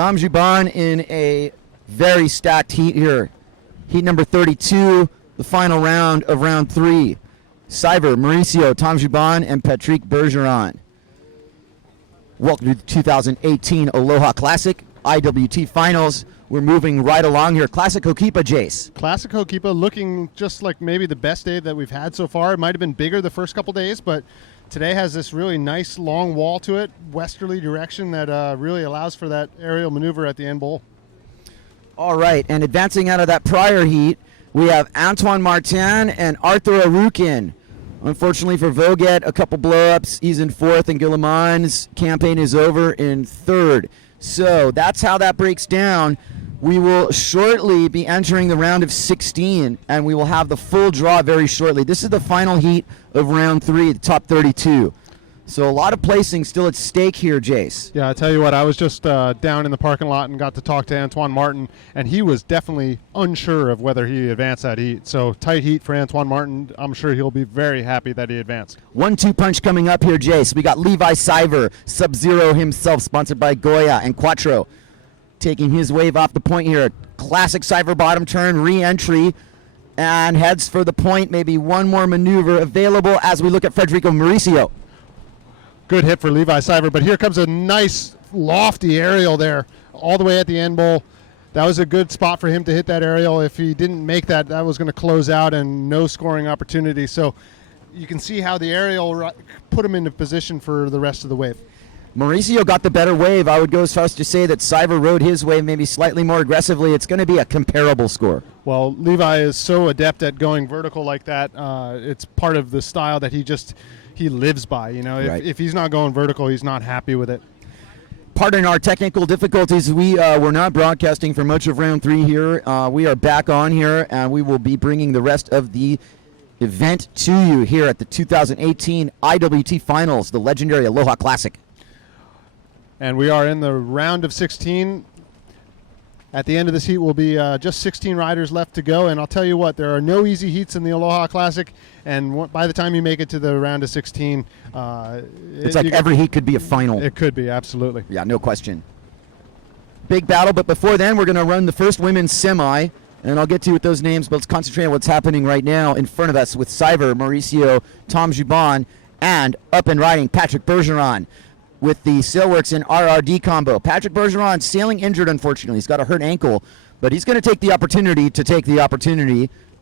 Tom Juban in a very stacked heat here. Heat number 32, the final round of round 3. Cyber, Mauricio, Tom Juban, and Patrick Bergeron. Welcome to the 2018 Aloha Classic, IWT Finals. We're moving right along here. Classic Hokipa, Jace. Classic Hokipa looking just like maybe the best day that we've had so far. It might have been bigger the first couple days, but today has this really nice long wall to it, westerly direction that really allows for that aerial maneuver at the end bowl. All right, and advancing out of that prior heat, we have Antoine Martin and Arthur Arukin. Unfortunately for Voget, a couple blow-ups. He's in 4th, and Guillemon's campaign is over in 3rd. So that's how that breaks down. We will shortly be entering the round of 16, and we will have the full draw very shortly. This is the final heat of round 3, the top 32. So a lot of placing still at stake here, Jace. Yeah, I tell you what, I was just down in the parking lot and got to talk to Antoine Martin, and he was definitely unsure of whether he advanced that heat. So tight heat for Antoine Martin. I'm sure he'll be very happy that he advanced. 1-2 punch coming up here, Jace. We got Levi Siver, Sub-Zero himself, sponsored by Goya, and Quattro taking his wave off the point here. Classic Siver bottom turn, re-entry, and heads for the point. Maybe one more maneuver available as we look at Federico Mauricio. Good hit for Levi Siver, but here comes a nice lofty aerial there all the way at the end bowl. That was a good spot for him to hit that aerial. If he didn't make that, that was going to close out and no scoring opportunity. So you can see how the aerial put him into position for the rest of the wave. Mauricio got the better wave. I would go as far as to say that Siver rode his wave maybe slightly more aggressively. It's going to be a comparable score. Well, Levi is so adept at going vertical like that. It's part of the style that he lives by. You know, if he's not going vertical, he's not happy with it. Pardon our technical difficulties. We were not broadcasting for much of round 3 here. We are back on here, and we will be bringing the rest of the event to you here at the 2018 IWT Finals, the legendary Aloha Classic. And we are in the round of 16. At the end of this heat will be just 16 riders left to go. And I'll tell you what, there are no easy heats in the Aloha Classic. And by the time you make it to the round of 16, it's like every heat could be a final. It could be, absolutely. Yeah, no question. Big battle, but before then, we're going to run the first women's semi. And I'll get to you with those names, but let's concentrate on what's happening right now in front of us with Siver, Mauricio, Tom Juban, and up and riding Patrick Bergeron with the Sailworks and RRD combo. Patrick Bergeron sailing injured, unfortunately. He's got a hurt ankle, but he's going to take the opportunity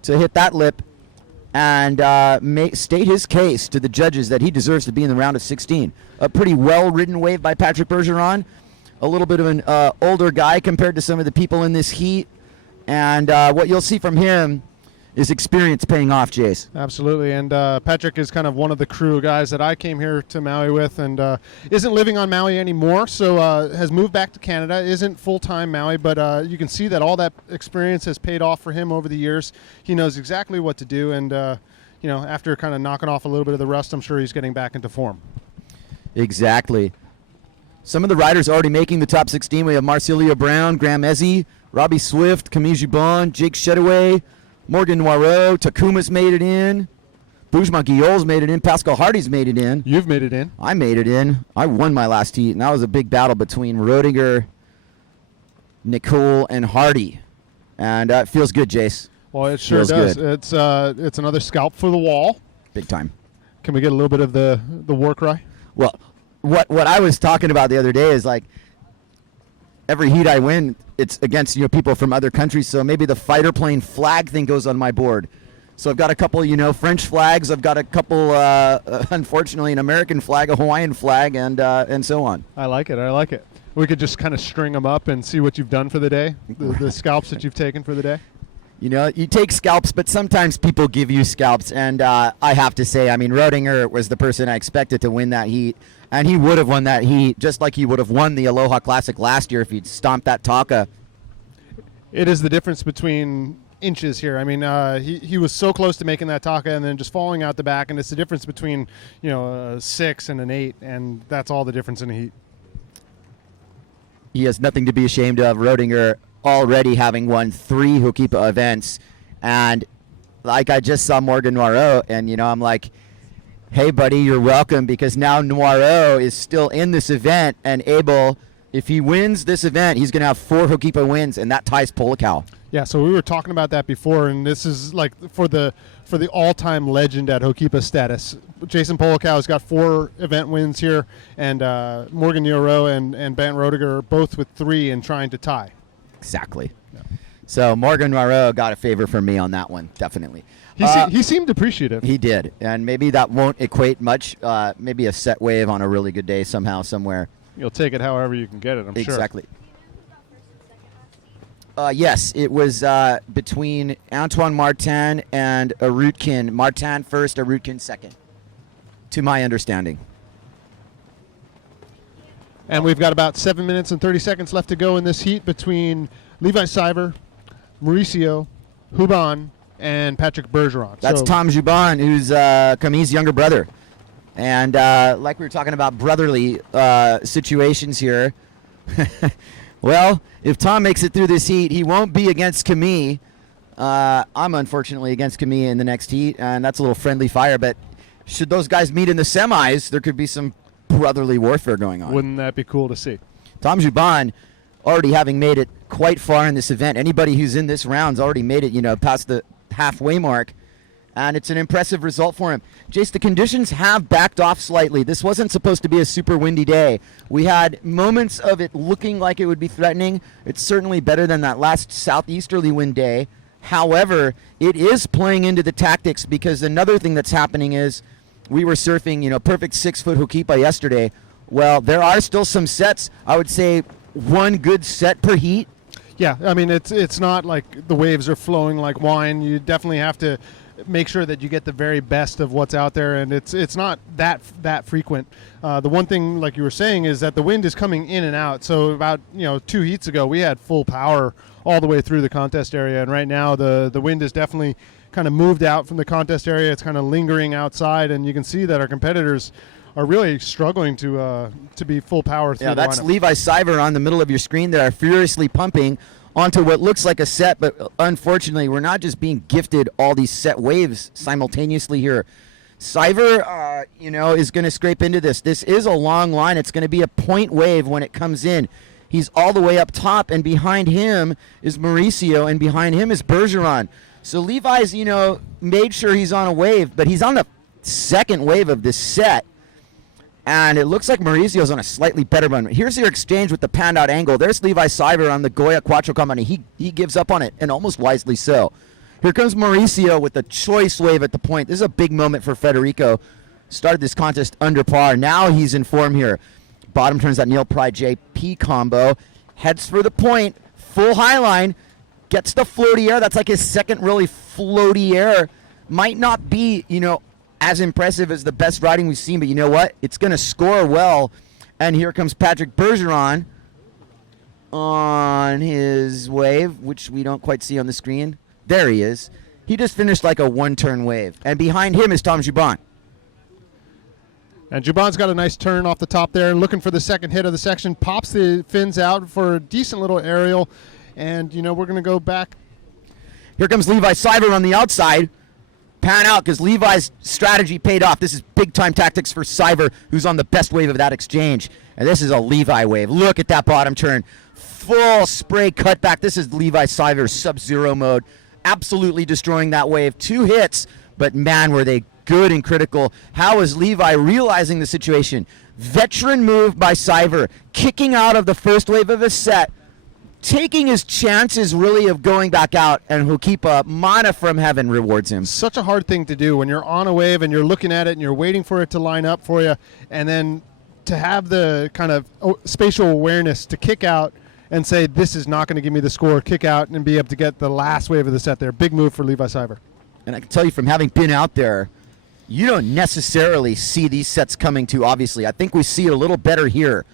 to hit that lip and state his case to the judges that he deserves to be in the round of 16. A pretty well-ridden wave by Patrick Bergeron. A little bit of an older guy compared to some of the people in this heat. And what you'll see from him is experience paying off, Jace. Absolutely, and Patrick is kind of one of the crew guys that I came here to Maui with, and isn't living on Maui anymore, so has moved back to Canada, isn't full-time Maui, but you can see that all that experience has paid off for him over the years. He knows exactly what to do, and you know, after kind of knocking off a little bit of the rust, I'm sure he's getting back into form. Exactly. Some of the riders already making the top 16. We have Marcelio Brown, Graham Ezzy, Robbie Swift, Camille Jubon, Jake Shedaway, Morgan Noirot, Takuma's made it in. Boujma Guillol's made it in. Pascal Hardy's made it in. You've made it in. I made it in. I won my last heat, and that was a big battle between Rodinger, Nicole, and Hardy. And it feels good, Jace. Well, it sure does. Good. It's another scalp for the wall. Big time. Can we get a little bit of the war cry? Well, what I was talking about the other day is like every heat I win, it's against people from other countries, so maybe the fighter plane flag thing goes on my board. So I've got a couple, French flags. I've got a couple, unfortunately, an American flag, a Hawaiian flag, and so on. I like it. I like it. We could just kind of string them up and see what you've done for the day, the scalps that you've taken for the day. You take scalps, but sometimes people give you scalps, and I have to say, Rodinger was the person I expected to win that heat, and he would have won that heat, just like he would have won the Aloha Classic last year if he'd stomped that Taka. It is the difference between inches here. He was so close to making that Taka and then just falling out the back, and it's the difference between, a 6 and an 8, and that's all the difference in a heat. He has nothing to be ashamed of. Rodinger already having won 3 Hokipa events, and like I just saw Morgan Noirot, and I'm like, hey buddy, you're welcome, because now Noirot is still in this event and able If he wins this event, he's going to have 4 Hokipa wins, and that ties Polakau. Yeah, so we were talking about that before, and this is like for the all-time legend at Hokipa status. Jason Polakau has got 4 event wins here, and Morgan Yoro and Ben Rodiger are both with 3 and trying to tie. Exactly. Yeah. So Morgan Yoro got a favor from me on that one, definitely. He seemed appreciative. He did, and maybe that won't equate much. Maybe a set wave on a really good day somehow, somewhere. You'll take it however you can get it, I'm sure. Exactly. Yes, it was between Antoine Martin and Arutkin. Martin first, Arutkin second, to my understanding. And we've got about 7 minutes and 30 seconds left to go in this heat between Levi Seiver, Mauricio, Huban, and Patrick Bergeron. That's Tom Juban, who's Camille's younger brother. And like we were talking about brotherly situations here, well, if Tom makes it through this heat, he won't be against Camille. I'm unfortunately against Camille in the next heat, and that's a little friendly fire. But should those guys meet in the semis, there could be some brotherly warfare going on. Wouldn't that be cool to see? Tom Juban already having made it quite far in this event. Anybody who's in this round's already made it, past the halfway mark. And it's an impressive result for him. Jace, the conditions have backed off slightly. This wasn't supposed to be a super windy day. We had moments of it looking like it would be threatening. It's certainly better than that last southeasterly wind day. However, it is playing into the tactics, because another thing that's happening is we were surfing, perfect 6-foot Hokipa yesterday. Well, there are still some sets. I would say one good set per heat. Yeah, I mean, it's not like the waves are flowing like wine. You definitely have to make sure that you get the very best of what's out there, and it's not that frequent. The one thing, like you were saying, is that the wind is coming in and out. So about 2 heats ago, we had full power all the way through the contest area, and right now the wind is definitely kind of moved out from the contest area. It's kind of lingering outside, and you can see that our competitors are really struggling to be full power through the that's lineup. Levi Seiver on the middle of your screen there, furiously pumping onto what looks like a set, but unfortunately we're not just being gifted all these set waves simultaneously here. Seiver, is going to scrape into this. This is a long line. It's going to be a point wave when it comes in. He's all the way up top, and behind him is Mauricio, and behind him is Bergeron. So Levi's, made sure he's on a wave, but he's on the second wave of this set. And it looks like Mauricio's on a slightly better run. Here's your exchange with the panned-out angle. There's Levi Seiver on the Goya Quattro Company. He gives up on it, and almost wisely so. Here comes Mauricio with the choice wave at the point. This is a big moment for Federico. Started this contest under par. Now he's in form here. Bottom turns that Neil Pry JP combo. Heads for the point. Full high line. Gets the floaty air. That's like his second really floaty air. Might not be, as impressive as the best riding we've seen, but you know what? It's going to score well. And here comes Patrick Bergeron on his wave, which we don't quite see on the screen. There he is. He just finished like a one-turn wave. And behind him is Tom Juban. And Juban's got a nice turn off the top there, looking for the second hit of the section. Pops the fins out for a decent little aerial. And, we're going to go back. Here comes Levi Seiver on the outside. Pan out, because Levi's strategy paid off. This is big-time tactics for Seiver, who's on the best wave of that exchange. And this is a Levi wave. Look at that bottom turn. Full spray cutback. This is Levi Seiver's Sub-Zero mode. Absolutely destroying that wave. 2 hits, but man, were they good and critical. How is Levi realizing the situation? Veteran move by Seiver, kicking out of the first wave of a set, taking his chances really of going back out, and Hokipa, mana from heaven, rewards him. Such a hard thing to do when you're on a wave and you're looking at it and you're waiting for it to line up for you, and then to have the kind of spatial awareness to kick out and say, this is not going to give me the score, kick out and be able to get the last wave of the set there. Big move for Levi Seiver. And I can tell you from having been out there, you don't necessarily see these sets coming too obviously. I think we see it a little better here.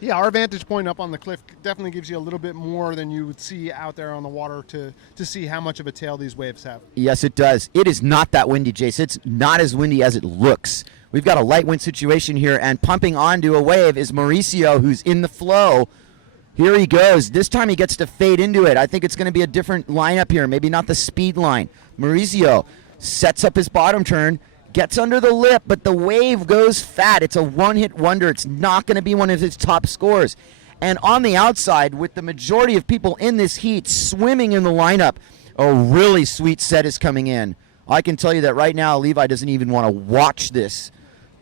Yeah, our vantage point up on the cliff definitely gives you a little bit more than you would see out there on the water to see how much of a tail these waves have. Yes, it does. It is not that windy, Jace. It's not as windy as it looks. We've got a light wind situation here, and pumping onto a wave is Mauricio, who's in the flow. Here he goes. This time he gets to fade into it. I think it's going to be a different lineup here, maybe not the speed line. Mauricio sets up his bottom turn, Gets under the lip, but the wave goes fat. It's a one-hit wonder. It's not going to be one of his top scores. And on the outside, with the majority of people in this heat swimming in the lineup, a really sweet set is coming in. I can tell you that right now, Levi doesn't even want to watch this.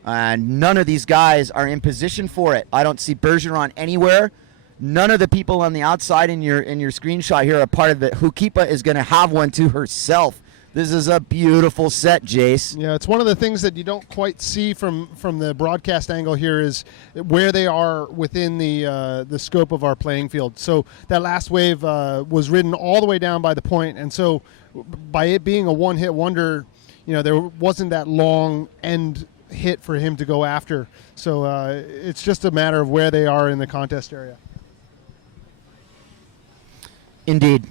None of these guys are in position for it. I don't see Bergeron anywhere. None of the people on the outside in your screenshot here are part of it. Hukipa is going to have one to herself. This is a beautiful set, Jace. Yeah, it's one of the things that you don't quite see from the broadcast angle here is where they are within the scope of our playing field. So that last wave was ridden all the way down by the point, and so by it being a one-hit wonder, there wasn't that long end hit for him to go after. So it's just a matter of where they are in the contest area. Indeed.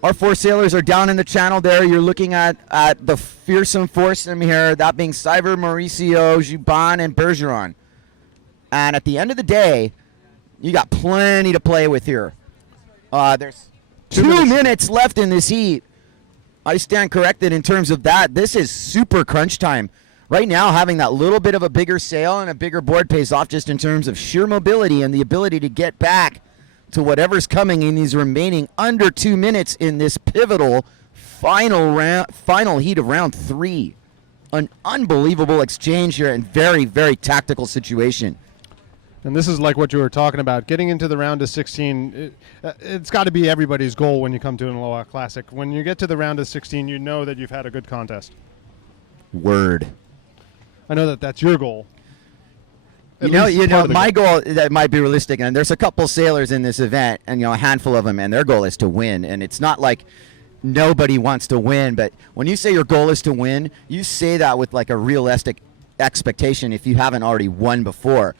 Our four sailors are down in the channel there. You're looking at the fearsome foursome here, that being Cyber, Mauricio, Juban, and Bergeron. And at the end of the day, you got plenty to play with here. There's 2 minutes left in this heat. I stand corrected in terms of that. This is super crunch time. Right now, having that little bit of a bigger sail and a bigger board pays off just in terms of sheer mobility and the ability to get back to whatever's coming in these remaining under 2 minutes in this pivotal final heat of round 3. An unbelievable exchange here and very, very tactical situation. And this is like what you were talking about. Getting into the round of 16, it's got to be everybody's goal when you come to an Aloha Classic. When you get to the round of 16, you know that you've had a good contest. Word. I know that that's your goal. You know, my goal that might be realistic, and there's a couple sailors in this event, and a handful of them, and their goal is to win. And it's not like nobody wants to win, but when you say your goal is to win, you say that with like a realistic expectation if you haven't already won before.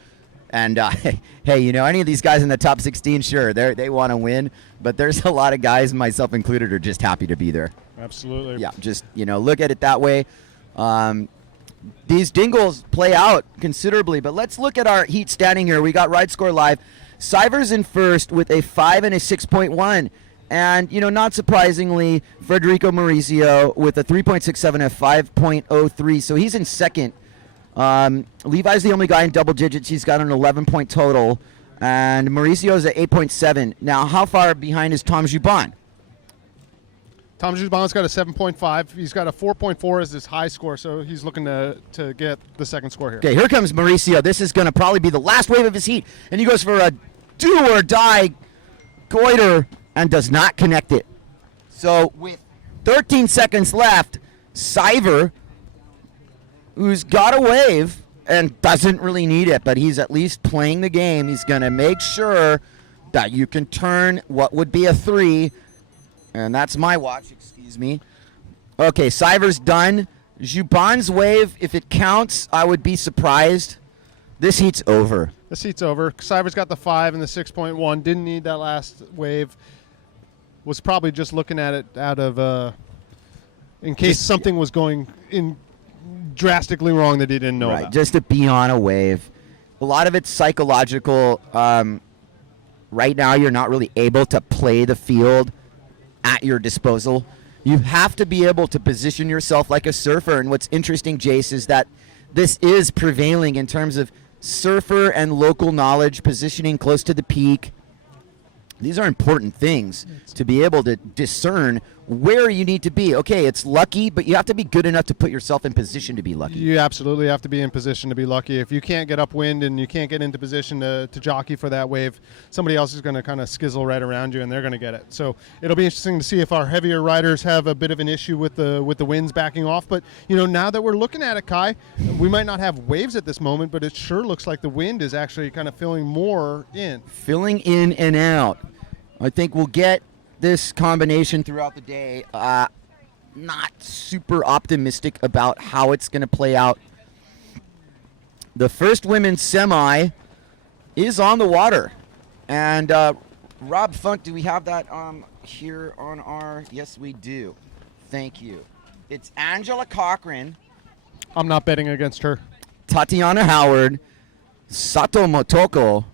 And hey, any of these guys in the top 16, sure, they want to win, but there's a lot of guys, myself included, are just happy to be there. Absolutely. Yeah, just look at it that way. These dingles play out considerably, but let's look at our heat standing here. We got Ride Score Live. Cyver's in first with a 5 and a 6.1. And, not surprisingly, Federico Mauricio with a 3.67 and a 5.03. So he's in second. Levi's the only guy in double digits. He's got an 11-point total. And Mauricio's at 8.7. Now, how far behind is Tom Juban? Tom Juban's got a 7.5. He's got a 4.4 as his high score, so he's looking to get the second score here. Okay, here comes Mauricio. This is going to probably be the last wave of his heat. And he goes for a do-or-die goiter and does not connect it. So with 13 seconds left, Cyver, who's got a wave and doesn't really need it, but he's at least playing the game. He's going to make sure that you can turn what would be a 3. And that's my watch, excuse me. Okay, Cyver's done. Juban's wave, if it counts, I would be surprised. This heat's over. This heat's over. Cyver's got the 5 and the 6.1. Didn't need that last wave. Was probably just looking at it out of, in case something was going in drastically wrong that he didn't know about. Just to be on a wave. A lot of it's psychological. Right now, you're not really able to play the field at your disposal. You have to be able to position yourself like a surfer. And what's interesting, Jace, is that this is prevailing in terms of surfer and local knowledge, positioning close to the peak. These are important things to be able to discern where you need to be. Okay, it's lucky, but you have to be good enough to put yourself in position to be lucky. You absolutely have to be in position to be lucky. If you can't get upwind and you can't get into position to jockey for that wave, somebody else is going to kind of skizzle right around you, and they're going to get it. So it'll be interesting to see if our heavier riders have a bit of an issue with the winds backing off. But, now that we're looking at it, Kai, we might not have waves at this moment, but it sure looks like the wind is actually kind of filling more in. Filling in and out. I think we'll get this combination throughout the day. Not super optimistic about how it's going to play out. The first women's semi is on the water. And Rob Funk, do we have that here on our... Yes, we do. Thank you. It's Angela Cochran. I'm not betting against her. Tatiana Howard, Sato Motoko,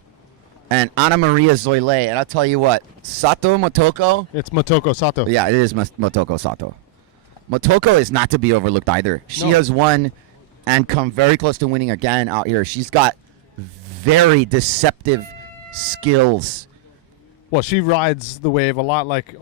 and Ana Maria Zoile. And I'll tell you what, Sato Motoko. It's Motoko Sato. Yeah, it is Motoko Sato. Motoko is not to be overlooked either. She has won and come very close to winning again out here. She's got very deceptive skills. Well, she rides the wave a lot like,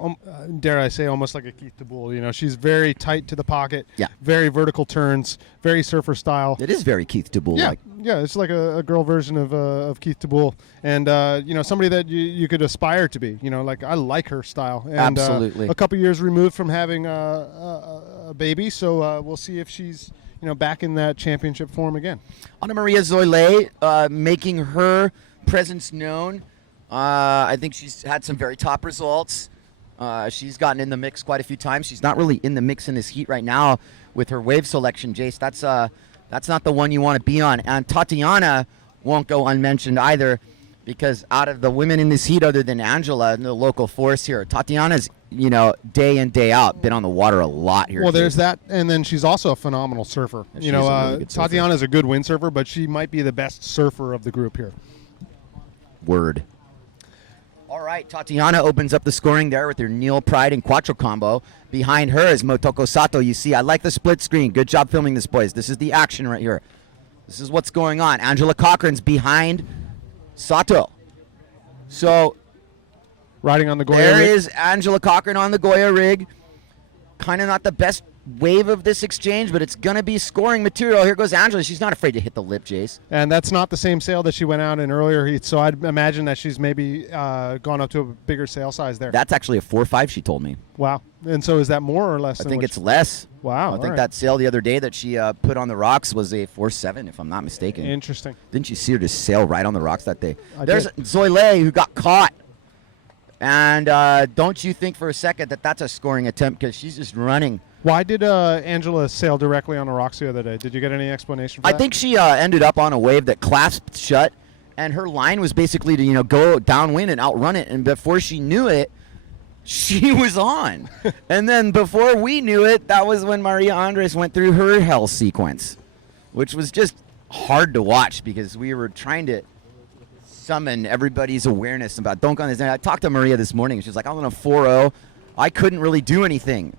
dare I say, almost like a Keith DeBoule. You know, she's very tight to the pocket, very vertical turns, very surfer style. It is very Keith DeBoule-like. Yeah, it's like a girl version of Keith DeBoule. And, you know, somebody that you could aspire to be. You know, like, I like her style. And, Absolutely. A couple years removed from having a baby, so we'll see if she's, you know, back in that championship form again. Ana Maria Zoile making her presence known. I think she's had some very top results. She's gotten in the mix quite a few times. She's not really in the mix in this heat right now with her wave selection, Jace. That's not the one you want to be on. And Tatiana won't go unmentioned either, because out of the women in this heat, other than Angela, the local force here, Tatiana's, you know, day in, day out, been on the water a lot here. Well, there's that, and then she's also a phenomenal surfer. Yeah, you know, really Tatiana's a good windsurfer, but she might be the best surfer of the group here. Word. All right, Tatiana opens up the scoring there with her Neil Pride and Quattro combo. Behind her is Motoko Sato. You see, I like the split screen. Good job filming this, boys. This is the action right here. This is what's going on. Angela Cochran's behind Sato. So riding on the Goya there rig. is Angela Cochran on the Goya rig. Kind of not the best wave of this exchange, but it's going to be scoring material. Here goes Angela. She's not afraid to hit the lip, Jace. And that's not the same sail that she went out in earlier heats, so I'd imagine that she's maybe gone up to a bigger sail size there. That's actually a 4.5, she told me. Wow. And so is that more or less? I think it's less. Wow. I think that sail the other day that she put on the rocks was a 4.7, if I'm not mistaken. Interesting. Didn't you see her just sail right on the rocks that day? There's Zoile, who got caught. And don't you think for a second that that's a scoring attempt, because she's just running. Why did Angela sail directly on the rocks the other day? Did you get any explanation for that? I think she ended up on a wave that clasped shut, and her line was basically to, you know, go downwind and outrun it. And before she knew it, she was on. And then before we knew it, that was when Maria Andres went through her hell sequence, which was just hard to watch because we were trying to summon everybody's awareness about don't go on this. I talked to Maria this morning. She was like, I'm on a 4.0. I couldn't really do anything.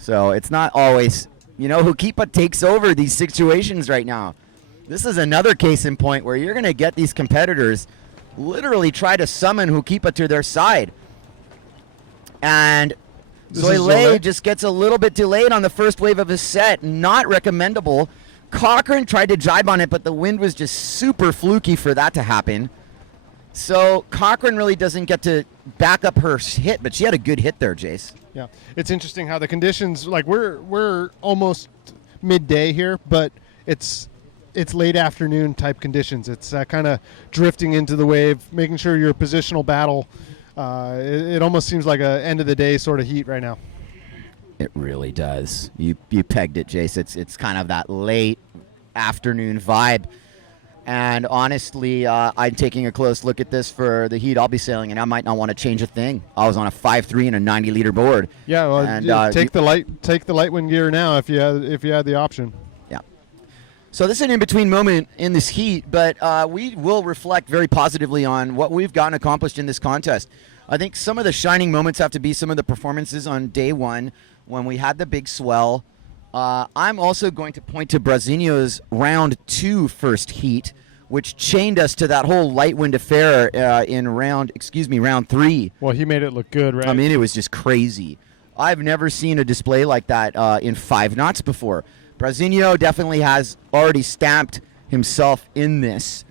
So it's not always, you know, Hukipa takes over these situations right now. This is another case in point where you're going to get these competitors literally try to summon Hukipa to their side. And Zoile just gets a little bit delayed on the first wave of his set. Not recommendable. Cochran tried to jibe on it, but the wind was just super fluky for that to happen. So Cochran really doesn't get to back up her hit, but she had a good hit there, Jace. Yeah, it's interesting how the conditions, like we're almost midday here, but it's late afternoon type conditions. It's kind of drifting into the wave, making sure your positional battle. It almost seems like a end of the day sort of heat right now. It really does. You pegged it, Jace. It's kind of that late afternoon vibe. And honestly, I'm taking a close look at this for the heat I'll be sailing, and I might not want to change a thing. I was on a 5.3 and a 90-liter board. Yeah, well, and, take the light wind gear now if you had the option. Yeah. So this is an in-between moment in this heat, but we will reflect very positively on what we've gotten accomplished in this contest. I think some of the shining moments have to be some of the performances on day one when we had the big swell. I'm also going to point to Brasinho's round 2 first heat, which chained us to that whole light wind affair in round 3. Well, he made it look good, right? I mean, it was just crazy. I've never seen a display like that in 5 knots before. Brasinho definitely has already stamped himself in this,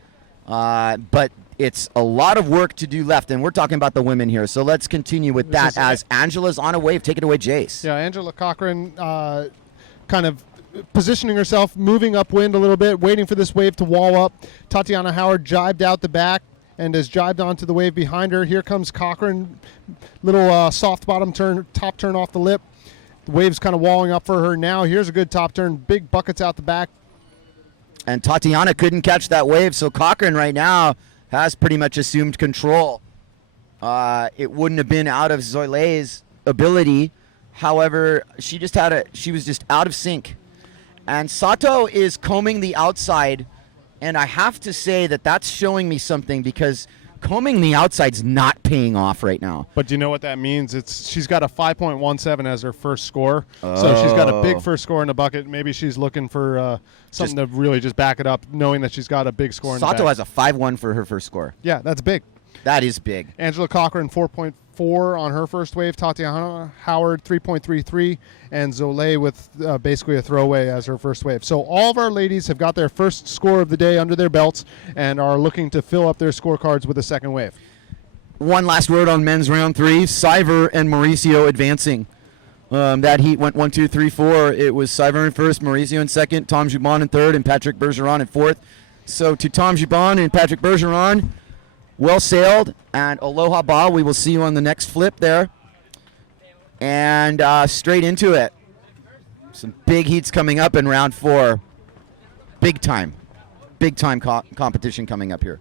but it's a lot of work to do left, and we're talking about the women here. So let's continue with that as Angela's on a wave. Take it away, Jace. Yeah, Angela Cochran kind of positioning herself, moving upwind a little bit, waiting for this wave to wall up. Tatiana Howard jibed out the back and has jibed onto the wave behind her. Here comes Cochran, little soft bottom turn, top turn off the lip. The wave's kind of walling up for her now. Here's a good top turn, big buckets out the back. And Tatiana couldn't catch that wave, so Cochran right now has pretty much assumed control. It wouldn't have been out of Zoile's ability. However, she was just out of sync. And Sato is combing the outside, and I have to say that that's showing me something, because Combing the outside's not paying off right now. But do you know what that means? She's got a 5.17 as her first score. So she's got a big first score in the bucket. Maybe she's looking for something to really just back it up, knowing that she's got a big score in the back. Sato has a 5-1 for her first score. Yeah, that's big. That is big. Angela Cochran, 4.4 on her first wave. Tatiana Howard, 3.33. And Zolé with basically a throwaway as her first wave. So all of our ladies have got their first score of the day under their belts and are looking to fill up their scorecards with a second wave. One last word on men's round 3. Siver and Mauricio advancing. That heat went 1, 2, 3, 4. It was Siver in first, Mauricio in second, Tom Jubon in third, and Patrick Bergeron in fourth. So to Tom Jubon and Patrick Bergeron, well sailed, and aloha ba. We will see you on the next flip there. And straight into it. Some big heats coming up in round 4. Big time competition coming up here.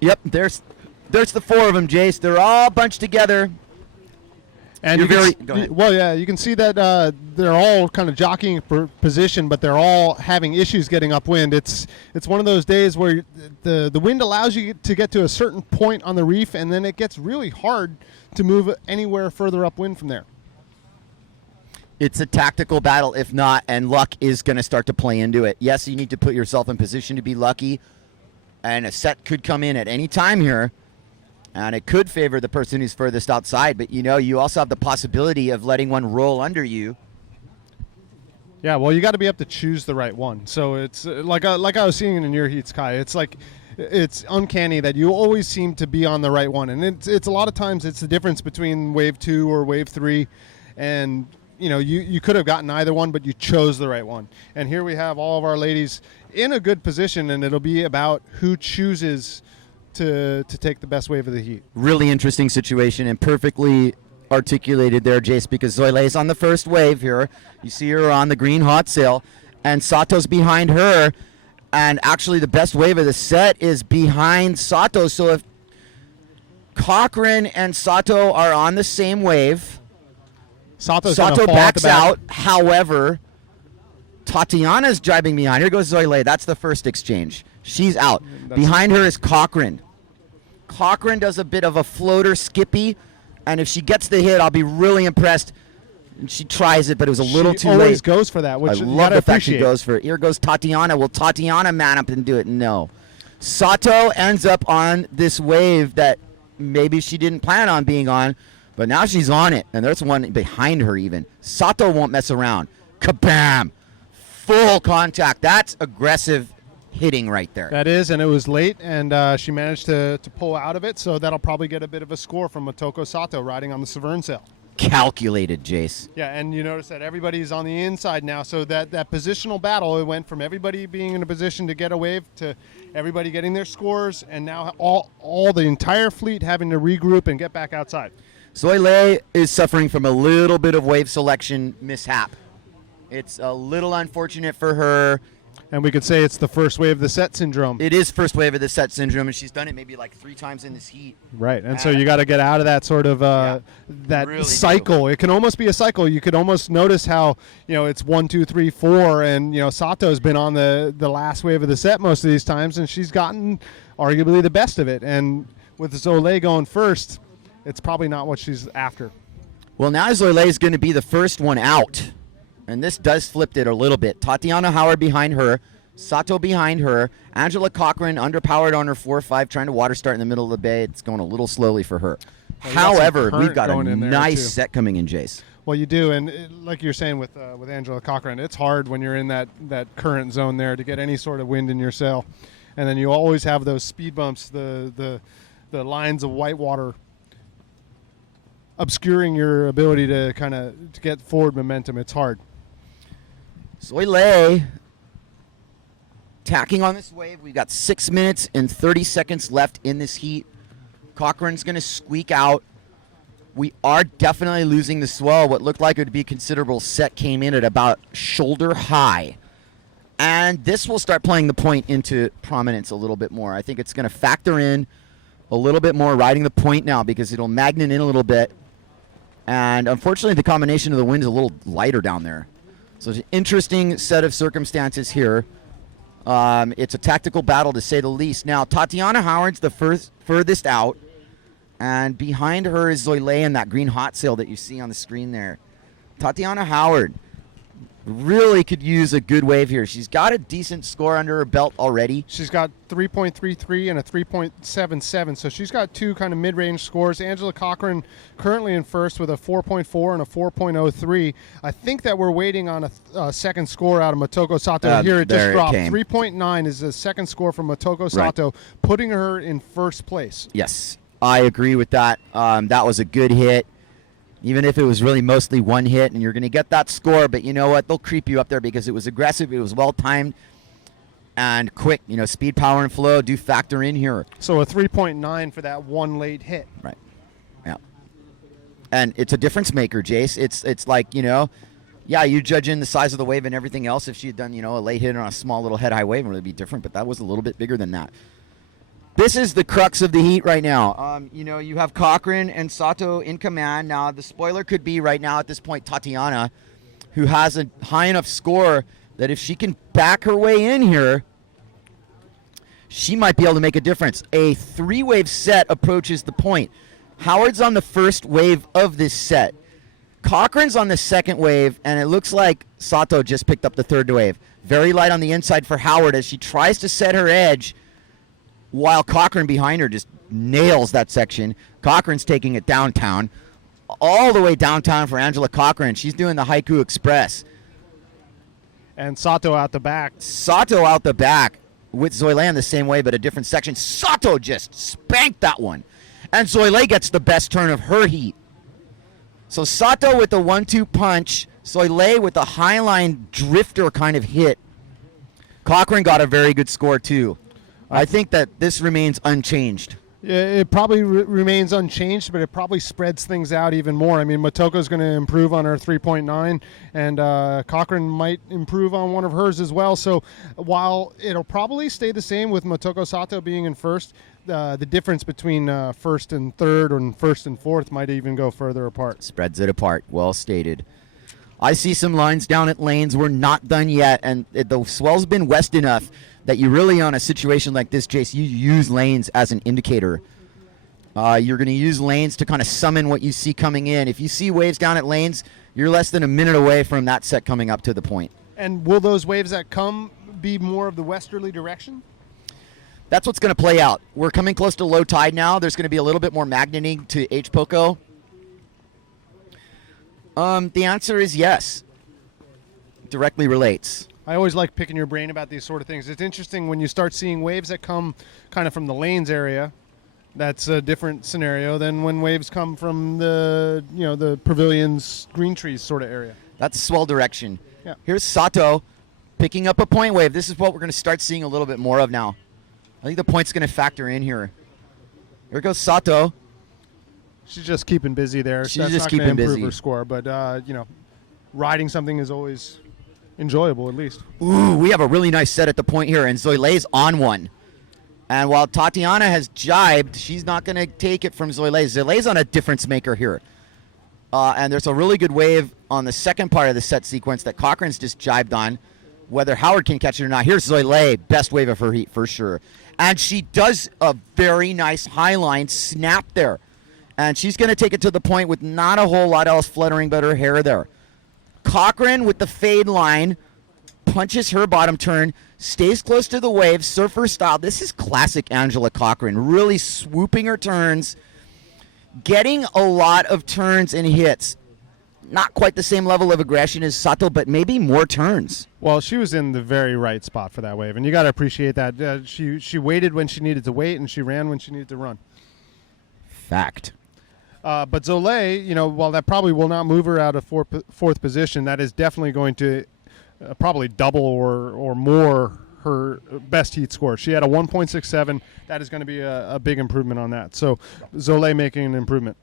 Yep, there's the 4 of them, Jace. They're all bunched together. And You're you go ahead. well, yeah, you can see that they're all kind of jockeying for position, but they're all having issues getting upwind. It's one of those days where the wind allows you to get to a certain point on the reef, and then it gets really hard to move anywhere further upwind from there. It's a tactical battle, if not, and luck is going to start to play into it. Yes, you need to put yourself in position to be lucky, and a set could come in at any time here. And it could favor the person who's furthest outside, but you also have the possibility of letting one roll under you. Yeah, well, you got to be able to choose the right one. So it's like I was seeing in your heats, Kai. It's like it's uncanny that you always seem to be on the right one, and it's a lot of times it's the difference between wave 2 or wave 3, and you could have gotten either one, but you chose the right one. And here we have all of our ladies in a good position, and it'll be about who chooses to take the best wave of the heat. Really interesting situation and perfectly articulated there, Jace, because Zoile's on the first wave here. You see her on the green hot sail, and Sato's behind her. And actually the best wave of the set is behind Sato. So if Cochran and Sato are on the same wave, Sato backs out. However, Tatiana's driving behind. Here goes Zoile. That's the first exchange. She's out. Behind her is Cochran. Cochran does a bit of a floater skippy, and if she gets the hit, I'll be really impressed. And she tries it, but it was a little too late. She always goes for that, which I love the fact she goes for it. Here goes Tatiana. Will Tatiana man up and do it? No. Sato ends up on this wave that maybe she didn't plan on being on, but now she's on it, and there's one behind her even. Sato won't mess around. Kabam! Full contact. That's aggressive hitting right there. That is, and it was late, and she managed to pull out of it, so that'll probably get a bit of a score from Motoko Sato riding on the Severn sail. Calculated, Jace. Yeah, and you notice that everybody's on the inside now, so that positional battle, it went from everybody being in a position to get a wave to everybody getting their scores, and now all the entire fleet having to regroup and get back outside. Zoile is suffering from a little bit of wave selection mishap. It's a little unfortunate for her. And we could say it's the first wave of the set syndrome. It is first wave of the set syndrome, and she's done it maybe like 3 times in this heat. Right, and so you got to get out of that sort of that really cycle. It can almost be a cycle. You could almost notice how it's 1, 2, 3, 4, and Sato's been on the last wave of the set most of these times, and she's gotten arguably the best of it. And with Zolé going first, it's probably not what she's after. Well, now Zolé is going to be the first one out. And this does flip it a little bit. Tatiana Howard behind her. Sato behind her. Angela Cochran underpowered on her 4-5, trying to water start in the middle of the bay. It's going a little slowly for her. Well, however, we've got a nice set coming in, Jace. Well, you do, and like you're saying with Angela Cochran, it's hard when you're in that current zone there to get any sort of wind in your sail. And then you always have those speed bumps, the lines of white water obscuring your ability to to get forward momentum. It's hard. Zoile tacking on this wave. We've got 6 minutes and 30 seconds left in this heat. Cochran's going to squeak out. We are definitely losing the swell. What looked like it would be a considerable set came in at about shoulder high. And this will start playing the point into prominence a little bit more. I think it's going to factor in a little bit more riding the point now because it'll magnet in a little bit. And unfortunately, the combination of the wind is a little lighter down there. So it's an interesting set of circumstances here. It's a tactical battle, to say the least. Now, Tatiana Howard's the furthest out, and behind her is Zoile in that green hot sail that you see on the screen there. Tatiana Howard really could use a good wave here. She's got a decent score under her belt already. She's got 3.33 and a 3.77, so she's got two kind of mid-range scores. Angela Cochran currently in first with a 4.4 and a 4.03. I think that we're waiting on a second score out of Motoko Sato. Here it just dropped. 3.9 is the second score from Motoko Sato, putting her in first place. Yes, I agree with that. That was a good hit. Even if it was really mostly one hit, and you're going to get that score, but you know what? They'll creep you up there because it was aggressive, it was well-timed, and quick. You know, speed, power, and flow do factor in here. So a 3.9 for that one late hit. Right. Yeah. And it's a difference maker, Jace. It's like, you know, yeah, you judge in the size of the wave and everything else. If she had done, you know, a late hit on a small little head-high wave, it would be different, but that was a little bit bigger than that. This is the crux of the heat right now. You know, you have Cochran and Sato in command. Now, the spoiler could be right now at this point Tatiana, who has a high enough score that if she can back her way in here, she might be able to make a difference. A three-wave set approaches the point. Howard's on the first wave of this set. Cochran's on the second wave, and it looks like Sato just picked up the third wave. Very light on the inside for Howard as she tries to set her edge, while Cochran behind her just nails that section. Cochran's taking it downtown, all the way downtown for Angela Cochran. She's doing the Haiku Express. And Sato out the back. Sato out the back with Zoilan the same way, but a different section. Sato just spanked that one. And Zoile gets the best turn of her heat. So Sato with the 1-2 punch, Zoile with the highline drifter kind of hit. Cochran got a very good score too. I think that this remains unchanged. Yeah, it probably remains unchanged, but it probably spreads things out even more. I mean, Motoko's going to improve on her 3.9, and Cochran might improve on one of hers as well. So while it'll probably stay the same with Motoko Sato being in first, the difference between first and third and first and fourth might even go further apart. Spreads it apart. Well stated. I see some lines down at lanes. We're not done yet, and the swell's been west enough that you really, on a situation like this, Jace, you use lanes as an indicator. You're going to use lanes to kind of summon what you see coming in. If you see waves down at lanes, you're less than a minute away from that set coming up to the point. And will those waves that come be more of the westerly direction? That's what's going to play out. We're coming close to low tide now. There's going to be a little bit more magneting to H-Poco. The answer is yes. Directly relates. I always like picking your brain about these sort of things. It's interesting when you start seeing waves that come kind of from the lanes area. That's a different scenario than when waves come from the, you know, the pavilions, green trees sort of area. That's swell direction. Yeah. Here's Sato picking up a point wave. This is what we're going to start seeing a little bit more of now. I think the point's going to factor in here. Here goes Sato. She's just keeping busy there. She's That's just not keeping gonna improve busy. her score, but you know, riding something is always enjoyable, at least. Ooh, we have a really nice set at the point here, and Zoile's on one. And while Tatiana has jibed, she's not going to take it from Zoile. Zoile's on a difference maker here. And there's a really good wave on the second part of the set sequence that Cochran's just jibed on. Whether Howard can catch it or not, here's Zoile, best wave of her heat for sure. And she does a very nice high line snap there. And she's going to take it to the point with not a whole lot else fluttering but her hair there. Cochran with the fade line punches her bottom turn, stays close to the wave, surfer style. This is classic Angela Cochran, really swooping her turns, getting a lot of turns and hits. Not quite the same level of aggression as Sato, but maybe more turns. Well, she was in the very right spot for that wave, and you got to appreciate that. She waited when she needed to wait, and she ran when she needed to run. Fact. But Zoile, you know, while that probably will not move her out of fourth position, that is definitely going to probably double or more her best heat score. She had a 1.67. That is going to be a big improvement on that. So Zoile making an improvement.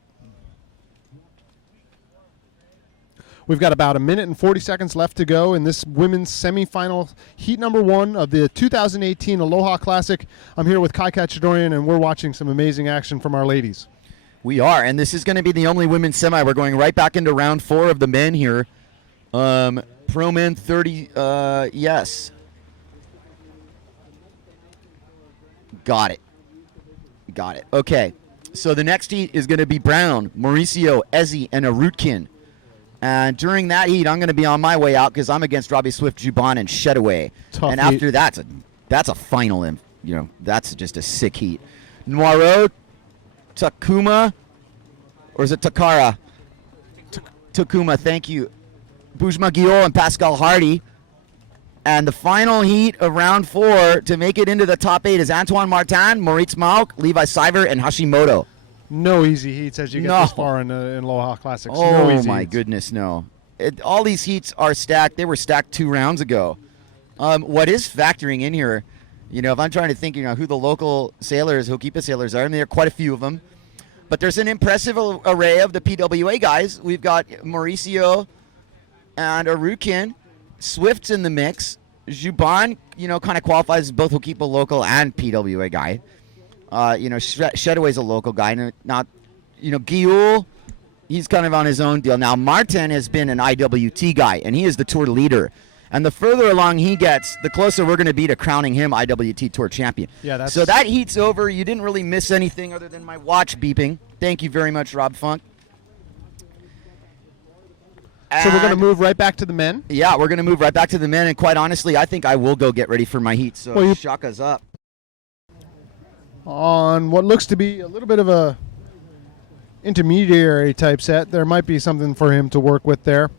We've got about a minute and 40 seconds left to go in this women's semifinal heat number 1 of the 2018 Aloha Classic. I'm here with Kai Kachadorian, and we're watching some amazing action from our ladies. We are, and this is going to be the only women's semi. We're going right back into round 4 of the men here. Proman 30, yes. Got it. Okay. So the next heat is going to be Brown, Mauricio, Ezzy, and Arutkin. And during that heat, I'm going to be on my way out because I'm against Robbie Swift, Juban, and Shedaway. Tough and heat. after that's a final, that's just a sick heat. Noiro, Takuma, or is it Takara? Takuma, thank you. Bujma Guillot and Pascal Hardy. And the final heat of round 4 to make it into the top 8 is Antoine Martin, Moritz Mauk, Levi Seiver, and Hashimoto. No easy heats as you get this far in Aloha Classics. Oh, no easy my heats. goodness, no. All these heats are stacked. They were stacked 2 rounds ago. What is factoring in here, if I'm trying to think who the local sailors, Hokipa sailors are, and there are quite a few of them. But there's an impressive array of the PWA guys. We've got Mauricio and Arukin. Swift's in the mix. Juban, kind of qualifies as both Hokipa local and PWA guy. Shedaway's a local guy. Not, Guillot, he's kind of on his own deal. Now, Martin has been an IWT guy, and he is the tour leader. And the further along he gets, the closer we're going to be to crowning him IWT Tour Champion. Yeah, so that heat's over. You didn't really miss anything other than my watch beeping. Thank you very much, Rob Funk. So we're going to move right back to the men? Yeah, we're going to move right back to the men. And quite honestly, I think I will go get ready for my heat. So Shaka's up. On what looks to be a little bit of a intermediary type set, there might be something for him to work with there.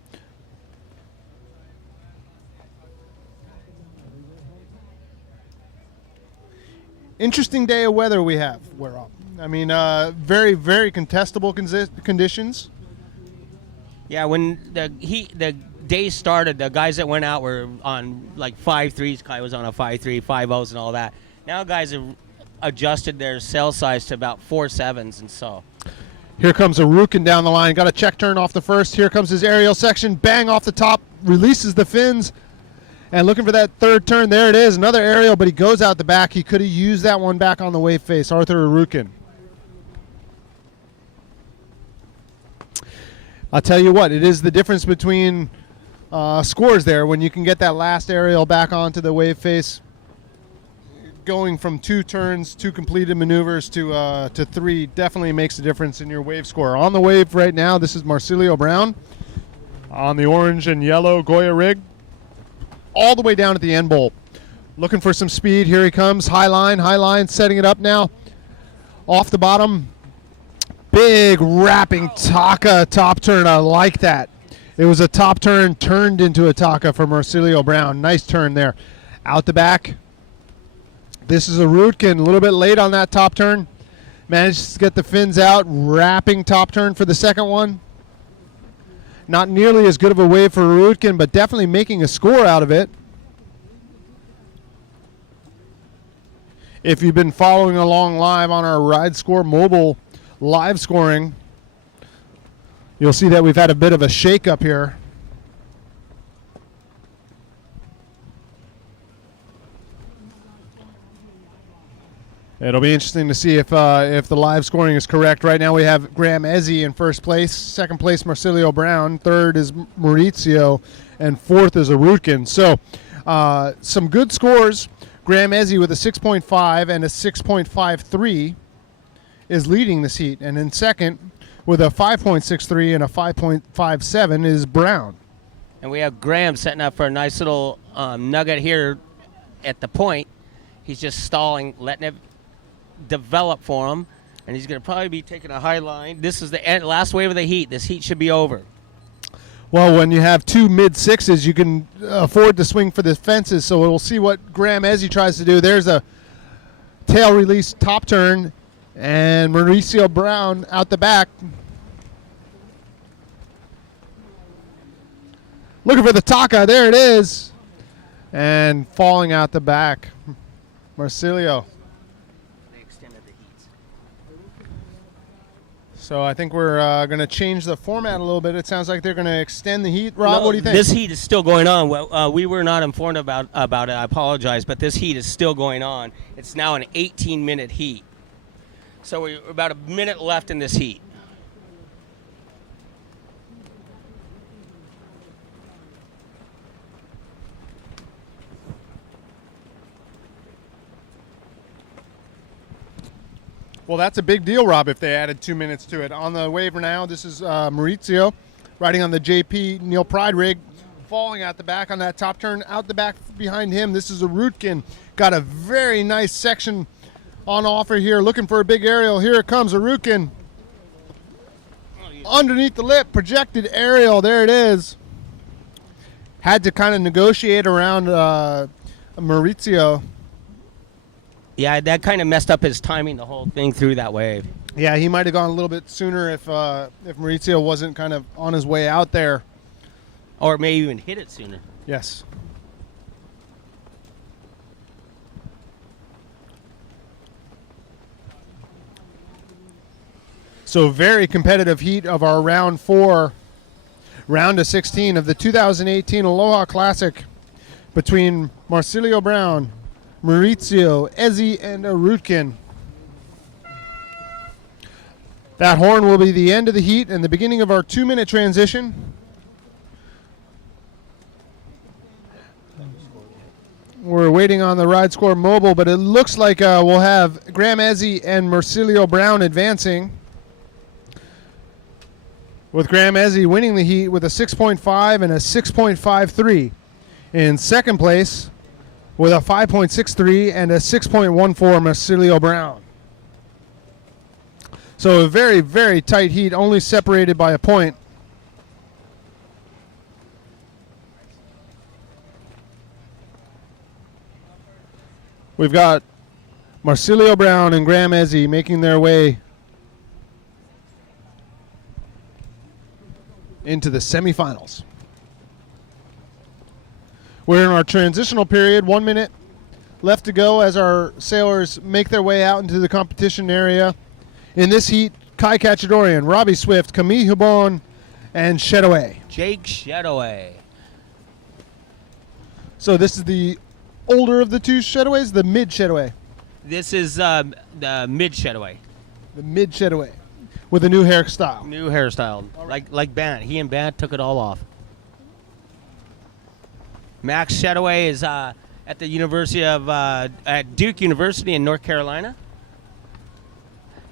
Interesting day of weather we have. We're up. I mean, very, very contestable conditions. Yeah, when the day started, the guys that went out were on like 5.3s. Kai was on a 5.3, 5.0s, and all that. Now guys have adjusted their sail size to about 4.7s, and so. Here comes Arukin down the line. Got a check turn off the first. Here comes his aerial section. Bang off the top. Releases the fins. And looking for that third turn. There it is. Another aerial, but he goes out the back. He could have used that one back on the wave face. Arthur Arukin. I'll tell you what, it is the difference between scores there when you can get that last aerial back onto the wave face. Going from 2 turns, 2 completed maneuvers to 3 definitely makes a difference in your wave score. On the wave right now, this is Marsilio Brown on the orange and yellow Goya rig, all the way down at the end bowl. Looking for some speed. Here he comes. High line, setting it up now. Off the bottom. Big wrapping Taka top turn. I like that. It was a top turn turned into a Taka for Marsilio Brown. Nice turn there. Out the back. This is a Rutkin. A little bit late on that top turn. Managed to get the fins out. Wrapping top turn for the second one. Not nearly as good of a wave for Rutkin, but definitely making a score out of it. If you've been following along live on our Ride Score mobile live scoring, you'll see that we've had a bit of a shake-up here. It'll be interesting to see if the live scoring is correct. Right now we have Graham Ezzy in first place, second place Marsilio Brown, third is Maurizio, and fourth is Arutkin. So some good scores. Graham Ezzy with a 6.5 and a 6.53 is leading this heat. And in second, with a 5.63 and a 5.57 is Brown. And we have Graham setting up for a nice little nugget here at the point. He's just stalling, letting it develop for him. And he's going to probably be taking a high line. This is the last wave of the heat. This heat should be over. Well, when you have 2 mid-6s, you can afford to swing for the fences. So we'll see what Graham Ezzy tries to do. There's a tail release top turn. And Mauricio Brown out the back. Looking for the Taka. There it is. And falling out the back. Marsilio. They extended the heats. So I think we're going to change the format a little bit. It sounds like they're going to extend the heat. Rob, No, what do you think? This heat is still going on. Well, we were not informed about it. I apologize, but this heat is still going on. It's now an 18-minute heat. So we're about a minute left in this heat. Well, that's a big deal, Rob, if they added 2 minutes to it. On the wave now, this is Maurizio riding on the JP Neil Pride rig, falling out the back on that top turn. Out the back behind him, this is a Rutkin. Got a very nice section on offer here, looking for a big aerial. Here it comes, a Rutkin. Underneath the lip, projected aerial, there it is. Had to kind of negotiate around Maurizio. Yeah, that kind of messed up his timing, the whole thing through that wave. Yeah, he might have gone a little bit sooner if Maurizio wasn't kind of on his way out there. Or maybe even hit it sooner. Yes. So very competitive heat of our round 4, round of 16 of the 2018 Aloha Classic between Marsilio Brown, Maurizio, Ezzi, and Rutkin. That horn will be the end of the heat and the beginning of our 2-minute transition. We're waiting on the Ride Score Mobile, but it looks like we'll have Graham Ezzi and Marsilio Brown advancing, with Graham Ezzi winning the heat with a 6.5 and a 6.53. In second place with a 5.63 and a 6.14, Marsilio Brown. So a very, very tight heat, only separated by a point. We've got Marsilio Brown and Graham Ezzi making their way into the semifinals. We're in our transitional period, 1 minute left to go as our sailors make their way out into the competition area. In this heat, Kai Cachadorian, Robbie Swift, Camille Hubon, and Shedaway. Jake Shedaway. So this is the older of the two Shedaways, the mid Shedaway. This is the mid Shedaway. The mid Shedaway with a new hairstyle. New hairstyle. Like Bant. He and Bant took it all off. Max Shedaway is at the University of at Duke University in North Carolina,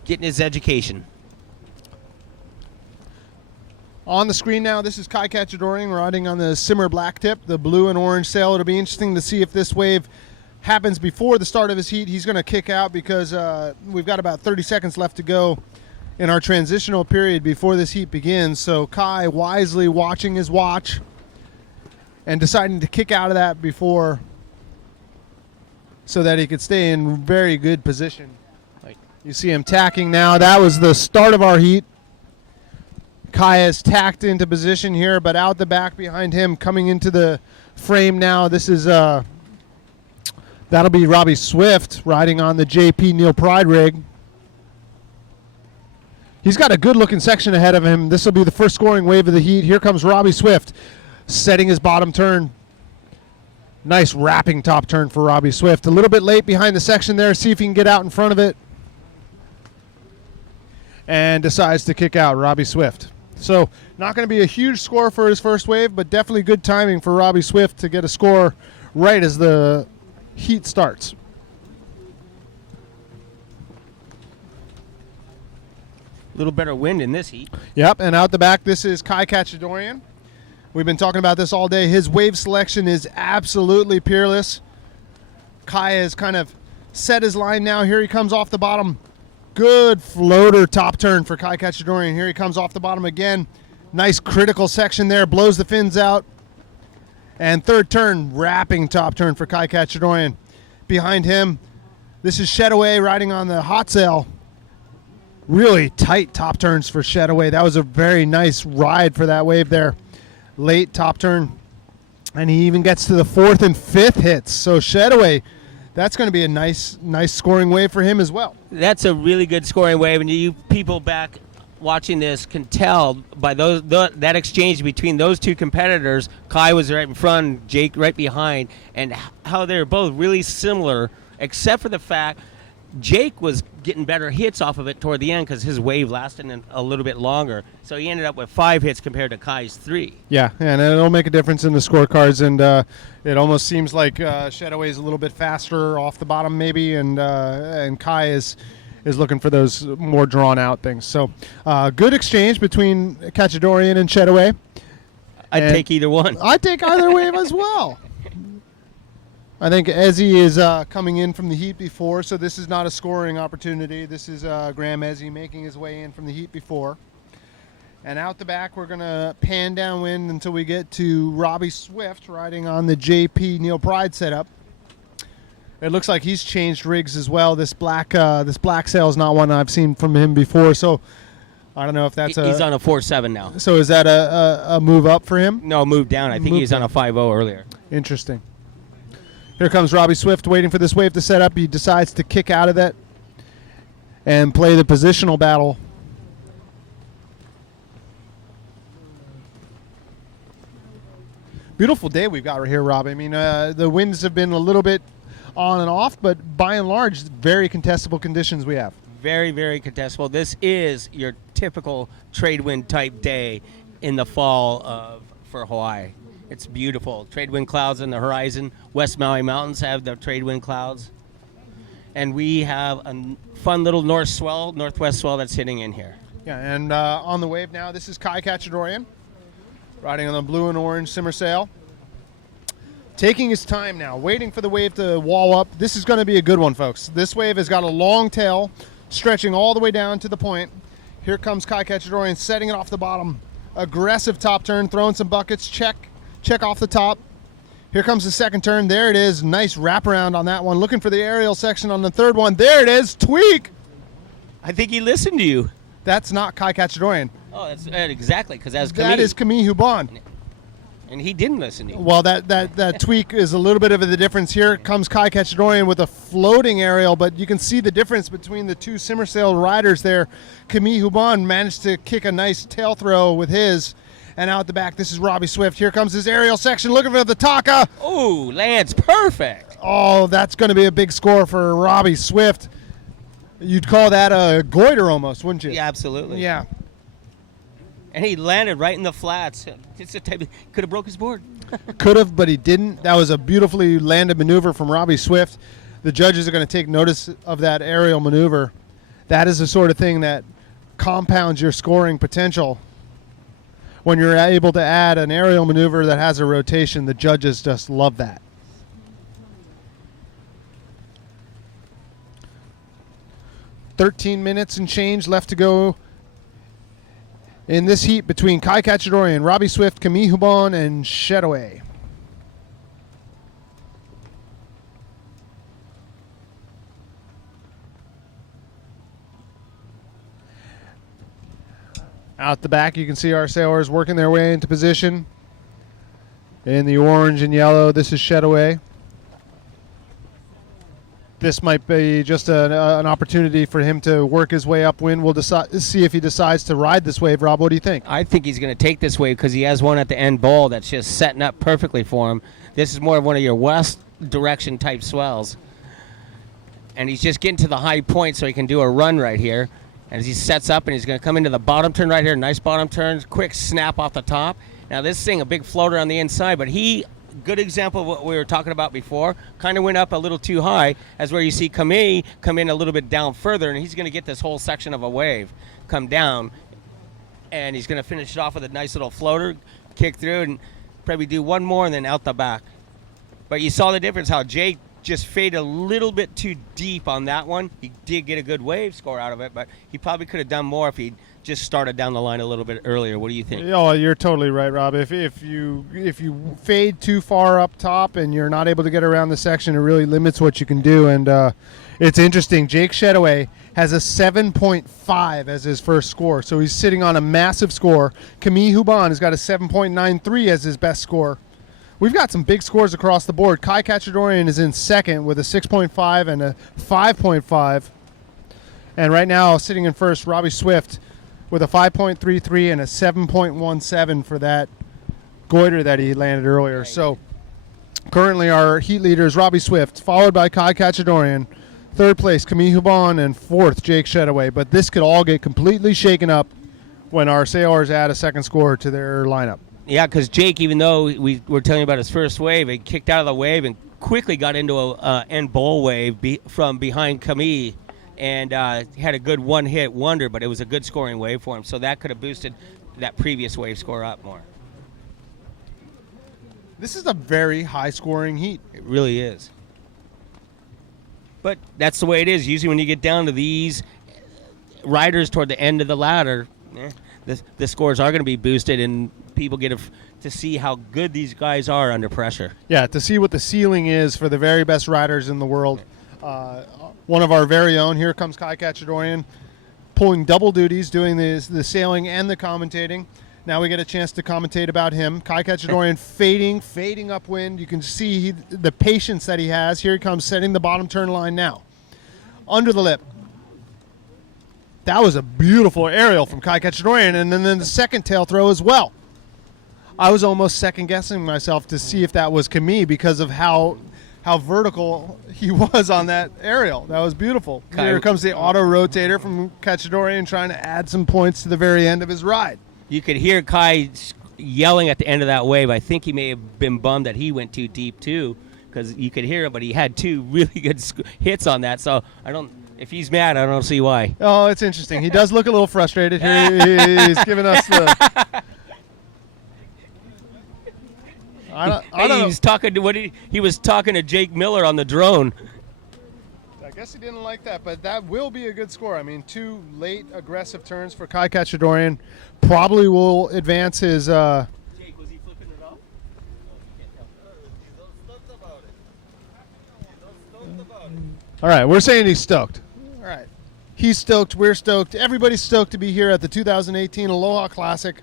getting his education. On the screen now, this is Kai Cachadorian riding on the Simmer Black Tip, the blue and orange sail. It'll be interesting to see if this wave happens before the start of his heat. He's going to kick out because we've got about 30 seconds left to go in our transitional period before this heat begins. So Kai wisely watching his watch and deciding to kick out of that before, so that he could stay in very good position. Right. You see him tacking now. That was the start of our heat. Kai has tacked into position here, but out the back behind him, coming into the frame now, this is that'll be Robbie Swift riding on the JP Neil Pride rig. He's got a good-looking section ahead of him. This will be the first scoring wave of the heat. Here comes Robbie Swift, setting his bottom turn. Nice wrapping top turn for Robbie Swift. A little bit late behind the section there. See if he can get out in front of it. And decides to kick out, Robbie Swift. So not going to be a huge score for his first wave, but definitely good timing for Robbie Swift to get a score right as the heat starts. A little better wind in this heat. Yep, and out the back, this is Kai Cachadorian. We've been talking about this all day. His wave selection is absolutely peerless. Kai has kind of set his line now. Here he comes off the bottom. Good floater top turn for Kai Cachadorian. Here he comes off the bottom again. Nice critical section there. Blows the fins out. And third turn, wrapping top turn for Kai Cachadorian. Behind him, this is Shedaway riding on the hot sail. Really tight top turns for Shedaway. That was a very nice ride for that wave there. Late top turn. And he even gets to the fourth and fifth hits. So Shedaway, that's going to be a nice scoring wave for him as well. That's a really good scoring wave, and you people back watching this can tell by that exchange between those two competitors. Kai was right in front, Jake right behind, and how they're both really similar, except for the fact Jake was getting better hits off of it toward the end because his wave lasted a little bit longer. So he ended up with 5 hits compared to Kai's 3. Yeah, and it'll make a difference in the scorecards. And it almost seems like Shedaway's a little bit faster off the bottom maybe, and Kai is is looking for those more drawn out things. So good exchange between Cachadorian and Chetaway. I'd take either one. I'd take either wave as well. I think Ezzy is coming in from the heat before, so this is not a scoring opportunity. This is Graham Ezzy making his way in from the heat before. And out the back, we're going to pan downwind until we get to Robbie Swift riding on the JP Neil Pride setup. It looks like he's changed rigs as well. This black sail is not one I've seen from him before, so I don't know if that's He's on a 4.7 now. So is that a move up for him? No, move down. I think he was on a 5.0 earlier. Interesting. Here comes Robbie Swift waiting for this wave to set up. He decides to kick out of that and play the positional battle. Beautiful day we've got right here, Rob. I mean, the winds have been a little bit on and off, but by and large, very contestable conditions we have. Very, very contestable. This is your typical trade wind type day in the fall for Hawaii. It's beautiful. Trade wind clouds on the horizon. West Maui Mountains have the trade wind clouds. And we have a fun little northwest swell that's hitting in here. Yeah, and on the wave now, this is Kai Cachadorian riding on the blue and orange simmer sail. Taking his time now, waiting for the wave to wall up. This is going to be a good one, folks. This wave has got a long tail stretching all the way down to the point. Here comes Kai Cachadorian setting it off the bottom. Aggressive top turn, throwing some buckets. Check off the top. Here comes the second turn. There it is. Nice wraparound on that one. Looking for the aerial section on the third one. There it is. Tweak. I think he listened to you. That's not Kai Cachadorian. Oh, that's exactly, because that is Camille Hubon. And he didn't listen to you. Well, that tweak is a little bit of the difference. Here comes Kai Cachadorian with a floating aerial, but you can see the difference between the two simmer sail riders there. Camille Hubon managed to kick a nice tail throw with his. And out the back, this is Robbie Swift. Here comes his aerial section, looking for the Taka. Oh, lands perfect. Oh, that's going to be a big score for Robbie Swift. You'd call that a goiter almost, wouldn't you? Yeah, absolutely. Yeah. And he landed right in the flats. It's a type of, could have broke his board. Could have, but he didn't. That was a beautifully landed maneuver from Robbie Swift. The judges are going to take notice of that aerial maneuver. That is the sort of thing that compounds your scoring potential. When you're able to add an aerial maneuver that has a rotation, the judges just love that. .13 minutes and change left to go in this heat between Kai Cachadorian, Robbie Swift, Camille Hubon, and Chetaway. Out the back, you can see our sailors working their way into position. In the orange and yellow, this is Chetaway. This might be just an opportunity for him to work his way upwind. We'll see if he decides to ride this wave. Rob, what do you think? I think he's going to take this wave because he has one at the end bowl that's just setting up perfectly for him. This is more of one of your west direction type swells. And he's just getting to the high point so he can do a run right here. And as he sets up and he's going to come into the bottom turn right here, nice bottom turn, quick snap off the top. Now this thing, a big floater on the inside, but good example of what we were talking about before, kind of went up a little too high, as where you see Kamei come in a little bit down further, and he's going to get this whole section of a wave come down, and he's going to finish it off with a nice little floater, kick through, and probably do one more and then out the back. But you saw the difference, how Jake just faded a little bit too deep on that one. He did get a good wave score out of it, but he probably could have done more if he just started down the line a little bit earlier. What do you think? Oh, you're totally right, Rob. If you fade too far up top and you're not able to get around the section, it really limits what you can do. And it's interesting. Jake Chetaway has a 7.5 as his first score, so he's sitting on a massive score. Camille Hubon has got a 7.93 as his best score. We've got some big scores across the board. Kai Cachadorian is in second with a 6.5 and a 5.5. And right now, sitting in first, Robbie Swift with a 5.33 and a 7.17 for that goiter that he landed earlier. So currently our heat leader is Robbie Swift, followed by Kai Cachadorian, third place Camille Hubon, and fourth Jake Chetaway. But this could all get completely shaken up when our sailors add a second score to their lineup. Yeah, because Jake, even though we were telling you about his first wave, he kicked out of the wave and quickly got into a end bowl wave from behind Camille. and had a good one-hit wonder, but it was a good scoring wave for him. So that could have boosted that previous wave score up more. This is a very high-scoring heat. It really is. But that's the way it is. Usually when you get down to these riders toward the end of the ladder, the scores are going to be boosted, and people get to see how good these guys are under pressure. Yeah, to see what the ceiling is for the very best riders in the world. One of our very own, here comes Kai Kachadorian, pulling double duties, doing the sailing and the commentating. Now we get a chance to commentate about him. Kai Kachadorian fading upwind. You can see the patience that he has. Here he comes, setting the bottom turn line now. Under the lip. That was a beautiful aerial from Kai Kachadorian, and then the second tail throw as well. I was almost second-guessing myself to see if that was Camille because of how vertical he was on that aerial. That was beautiful. Here comes the auto rotator from Kachadorian trying to add some points to the very end of his ride. You could hear Kai yelling at the end of that wave. I think he may have been bummed that he went too deep too, because you could hear him, but he had two really good hits on that. So if he's mad, I don't see why. Oh, it's interesting. He does look a little frustrated here. He's giving us the... I don't know. He was talking to he was talking to Jake Miller on the drone. I guess he didn't like that, but that will be a good score. I mean, 2 late aggressive turns for Kai Kachadorian probably will advance his... Jake, was he flipping it off? All right, we're saying he's stoked. All right. He's stoked. We're stoked. Everybody's stoked to be here at the 2018 Aloha Classic.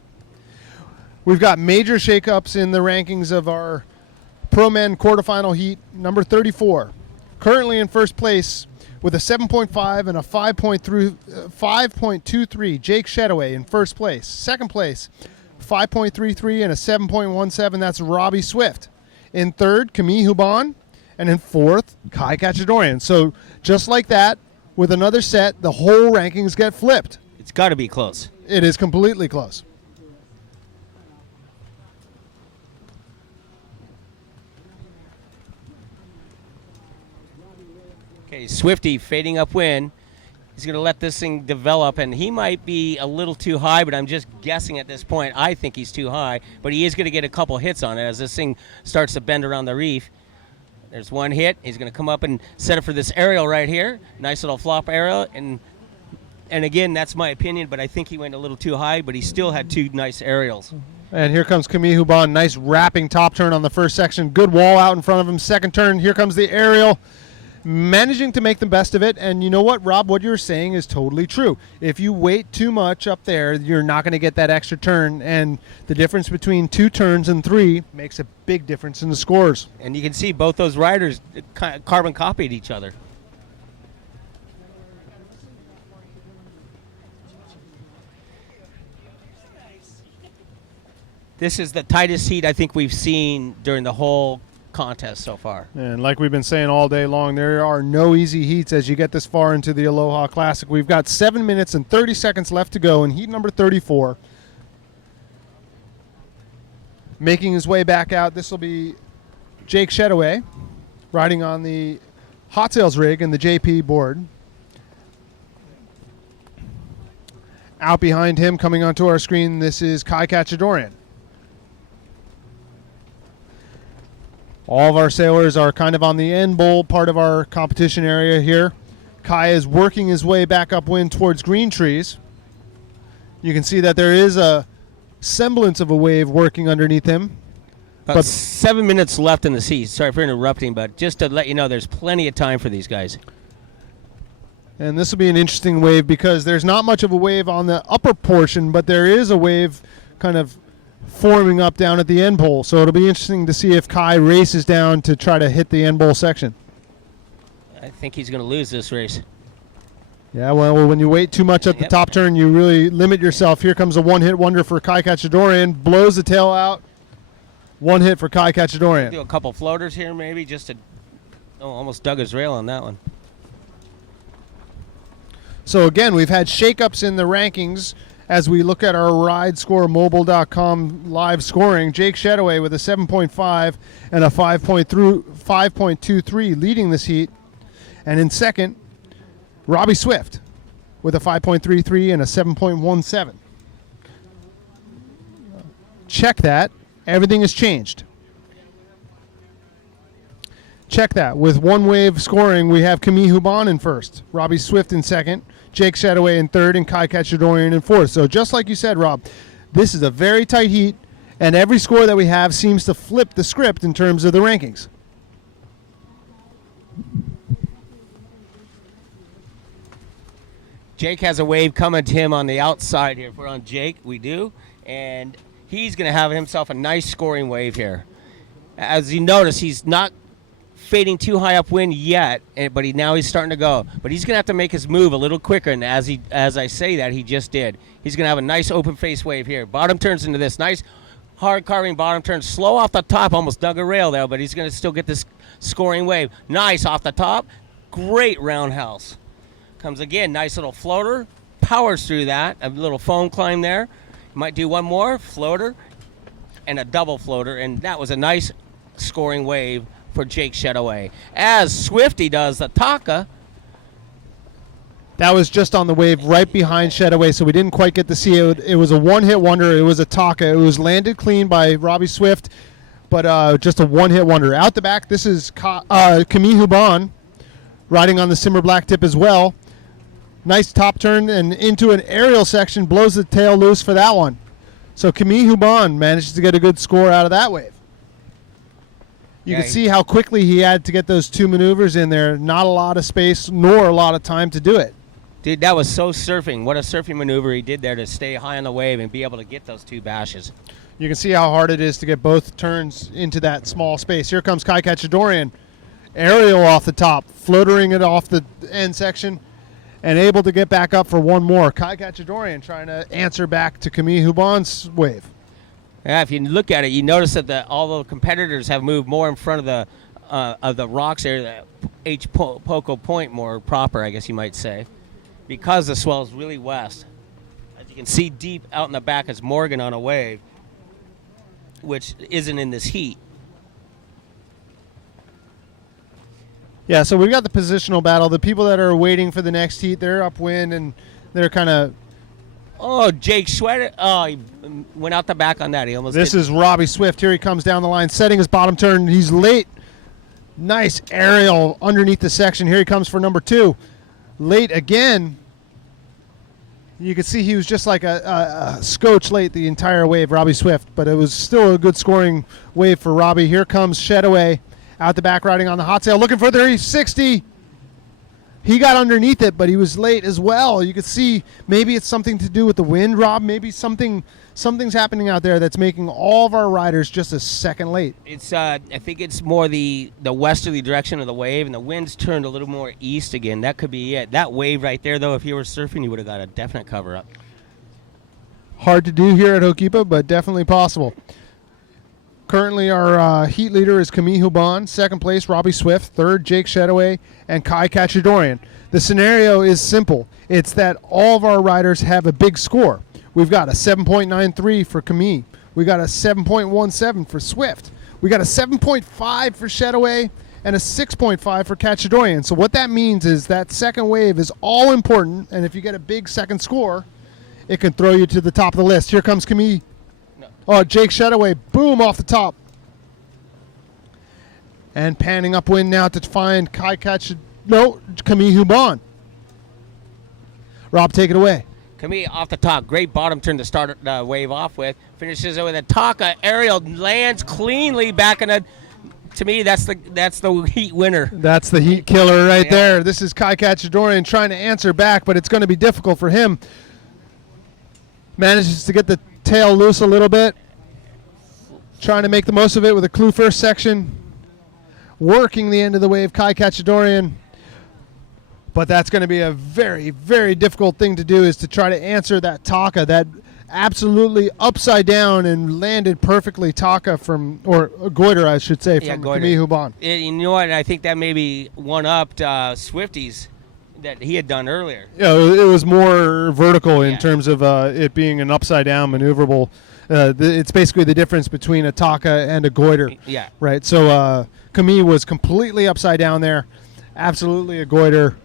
We've got major shakeups in the rankings of our Pro Men quarterfinal heat. Number 34, currently in first place with a 7.5 and a 5.23. Jake Shedaway in first place. Second place, 5.33 and a 7.17. That's Robbie Swift. In third, Camille Huban. And in fourth, Kai Kachadorian. So just like that, with another set, the whole rankings get flipped. It's got to be close. It is completely close. Okay, Swifty fading upwind. He's going to let this thing develop, and he might be a little too high, but I'm just guessing at this point. I think he's too high, but he is going to get a couple hits on it as this thing starts to bend around the reef. There's one hit. He's going to come up and set it for this aerial right here. Nice little flop aerial, and again, that's my opinion, but I think he went a little too high, but he still had 2 nice aerials. And here comes Camille Huban. Nice wrapping top turn on the first section. Good wall out in front of him. Second turn, here comes the aerial. Managing to make the best of it, and you know what, Rob, what you're saying is totally true. If you wait too much up there, you're not going to get that extra turn, and the difference between 2 turns and 3 makes a big difference in the scores. And you can see both those riders carbon copied each other. This is the tightest heat I think we've seen during the whole contest so far. And like we've been saying all day long, there are no easy heats as you get this far into the Aloha Classic. We've got 7 minutes and 30 seconds left to go in heat number 34. Making his way back out, this will be Jake Shedaway riding on the Hot Sails rig and the JP board. Out behind him, coming onto our screen, this is Kai Kachadorian. All of our sailors are kind of on the end bowl part of our competition area here. Kai is working his way back upwind towards green trees. You can see that there is a semblance of a wave working underneath him. But 7 minutes left in the sea. Sorry for interrupting, but just to let you know, there's plenty of time for these guys. And this will be an interesting wave because there's not much of a wave on the upper portion, but there is a wave kind of forming up down at the end pole. So it'll be interesting to see if Kai races down to try to hit the end bowl section. I think he's going to lose this race. Yeah, well, when you wait too much at the top turn, you really limit yourself. Here comes a one-hit wonder for Kai Kachadorian. Blows the tail out. One hit for Kai Kachadorian. Do a couple floaters here maybe just to... Oh, almost dug his rail on that one. So again, we've had shakeups in the rankings as we look at our ridescoremobile.com live scoring. Jake Shedaway with a 7.5 and a 5.23 leading this heat. And in second, Robbie Swift with a 5.33 and a 7.17. Check that. Everything has changed. Check that. With one wave scoring, we have Camille Hubon in first, Robbie Swift in second, Jake Shadoway in third, and Kai Katchadorian in fourth. So just like you said, Rob, this is a very tight heat, and every score that we have seems to flip the script in terms of the rankings. Jake has a wave coming to him on the outside here. If we're on Jake, we do. And he's going to have himself a nice scoring wave here. As you notice, he's not fading too high upwind yet, but now he's starting to go. But he's going to have to make his move a little quicker, and as I say that, he just did. He's going to have a nice open face wave here. Bottom turns into this nice hard carving bottom turn, slow off the top, almost dug a rail there, but he's going to still get this scoring wave. Nice off the top, great roundhouse. Comes again, nice little floater, powers through that, a little foam climb there. Might do one more, floater, and a double floater, and that was a nice scoring wave for Jake Shadoway. As Swifty does the Taka. That was just on the wave right behind Shadoway, so we didn't quite get to see it. It was a one-hit wonder. It was a Taka. It was landed clean by Robbie Swift, but just a one-hit wonder. Out the back, this is Camille Hubon riding on the Simmer Black tip as well. Nice top turn and into an aerial section, blows the tail loose for that one. So Camille Hubon manages to get a good score out of that wave. You can see how quickly he had to get those two maneuvers in there. Not a lot of space nor a lot of time to do it. Dude, that was so surfing. What a surfing maneuver he did there to stay high on the wave and be able to get those two bashes. You can see how hard it is to get both turns into that small space. Here comes Kai Katchadorian. Aerial off the top, floatering it off the end section, and able to get back up for one more. Kai Katchadorian trying to answer back to Camille Hubon's wave. Yeah, if you look at it, you notice that all the competitors have moved more in front of the rocks area, the H. Poco Point more proper, I guess you might say, because the swell is really west. As you can see deep out in the back is Morgan on a wave, which isn't in this heat. Yeah, so we've got the positional battle. The people that are waiting for the next heat, they're upwind and they're kind of... Oh, Jake Sweater. Oh, he went out the back on that. He almost This is Robbie Swift. Here he comes down the line, setting his bottom turn. He's late. Nice aerial underneath the section. Here he comes for number two. Late again. You can see he was just like a scotch late the entire wave, Robbie Swift, but it was still a good scoring wave for Robbie. Here comes Shadoway. Out the back riding on the hot sail, looking for 360. He got underneath it, but he was late as well. You could see maybe it's something to do with the wind, Rob. Maybe something's happening out there that's making all of our riders just a second late. It's I think it's more the westerly direction of the wave, and the wind's turned a little more east again. That could be it. That wave right there, though, if you were surfing, you would have got a definite cover-up. Hard to do here at Hokipa, but definitely possible. Currently, our heat leader is Camille Hubon. Second place, Robbie Swift. Third, Jake Shadoway and Kai Katchadorian. The scenario is simple. It's that all of our riders have a big score. We've got a 7.93 for Camille. We got a 7.17 for Swift. We got a 7.5 for Shadoway and a 6.5 for Katchadorian. So what that means is that second wave is all important, and if you get a big second score, it can throw you to the top of the list. Here comes Camille. Oh, Jake Shadoway, boom, off the top. And panning upwind now to find Camille Hubon. Rob, take it away. Camille off the top, great bottom turn to start the wave off with. Finishes it with a Taka aerial, lands cleanly back in a. To me, that's the heat winner. That's the heat killer right there. This is Kai Katchadorian trying to answer back, but it's going to be difficult for him. Manages to get the tail loose a little bit, trying to make the most of it with a clue first section, working the end of the wave, Kai Katchadorian. But that's going to be a very, very difficult thing to do, is to try to answer that Taka, that absolutely upside down and landed perfectly Taka from, or goiter, I should say, from Camille Hubon. You know what? I think that maybe one-upped Swifties that he had done earlier. Yeah, it was more vertical in terms of it being an upside-down maneuverable. It's basically the difference between a Taka and a goiter. Yeah. Right. So Camille was completely upside down there, absolutely a goiter.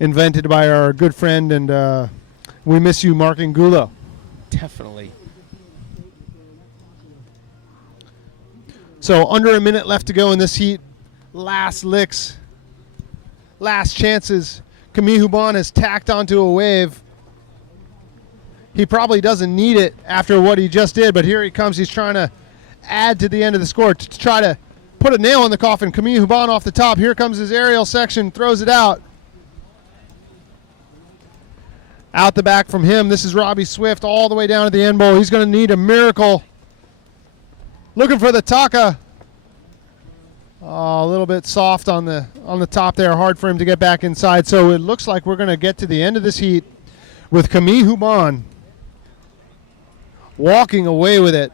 invented by our good friend, and we miss you, Mark Angulo. Definitely. So under a minute left to go in this heat. Last licks, last chances. Camille Hubon has tacked onto a wave. He probably doesn't need it after what he just did, but here he comes. He's trying to add to the end of the score to try to put a nail in the coffin. Camille Hubon off the top. Here comes his aerial section, throws it out. Out the back from him, this is Robbie Swift all the way down to the end bowl. He's going to need a miracle. Looking for the Taka. Oh, a little bit soft on the top there. Hard for him to get back inside. So it looks like we're going to get to the end of this heat with Camille Hubon walking away with it.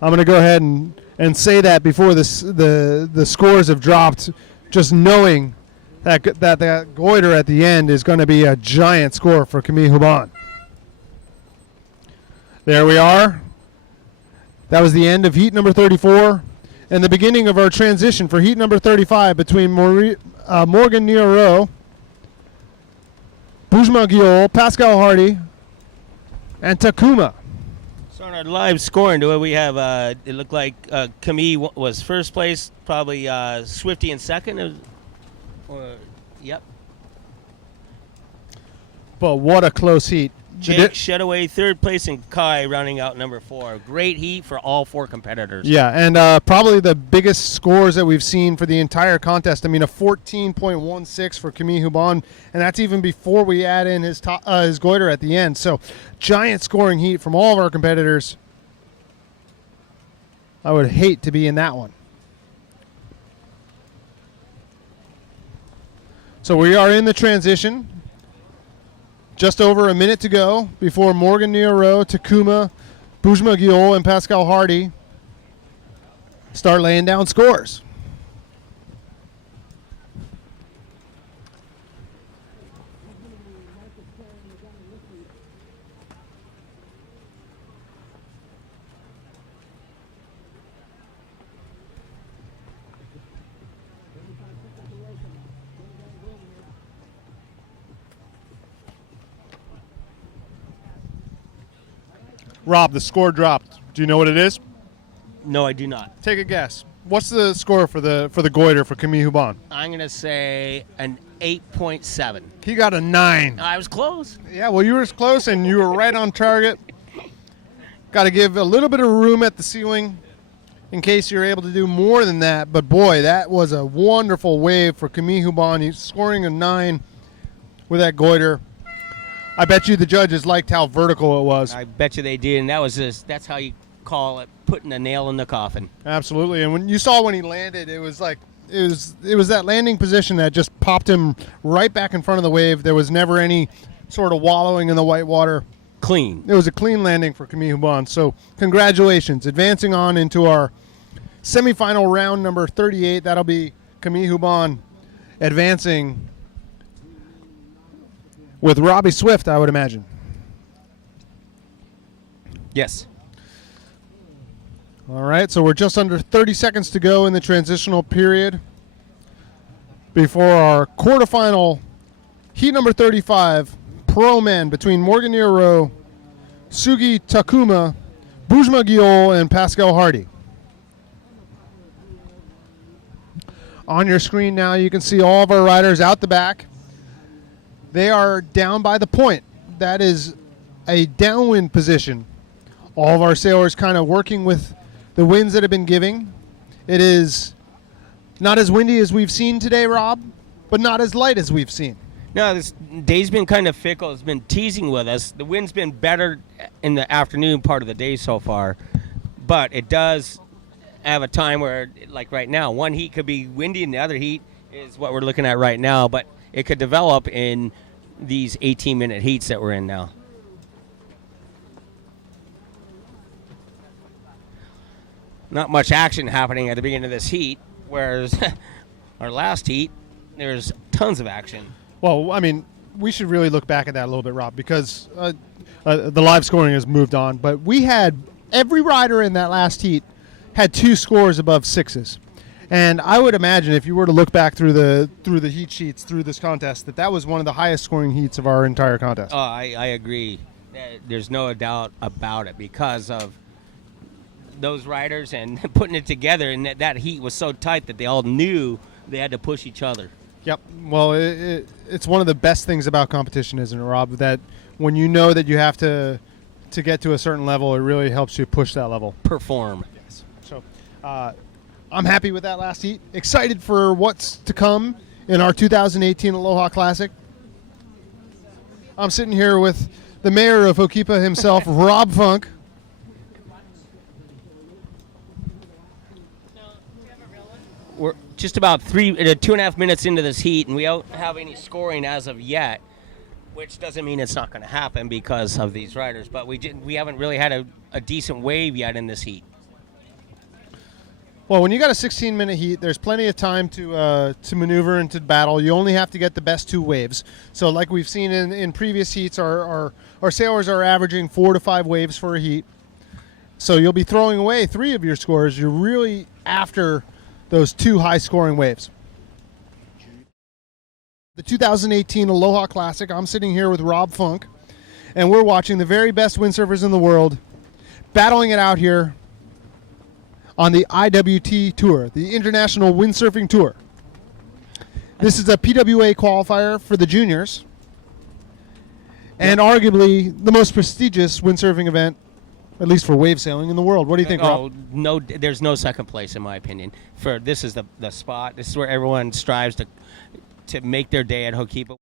I'm going to go ahead and say that before the scores have dropped, just knowing that goiter at the end is going to be a giant score for Camille Hubon. There we are. That was the end of heat number 34 and the beginning of our transition for heat number 35 between Morgan Niro, Bujma Giol, Pascal Hardy, and Takuma. So in our live scoring, do we have? It looked like Camille was first place, probably Swifty in second. Yep. But what a close heat. Jake Shedaway third place, and Kai rounding out number 4. Great heat for all 4 competitors. Yeah, and probably the biggest scores that we've seen for the entire contest. I mean, a 14.16 for Camille Hubon, and that's even before we add in his goiter at the end. So, giant scoring heat from all of our competitors. I would hate to be in that one. So we are in the transition. Just over a minute to go before Morgan Niro, Takuma, Bujma Giol, and Pascal Hardy start laying down scores. Rob, the score dropped. Do you know what it is? No, I do not. Take a guess. What's the score for the goiter for Camille Hubon? I'm going to say an 8.7. He got a 9. I was close. Yeah, well, you were close, and you were right on target. Got to give a little bit of room at the ceiling in case you're able to do more than that. But, boy, that was a wonderful wave for Camille Hubon. He's scoring a 9 with that goiter. I bet you the judges liked how vertical it was. I bet you they did, and that's how you call it, putting a nail in the coffin. Absolutely, and when you saw when he landed, it was like it was that landing position that just popped him right back in front of the wave. There was never any sort of wallowing in the white water. Clean. It was a clean landing for Camille Hubon. So congratulations, advancing on into our semifinal round number 38. That'll be Camille Hubon advancing with Robbie Swift, I would imagine. Yes. All right, so we're just under 30 seconds to go in the transitional period before our quarterfinal heat number 35, pro men between Morgan Niro, Sugi Takuma, Bujma Giol, and Pascal Hardy. On your screen now, you can see all of our riders out the back. They are down by the point. That is a downwind position. All of our sailors kind of working with the winds that have been giving. It is not as windy as we've seen today, Rob, but not as light as we've seen. No, this day's been kind of fickle. It's been teasing with us. The wind's been better in the afternoon part of the day so far, but it does have a time where, like right now, one heat could be windy and the other heat is what we're looking at right now, but it could develop in these 18-minute heats that we're in now. Not much action happening at the beginning of this heat, whereas our last heat, there's tons of action. Well, I mean, we should really look back at that a little bit, Rob, because the live scoring has moved on. But we had every rider in that last heat had 2 scores above 6s. And I would imagine if you were to look back through the heat sheets through this contest, that was one of the highest scoring heats of our entire contest. Oh, I agree. There's no doubt about it because of those riders and putting it together. And that heat was so tight that they all knew they had to push each other. Yep. Well, it's one of the best things about competition, isn't it, Rob? That when you know that you have to get to a certain level, it really helps you push that level. Perform. Yes. So I'm happy with that last heat. Excited for what's to come in our 2018 Aloha Classic. I'm sitting here with the mayor of Hokipa himself, Rob Funk. We're just about 2.5 minutes into this heat, and we don't have any scoring as of yet, which doesn't mean it's not going to happen because of these riders. But we haven't really had a decent wave yet in this heat. Well, when you got a 16-minute heat, there's plenty of time to maneuver and to battle. You only have to get the best 2 waves. So like we've seen in previous heats, our sailors are averaging 4 to 5 waves for a heat. So you'll be throwing away 3 of your scores. You're really after those 2 high-scoring waves. The 2018 Aloha Classic, I'm sitting here with Rob Funk, and we're watching the very best windsurfers in the world battling it out here on the IWT Tour, the International Windsurfing Tour. This is a PWA qualifier for the juniors, and arguably the most prestigious windsurfing event, at least for wave sailing, in the world. What do you think, Rob? No, there's no second place in my opinion. This is the spot. This is where everyone strives to make their day at Hokipa.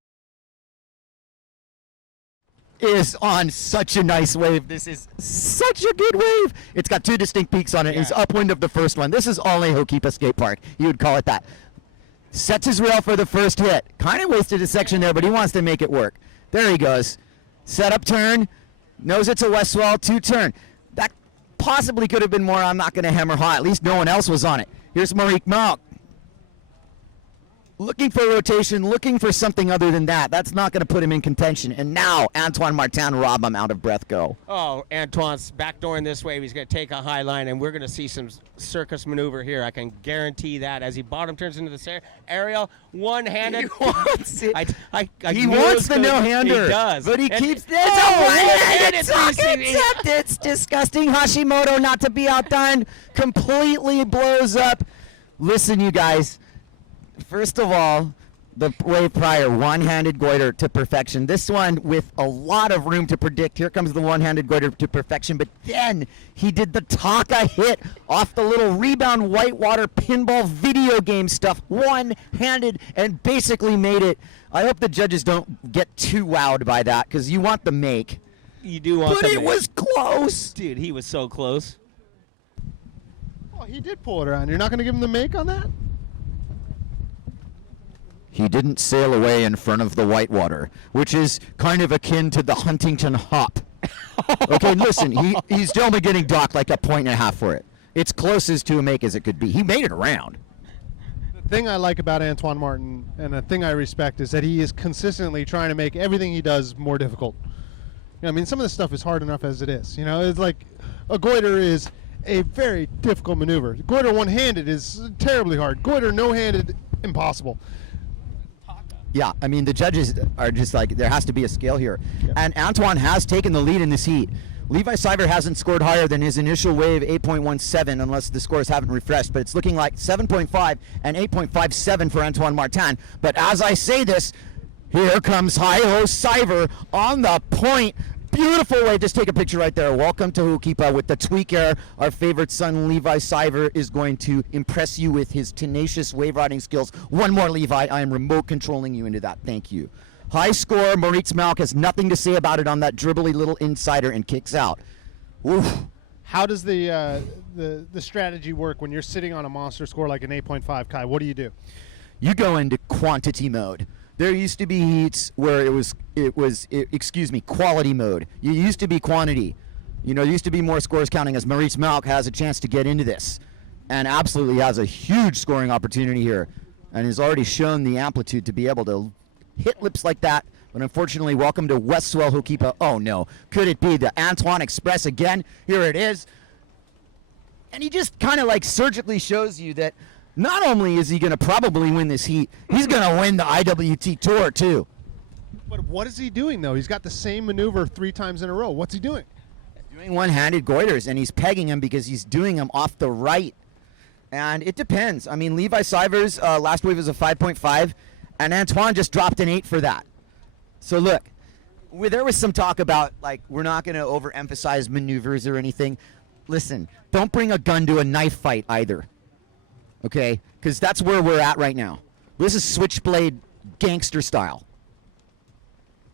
Is on such a nice wave. This is such a good wave. It's got 2 distinct peaks on it. Yeah. It's upwind of the first one. This is all a Hokipa skate park. You would call it that. Sets his rail for the first hit. Kind of wasted a section there, but he wants to make it work. There he goes. Set up turn. Knows it's a west swell. 2 turn. That possibly could have been more. I'm not going to hammer high. At least no one else was on it. Here's Marique Malk. Looking for rotation, looking for something other than that. That's not going to put him in contention. And now, Antoine Martin, Rob, I'm out of breath, go. Oh, Antoine's backdooring this wave. He's going to take a high line, and we're going to see some circus maneuver here. I can guarantee that. As he bottom turns into the aerial, one-handed. He wants it. He knew wants it the no-hander. He does. But he keeps this. one-handed Except it's disgusting. Hashimoto, not to be outdone, completely blows up. Listen, you guys. First of all, the wave prior, one-handed goiter to perfection. This one with a lot of room to predict. Here comes the one-handed goiter to perfection. But then he did the Taka hit off the little rebound whitewater pinball video game stuff, one-handed, and basically made it. I hope the judges don't get too wowed by that because you want the make. You do want But it was close. Dude, he was so close. Oh, he did pull it around. You're not going to give him the make on that? He didn't sail away in front of the whitewater, which is kind of akin to the Huntington hop. Okay, listen, he's only getting docked like 1.5 points for it. It's closest to a make as it could be. He made it around. The thing I like about Antoine Martin, and the thing I respect, is that he is consistently trying to make everything he does more difficult. I mean, some of this stuff is hard enough as it is. You know, it's like a goiter is a very difficult maneuver. Goiter one-handed is terribly hard. Goiter no-handed, impossible. Yeah, I mean, the judges are just like, there has to be a scale here. Yeah. And Antoine has taken the lead in this heat. Levi Siver hasn't scored higher than his initial wave, 8.17, unless the scores haven't refreshed. But it's looking like 7.5 and 8.57 for Antoine Martin. But as I say this, here comes Hi-Ho Siver on the point. Beautiful wave. Just take a picture right there. Welcome to Hokipa with the Tweak Air. Our favorite son, Levi Siver, is going to impress you with his tenacious wave riding skills. One more, Levi. I am remote controlling you into that. Thank you. High score. Moritz Malk has nothing to say about it on that dribbly little insider and kicks out. Oof. How does the strategy work when you're sitting on a monster score like an 8.5, Kai? What do you do? You go into quantity mode. There used to be heats where it was quality mode. You used to be quantity. You know, there used to be more scores counting as Maurice Malk has a chance to get into this and absolutely has a huge scoring opportunity here and has already shown the amplitude to be able to hit lips like that. But unfortunately, welcome to West Swell Hokipa. Oh, no. Could it be the Antoine Express again? Here it is. And he just kind of like surgically shows you that Not only is he going to probably win this heat, he's going to win the IWT Tour too. But what is he doing, though? He's got the same maneuver 3 times in a row. What's he doing? Doing one-handed goiters, and he's pegging him because he's doing them off the right. And it depends. I mean, Levi Sivers' last wave was a 5.5, and Antoine just dropped an 8 for that. So look, there was some talk about, like, we're not going to overemphasize maneuvers or anything. Listen, don't bring a gun to a knife fight either, okay? Because that's where we're at right now. This is switchblade gangster style.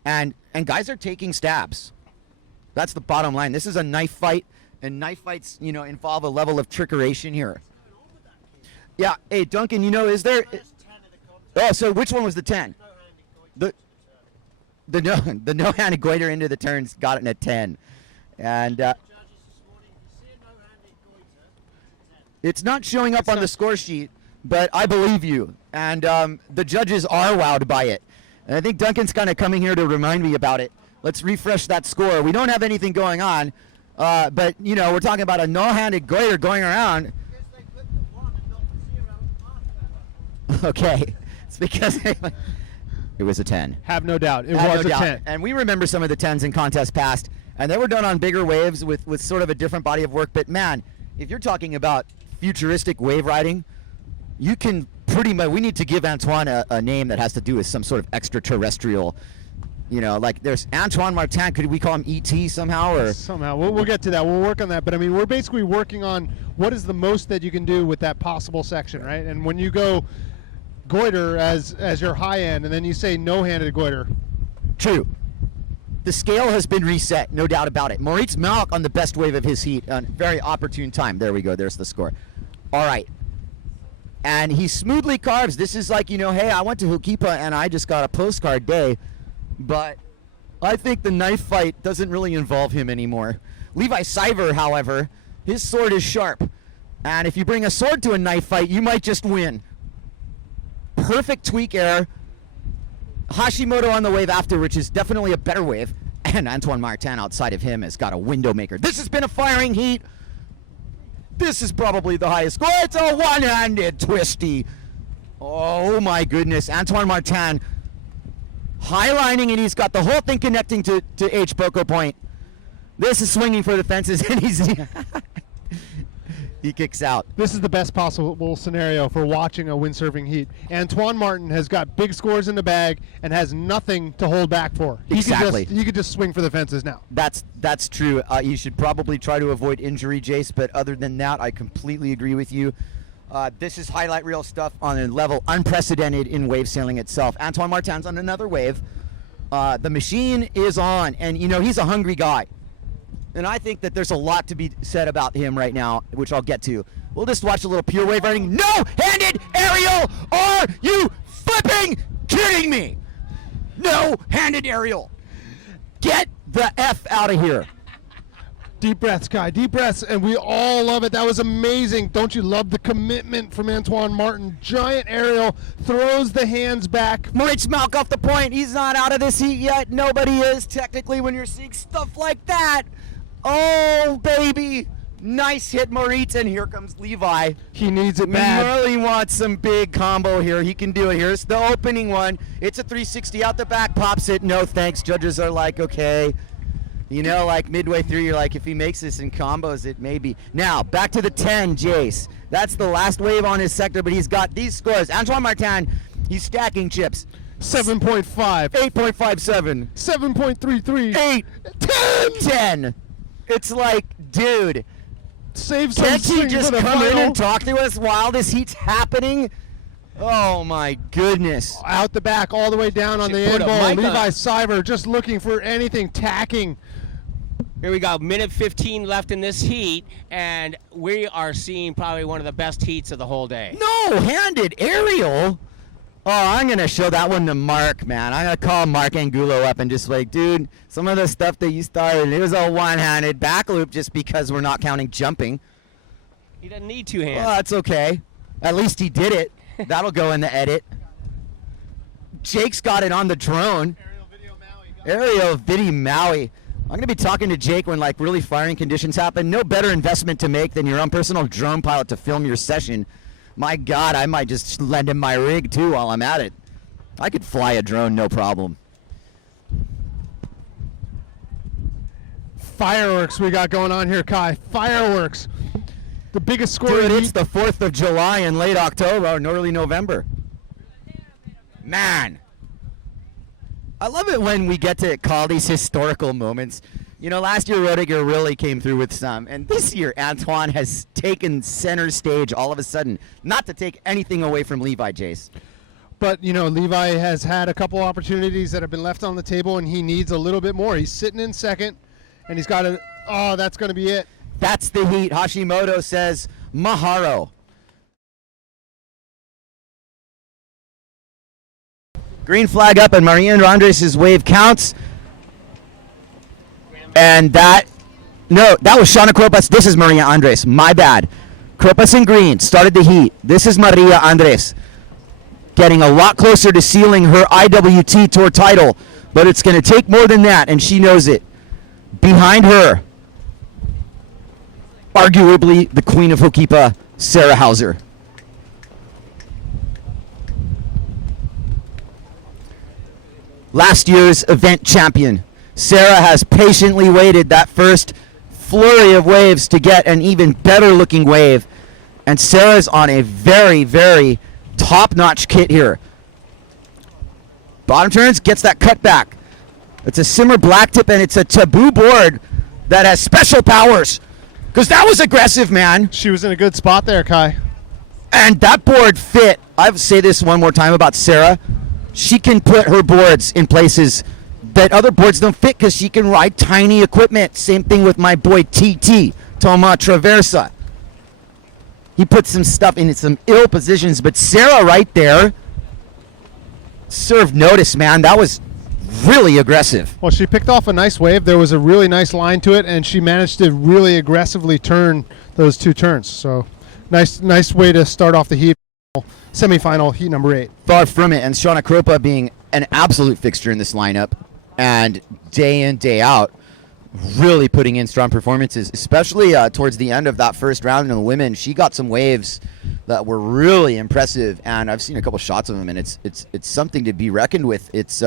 And guys are taking stabs. That's the bottom line. This is a knife fight, and knife fights, involve a level of trickeration here. Yeah. Hey, Duncan, is there? Oh, so which one was the 10? The no-handed goiter into the turns got it in a 10, and it's not showing up on the score sheet, but I believe you, and the judges are wowed by it. And I think Duncan's kind of coming here to remind me about it. Let's refresh that score. We don't have anything going on, but, we're talking about a no-handed goiter going around. Okay. It's because it was a 10. Have no doubt. It was a 10. And we remember some of the 10s in contests past, and they were done on bigger waves with sort of a different body of work. But, man, if you're talking about futuristic wave riding, you can pretty much, we need to give Antoine a name that has to do with some sort of extraterrestrial, like there's Antoine Martin. Could we call him ET somehow? Or somehow. We'll get to that. We'll work on that. But, I mean, we're basically working on what is the most that you can do with that possible section, right? And when you go goiter as your high end, and then you say no-handed goiter. True. The scale has been reset, no doubt about it. Moritz Malk on the best wave of his heat, a very opportune time. There we go. There's the score. All right. And he smoothly carves. This is like, hey, I went to Hukipa and I just got a postcard day. But I think the knife fight doesn't really involve him anymore. Levi Siver, however, his sword is sharp. And if you bring a sword to a knife fight, you might just win. Perfect tweak air. Hashimoto on the wave after, which is definitely a better wave. And Antoine Martin outside of him has got a window maker. This has been a firing heat. This is probably the highest score. It's a one-handed twisty. Oh my goodness. Antoine Martin highlining, and he's got the whole thing connecting to H. Boko Point. This is swinging for the fences, and he kicks out. This is the best possible scenario for watching a windsurfing heat. Antoine Martin has got big scores in the bag and has nothing to hold back for. Exactly. He could just swing for the fences now. That's true. You should probably try to avoid injury, Jace, but other than that, I completely agree with you. This is highlight reel stuff on a level unprecedented in wave sailing itself. Antoine Martin's on another wave. The machine is on, and, he's a hungry guy. And I think that there's a lot to be said about him right now, which I'll get to. We'll just watch a little pure wave riding. No-handed aerial! Are you flipping kidding me? No-handed aerial. Get the F out of here. Deep breaths, Kai. Deep breaths, and we all love it. That was amazing. Don't you love the commitment from Antoine Martin? Giant aerial, throws the hands back. Moritz Malk off the point. He's not out of this heat yet. Nobody is, technically, when you're seeing stuff like that. Oh, baby. Nice hit, Moritz, and here comes Levi. He needs it bad. Really wants some big combo here. He can do it. Here's the opening one. It's a 360 out the back, pops it. No thanks. Judges are like, okay. Like midway through, you're like, if he makes this in combos, it may be. Now, back to the 10, Jace. That's the last wave on his sector, but he's got these scores. Antoine Martin, he's stacking chips. 7.5. 8.57. 7.33. 8. 10. It's like, dude. Save some Can't he swing just for the come in final. and talk to us while this heat's happening? Oh, my goodness. Out the back, all the way down on the Should end put a bowl. mic Levi on. Siver just looking for anything, tacking. Here we go. Minute 15 left in this heat, and we are seeing probably one of the best heats of the whole day. No-handed aerial? Oh, I'm going to show that one to Mark, man. I'm going to call Mark Angulo up and just like, dude, some of the stuff that you started, it was a one-handed back loop just because we're not counting jumping. He doesn't need two hands. Well, that's okay. At least he did it. That'll go in the edit. Jake's got it on the drone. Aerial Video Maui. I'm going to be talking to Jake when really firing conditions happen. No better investment to make than your own personal drone pilot to film your session. My God, I might just lend him my rig too while I'm at it. I could fly a drone, no problem. Fireworks we got going on here, Kai. Fireworks. The biggest score. Dude, it's the 4th of July in late October and early November. Man. I love it when we get to call these historical moments. You know, last year Rodiger really came through with some, and this year Antoine has taken center stage all of a sudden. Not to take anything away from Levi, Jace. But, you know, Levi has had a couple opportunities that have been left on the table, and he needs a little bit more. He's sitting in second, and he's got a, oh, that's going to be it. That's the heat. Hashimoto says Maharo. Green flag up, and Maria Andres' wave counts. And that was Shauna Kropas. This is Maria Andres. My bad. Kropas in green started the heat. This is Maria Andres. Getting a lot closer to sealing her IWT Tour title. But it's going to take more than that, and she knows it. Behind her, arguably the queen of Hokipa, Sarah Hauser. Last year's event champion. Sarah has patiently waited that first flurry of waves to get an even better looking wave. And Sarah's on a very, very top-notch kit here. Bottom turns, gets that cut back. It's a simmer black tip, and it's a taboo board that has special powers. Because that was aggressive, man. She was in a good spot there, Kai. And that board fit. I will say this one more time about Sarah. She can put her boards in places that other boards don't fit because she can ride tiny equipment. Same thing with my boy TT, Toma Traversa. He puts some stuff in some ill positions, but Sarah right there served notice, man. That was really aggressive. Well, she picked off a nice wave. There was a really nice line to it, and she managed to really aggressively turn those two turns. So nice way to start off the heat. Semifinal, heat number 8. Far from it, and Shauna Kropa being an absolute fixture in this lineup, and day in, day out, really putting in strong performances, especially towards the end of that first round in the women. She got some waves that were really impressive, and I've seen a couple shots of them, and it's something to be reckoned with. It's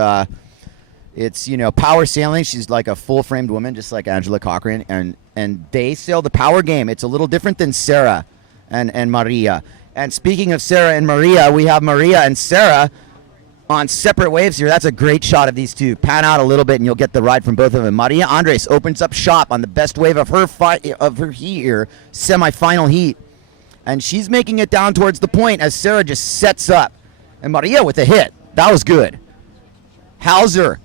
you know, power sailing. She's like a full-framed woman, just like Angela Cochran, and they sail the power game. It's a little different than Sarah and Maria. And speaking of Sarah and Maria, we have Maria and Sarah on separate waves here. That's a great shot of these two. Pan out a little bit, and you'll get the ride from both of them. Maria Andres opens up shop on the best wave of her heat here, semifinal heat. And she's making it down towards the point as Sarah just sets up. And Maria with a hit. That was good. Hauser,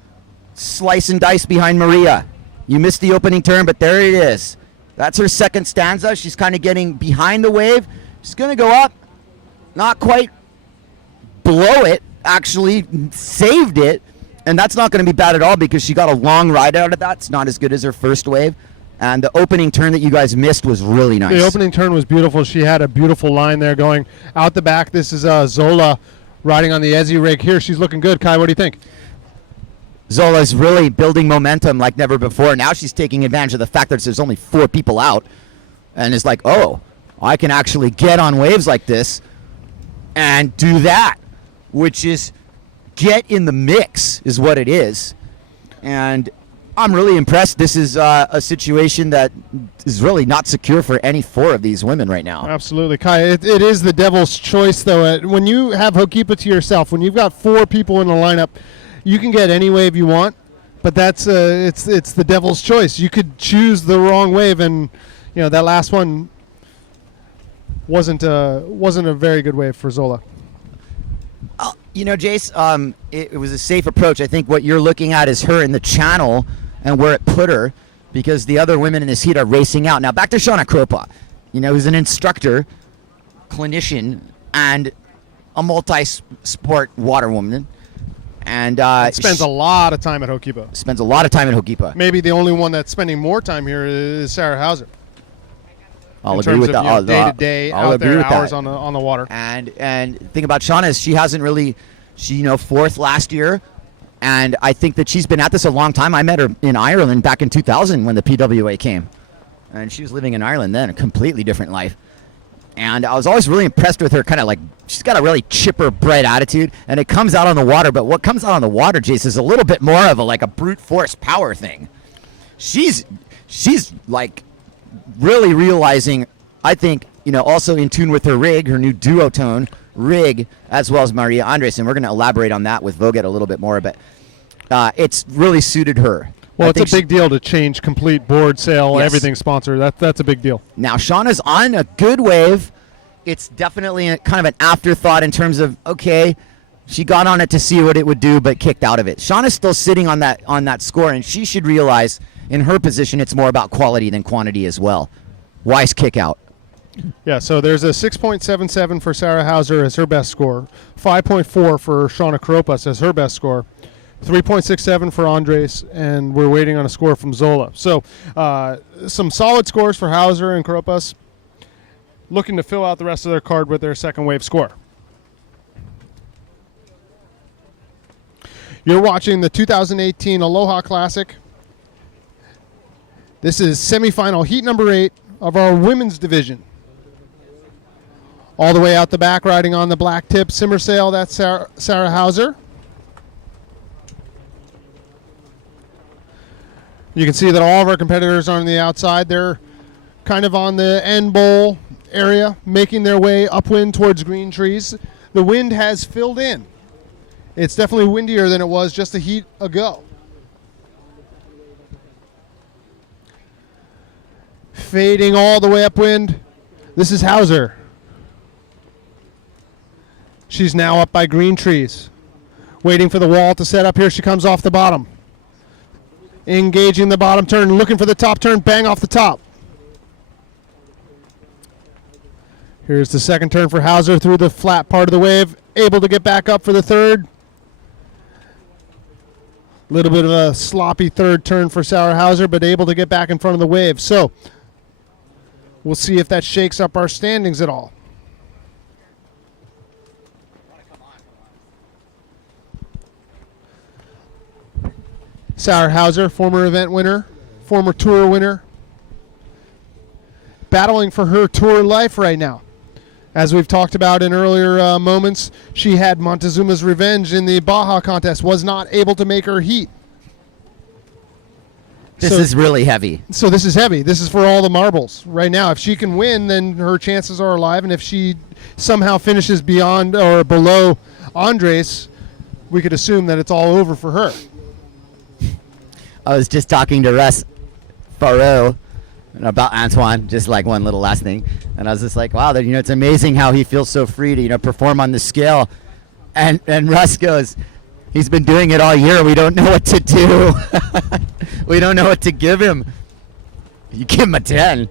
slice and dice behind Maria. You missed the opening turn, but there it is. That's her second stanza. She's kind of getting behind the wave. She's going to go up. Not quite below it. Actually saved it. And that's not going to be bad at all because she got a long ride out of that. It's not as good as her first wave. And the opening turn that you guys missed was really nice. The opening turn was beautiful. She had a beautiful line there going out the back. This is Zola riding on the Ezzy rig here. She's looking good. Kai, what do you think? Zola's really building momentum like never before. Now she's taking advantage of the fact that there's only 4 people out. And it's like, oh, I can actually get on waves like this and do that, which is get in the mix is what it is. And I'm really impressed. This is a situation that is really not secure for any 4 of these women right now. Absolutely, Kai. It is the devil's choice, though. When you have Hokipa to yourself, when you've got 4 people in the lineup, you can get any wave you want, but that's it's the devil's choice. You could choose the wrong wave, and you know that last one wasn't a very good wave for Zola. You know, Jace, it was a safe approach. I think what you're looking at is her in the channel and where it put her, because the other women in this heat are racing out. Now back to Shauna Kropa, you know, who's an instructor, clinician, and a multi-sport water woman. And spends a lot of time at Hokipa. Spends a lot of time at Hokipa. Maybe the only one that's spending more time here is Sarah Hauser. I'll agree with that. You know, day-to-day, I'll out agree there, with hours that. on the water. And the thing about Shauna is she hasn't really, she 4th last year, and I think that she's been at this a long time. I met her in Ireland back in 2000 when the PWA came, and she was living in Ireland then, a completely different life. And I was always really impressed with her, kind of like, she's got a really chipper, bright attitude, and it comes out on the water. But what comes out on the water, Jace, is a little bit more of a brute force power thing. She's like really realizing, I think, also in tune with her rig, her new duotone rig, as well as Maria Andres. And we're going to elaborate on that with Voget a little bit more, but it's really suited her. Well, it's a big deal to change complete board, sail, Yes. everything sponsor. That's a big deal. Now, Shauna's on a good wave. It's definitely kind of an afterthought in terms of, okay, she got on it to see what it would do, but kicked out of it. Shauna's still sitting on that score, and she should realize in her position it's more about quality than quantity as well. Wise kick out. Yeah, so there's a 6.77 for Sarah Hauser as her best score, 5.4 for Shauna Kropas as her best score, 3.67 for Andres, and we're waiting on a score from Zola. So some solid scores for Hauser and Kropas, looking to fill out the rest of their card with their second wave score. You're watching the 2018 Aloha Classic. This is semifinal heat number 8 of our women's division. All the way out the back, riding on the black tip simmer sail, that's Sarah Hauser. You can see that all of our competitors are on the outside. They're kind of on the end bowl area, making their way upwind towards green trees. The wind has filled in. It's definitely windier than it was just a heat ago. Fading all the way upwind. This is Hauser. She's now up by green trees, waiting for the wall to set up. Here she comes off the bottom. Engaging the bottom turn, looking for the top turn, bang off the top. Here's the second turn for Hauser through the flat part of the wave, able to get back up for the third. A little bit of a sloppy third turn for Sarah Hauser, but able to get back in front of the wave. So we'll see if that shakes up our standings at all. Sarah Hauser, former event winner, former tour winner, battling for her tour life right now. As we've talked about in earlier moments, she had Montezuma's revenge in the Baja contest, was not able to make her heat. This is really heavy. So this is heavy. This is for all the marbles right now. If she can win, then her chances are alive. And if she somehow finishes beyond or below Andres, we could assume that it's all over for her. I was just talking to Russ Farrow about Antoine, just like one little last thing. And I was just like, wow, it's amazing how he feels so free to, perform on the scale. And Russ goes, he's been doing it all year. We don't know what to do. We don't know what to give him. You give him a 10.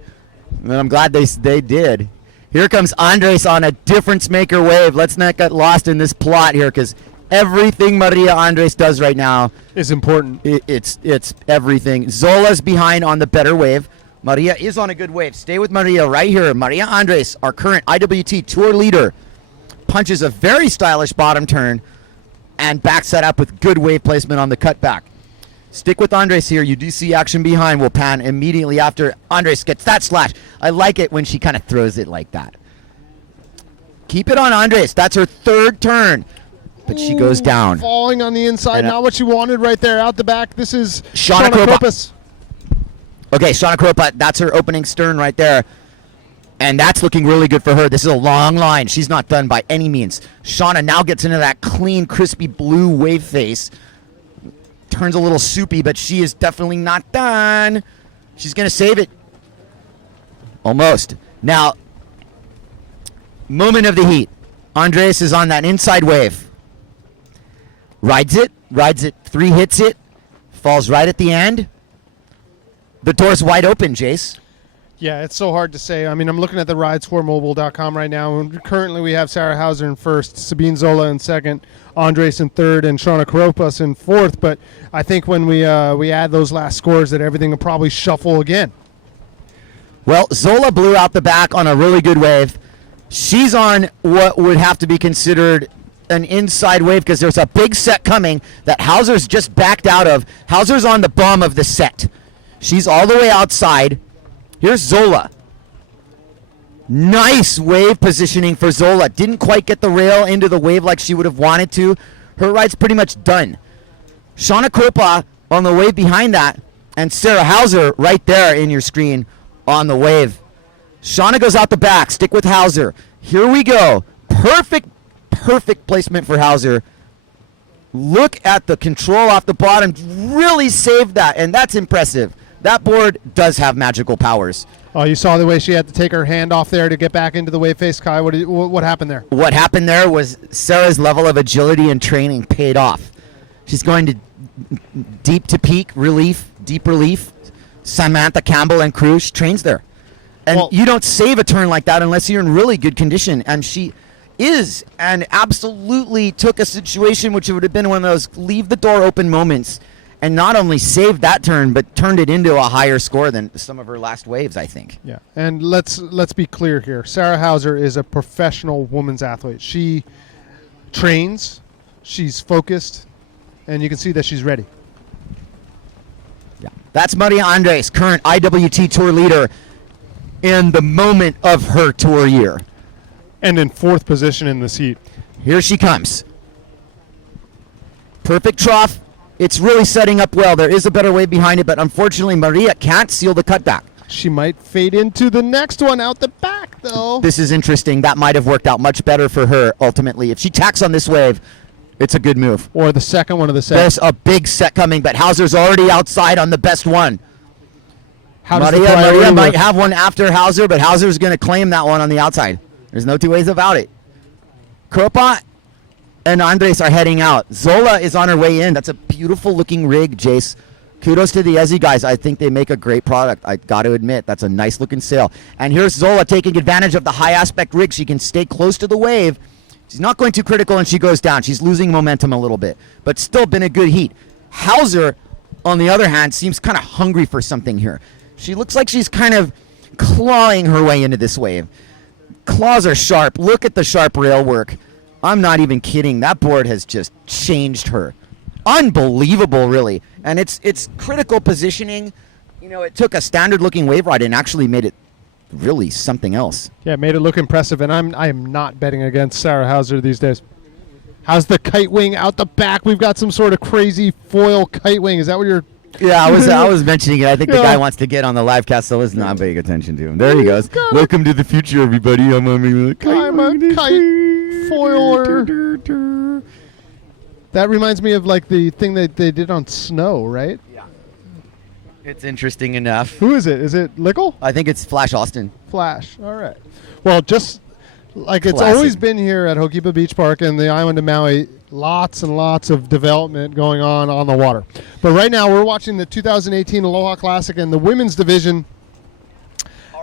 And I'm glad they did. Here comes Andres on a difference maker wave. Let's not get lost in this plot here, because everything Maria Andres does right now is important. It's everything. Zola's behind on the better wave. Maria is on a good wave. Stay with Maria right here. Maria Andres, our current IWT Tour leader, punches a very stylish bottom turn and backs that up with good wave placement on the cutback. Stick with Andres here. You do see action behind. We'll pan immediately after Andres gets that slash. I like it when she kind of throws it like that. Keep it on Andres. That's her third turn. But she goes down. Falling on the inside. And, not what she wanted right there. Out the back. This is Shauna Kropas. Okay, Shauna Kropa, that's her opening stern right there. And that's looking really good for her. This is a long line. She's not done by any means. Shauna now gets into that clean, crispy blue wave face. Turns a little soupy, but she is definitely not done. She's going to save it. Almost. Now, moment of the heat. Andres is on that inside wave. Rides it, 3 hits it, falls right at the end. The door's wide open, Jace. Yeah, it's so hard to say. I mean, I'm looking at the ridescoremobile.com right now, and currently we have Sarah Hauser in first, Sabine Zola in second, Andres in third, and Shauna Kropas in fourth. But I think when we add those last scores, that everything will probably shuffle again. Well, Zola blew out the back on a really good wave. She's on what would have to be considered an inside wave because there's a big set coming that Hauser's just backed out of. Hauser's on the bum of the set. She's all the way outside. Here's Zola. Nice wave positioning for Zola. Didn't quite get the rail into the wave like she would have wanted to. Her ride's pretty much done. Shauna Kropa on the wave behind that, and Sarah Hauser right there in your screen on the wave. Shauna goes out the back. Stick with Hauser. Here we go. Perfect placement for Hauser. Look at the control off the bottom. Really saved that, and that's impressive. That board does have magical powers. Oh, you saw the way she had to take her hand off there to get back into the wave face, Kai. What happened there? What happened there was Sarah's level of agility and training paid off. She's going to deep to peak relief, deep relief. Samantha Campbell and crew, she trains there. And you don't save a turn like that unless you're in really good condition. And she is, and absolutely took a situation which would have been one of those leave the door open moments, and not only saved that turn, but turned it into a higher score than some of her last waves, I think. Yeah, and let's be clear here. Sarah Hauser is a professional women's athlete. She trains, she's focused, and you can see that she's ready. Yeah, that's Maria Andres, current IWT Tour leader in the moment of her tour year. And in 4th position in this heat. Here she comes. Perfect trough. It's really setting up well. There is a better way behind it, but unfortunately Maria can't seal the cutback. She might fade into the next one out the back, though. This is interesting. That might have worked out much better for her, ultimately. If she tacks on this wave, it's a good move. Or the second one of the set. There's a big set coming, but Hauser's already outside on the best one. Maria might have one after Hauser, but Hauser's going to claim that one on the outside. There's no two ways about it. Kropa and Andres are heading out. Zola is on her way in. That's a beautiful looking rig, Jace. Kudos to the Ezzy guys. I think they make a great product. I got to admit, that's a nice looking sail. And here's Zola taking advantage of the high aspect rig. She can stay close to the wave. She's not going too critical, and she goes down. She's losing momentum a little bit, but still been a good heat. Hauser, on the other hand, seems kind of hungry for something here. She looks like she's kind of clawing her way into this wave. Claws are sharp. Look at the sharp rail work. I'm not even kidding. That board has just changed her. Unbelievable, really. And it's critical positioning. You know, it took a standard-looking wave ride and actually made it really something else. Yeah, it made it look impressive, and I am not betting against Sarah Hauser these days. How's the kite wing out the back? We've got some sort of crazy foil kite wing. Is that what you're... Yeah, I was mentioning it. I think the guy wants to get on the live cast, so let's not paying attention to him. There he goes. Welcome to the future, everybody. I'm a kite foiler. That reminds me of like the thing that they did on snow, right? Yeah. It's interesting enough. Who is it? Is it Lickle? I think it's Flash Austin. Flash. All right. Well, just like it's Classic. always been here at Hokipa Beach Park and the island of Maui, lots and lots of development going on the water. But right now we're watching the 2018 Aloha Classic and the women's division,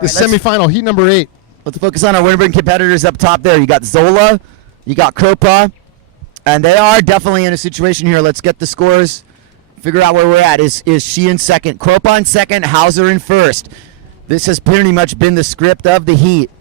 the semifinal, heat number 8. Let's focus on our Winterburn competitors up top there. You got Zola, you got Kropa, and they are definitely in a situation here. Let's get the scores, figure out where we're at. Is she in second? Kropa in second, Hauser in first. This has pretty much been the script of the heat.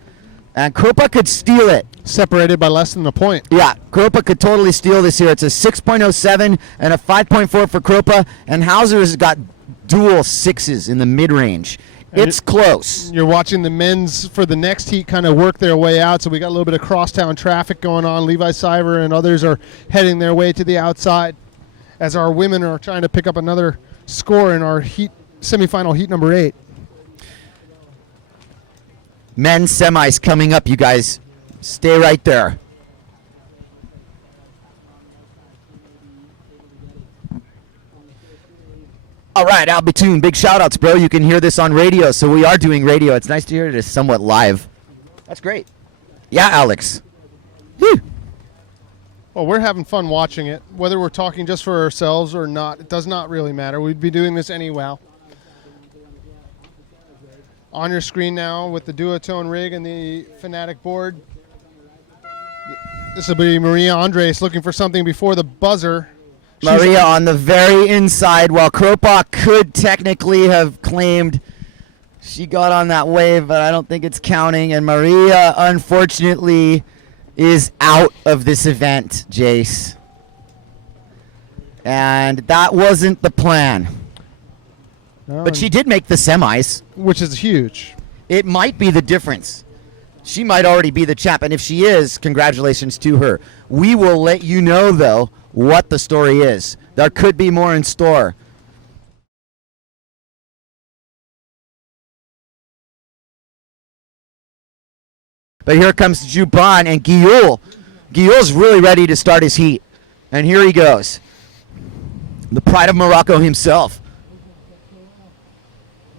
And Kropa could steal it. Separated by less than a point. Yeah, Kropa could totally steal this here. It's a 6.07 and a 5.4 for Kropa, and Hauser's got dual sixes in the mid-range. It's close. You're watching the men's for the next heat kind of work their way out, so we got a little bit of crosstown traffic going on. Levi Siver and others are heading their way to the outside as our women are trying to pick up another score in our heat semifinal heat number 8. Men's semis coming up, you guys. Stay right there. All right, Albitoon, big shout-outs, bro. You can hear this on radio, so we are doing radio. It's nice to hear it somewhat live. That's great. Yeah, Alex. Whew. Well, we're having fun watching it. Whether we're talking just for ourselves or not, it does not really matter. We'd be doing this anyway. On your screen now with the duotone rig and the Fanatic board. This will be Maria Andres looking for something before the buzzer. Maria on the very inside, while Kropa could technically have claimed she got on that wave, but I don't think it's counting. And Maria, unfortunately, is out of this event, Jace. And that wasn't the plan. No, But she did make the semis. which is huge. It might be the difference. She might already be the champ, and if she is, congratulations to her. We will let you know, though, what the story is. There could be more in store. But here comes Juban and Guillaume. Guillaume's really ready to start his heat. And here he goes. The pride of Morocco himself.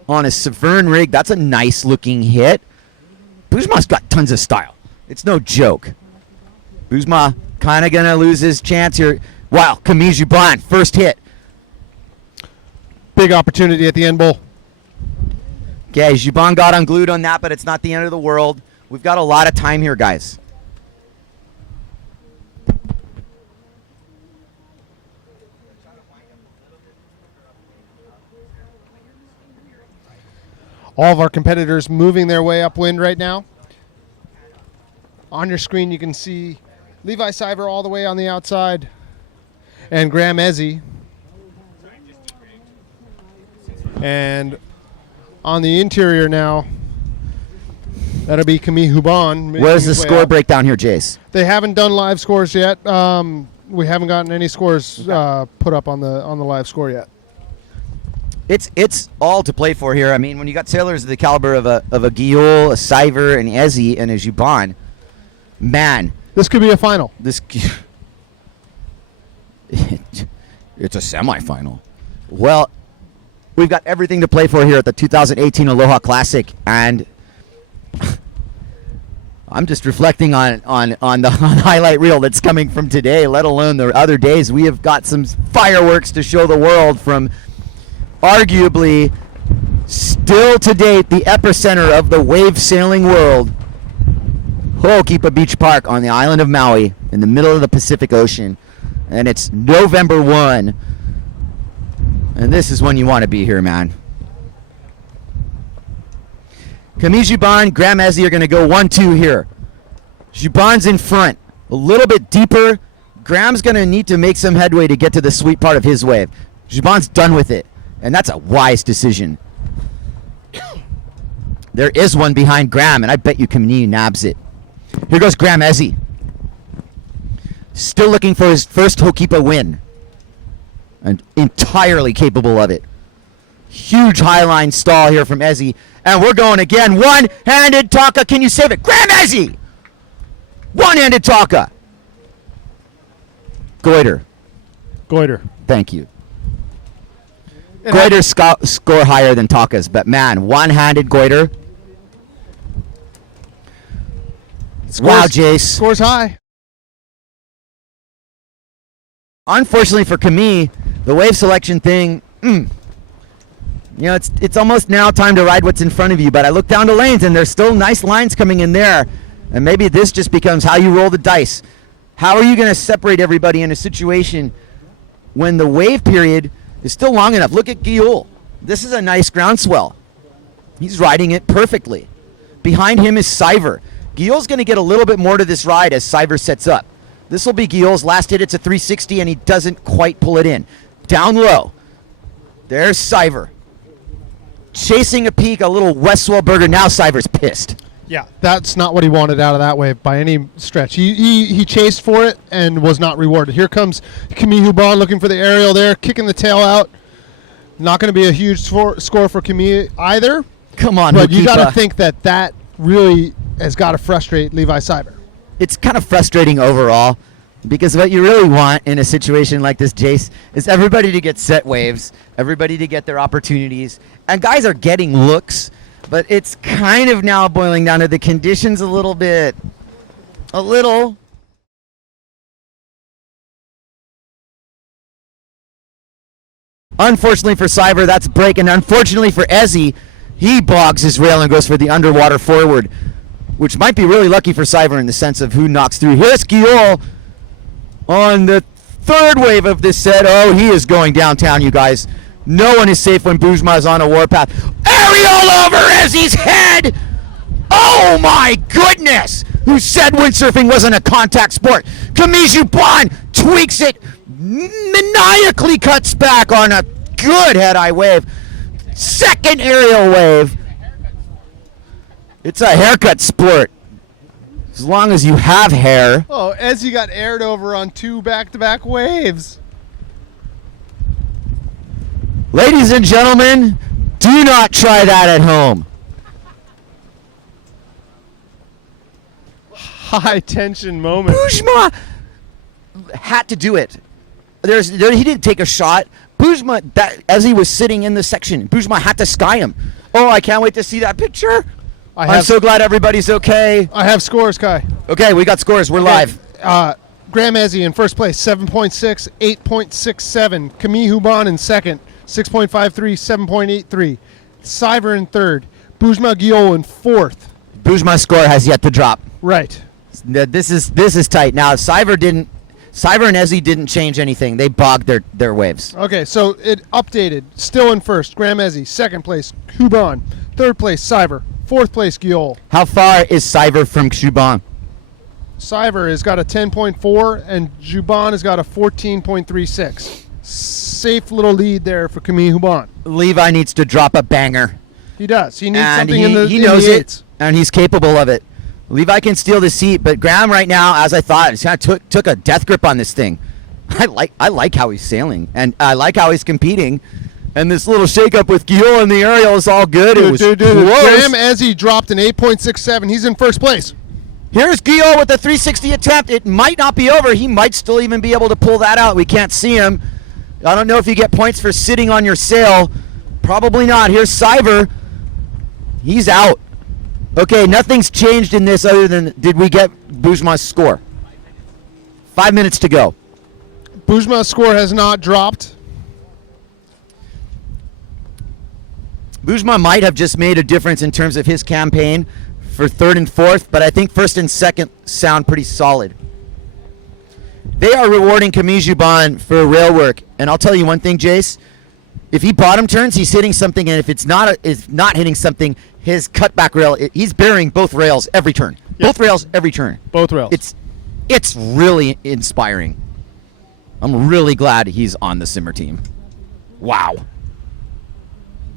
On a Severn rig. That's a nice looking hit. Bouzma's got tons of style. It's no joke. Bouzma kind of going to lose his chance here. Wow, Camille Juban, first hit. Big opportunity at the end bowl. Okay, Juban got unglued on that, but it's not the end of the world. We've got a lot of time here, guys. All of our competitors moving their way upwind right now. On your screen, you can see Levi Siver all the way on the outside and Graham Ezzy. And on the interior now, that'll be Camille Huban. Where's the score breakdown here, Jace? They haven't done live scores yet. We haven't gotten any scores put up on the live score yet. It's all to play for here. I mean, when you got sailors of the caliber of a Guillaume, a Siver, an Ezzy, and a Juban, man, this could be a final. It's a semifinal. Well, we've got everything to play for here at the 2018 Aloha Classic, and I'm just reflecting on the highlight reel that's coming from today, let alone the other days. We have got some fireworks to show the world from arguably, still to date, the epicenter of the wave sailing world, Ho'okipa Beach Park on the island of Maui in the middle of the Pacific Ocean. And it's November 1. And this is when you want to be here, man. Camille Juban, Graham Ezzy are going to go 1-2 here. Juban's in front. A little bit deeper. Graham's going to need to make some headway to get to the sweet part of his wave. Juban's done with it. And that's a wise decision. There is one behind Graham, and I bet you Camille nabs it. Here goes Graham Ezzy. Still looking for his first Ho'okipa win. And entirely capable of it. Huge highline stall here from Ezzy. And we're going again. One-handed Taka. Can you save it? Graham Ezzy! One-handed Taka. Goiter. Thank you. Goiter's score higher than Taka's, but man, one-handed Goiter. Wow, Jace. Scores high. Unfortunately for Camille, the wave selection thing, you know, it's almost now time to ride what's in front of you, but I look down the lanes and there's still nice lines coming in there, and maybe this just becomes how you roll the dice. How are you going to separate everybody in a situation when the wave period is still long enough? Look at Guillaume. This is a nice groundswell. He's riding it perfectly. Behind him is Siver. Guillaume's going to get a little bit more to this ride as Siver sets up. This will be Guillaume's last hit. It's a 360, and he doesn't quite pull it in. Down low. There's Siver. Chasing a peak, a little West Swellberger. Now Siver's pissed. Yeah, that's not what he wanted out of that wave by any stretch. He chased for it and was not rewarded. Here comes Camille Huban looking for the aerial there, kicking the tail out. Not going to be a huge score for Camille either. Come on, but Ho'okipa. You got to think that really has got to frustrate Levi Siver. It's kind of frustrating overall, because what you really want in a situation like this, Jace, is everybody to get set waves, everybody to get their opportunities, and guys are getting looks. But it's kind of now boiling down to the conditions a little bit. A little. Unfortunately for Siver, that's break. And unfortunately for Ezzy, he bogs his rail and goes for the underwater forward, which might be really lucky for Siver in the sense of who knocks through. Here's Guillaume on the third wave of this set. Oh, he is going downtown, you guys. No one is safe when Bouzma is on a warpath. Aerial over Ezzy's head! Oh my goodness! Who said windsurfing wasn't a contact sport? Camille Juban tweaks it, maniacally cuts back on a good head-eye wave. Second aerial wave. It's a haircut sport. As long as you have hair. Oh, Ezzy got aired over on 2 back-to-back waves. Ladies and gentlemen, do not try that at home. High tension moment. Bujma had to do it. He didn't take a shot. Bujma, as he was sitting in the section, Bujma had to sky him. Oh, I can't wait to see that picture. I'm so glad everybody's okay. I have scores, Kai. Okay, we got scores. We're live. Graham Ezzy in first place, 7.6, 8.67. Camille Huban in second, 6.53, 7.83. Cyber in third. Bujma Guillot in fourth. Bujma's score has yet to drop. Right. This is tight. Now, Cyber and Ezzy didn't change anything. They bogged their waves. Okay, so it updated. Still in first, Graham Ezzy. Second place, Huban. Third place, Cyber. Fourth place, Guillot. How far is Cyber from Juban? Cyber has got a 10.4 and Juban has got a 14.36. Safe little lead there for Camille Huban. Levi needs to drop a banger. He does. He needs And something he in the knows eights. it, and he's capable of it. Levi can steal the seat, but Graham right now, as I thought, he's kind of took a death grip on this thing. I like how he's sailing, and I like how he's competing. And this little shakeup with Guillot in the aerial is all good. It was close. Graham Ezzy dropped an 8.67. He's in first place. Here's Guillot with the 360 attempt. It might not be over. He might still even be able to pull that out. We can't see him. I don't know if you get points for sitting on your sail. Probably not. Here's Cyber. He's out. Okay, nothing's changed in this other than did we get Bujma's score? 5 minutes to go. Bujma's score has not dropped. Bujma might have just made a difference in terms of his campaign for third and fourth, but I think first and second sound pretty solid. They are rewarding Camille Juban for rail work, and I'll tell you one thing, Jace. If he bottom turns, he's hitting something, and if it's not hitting something, his cutback rail, he's burying both rails every turn. Yep. Both rails every turn. Both rails. It's really inspiring. I'm really glad he's on the Simmer team. Wow.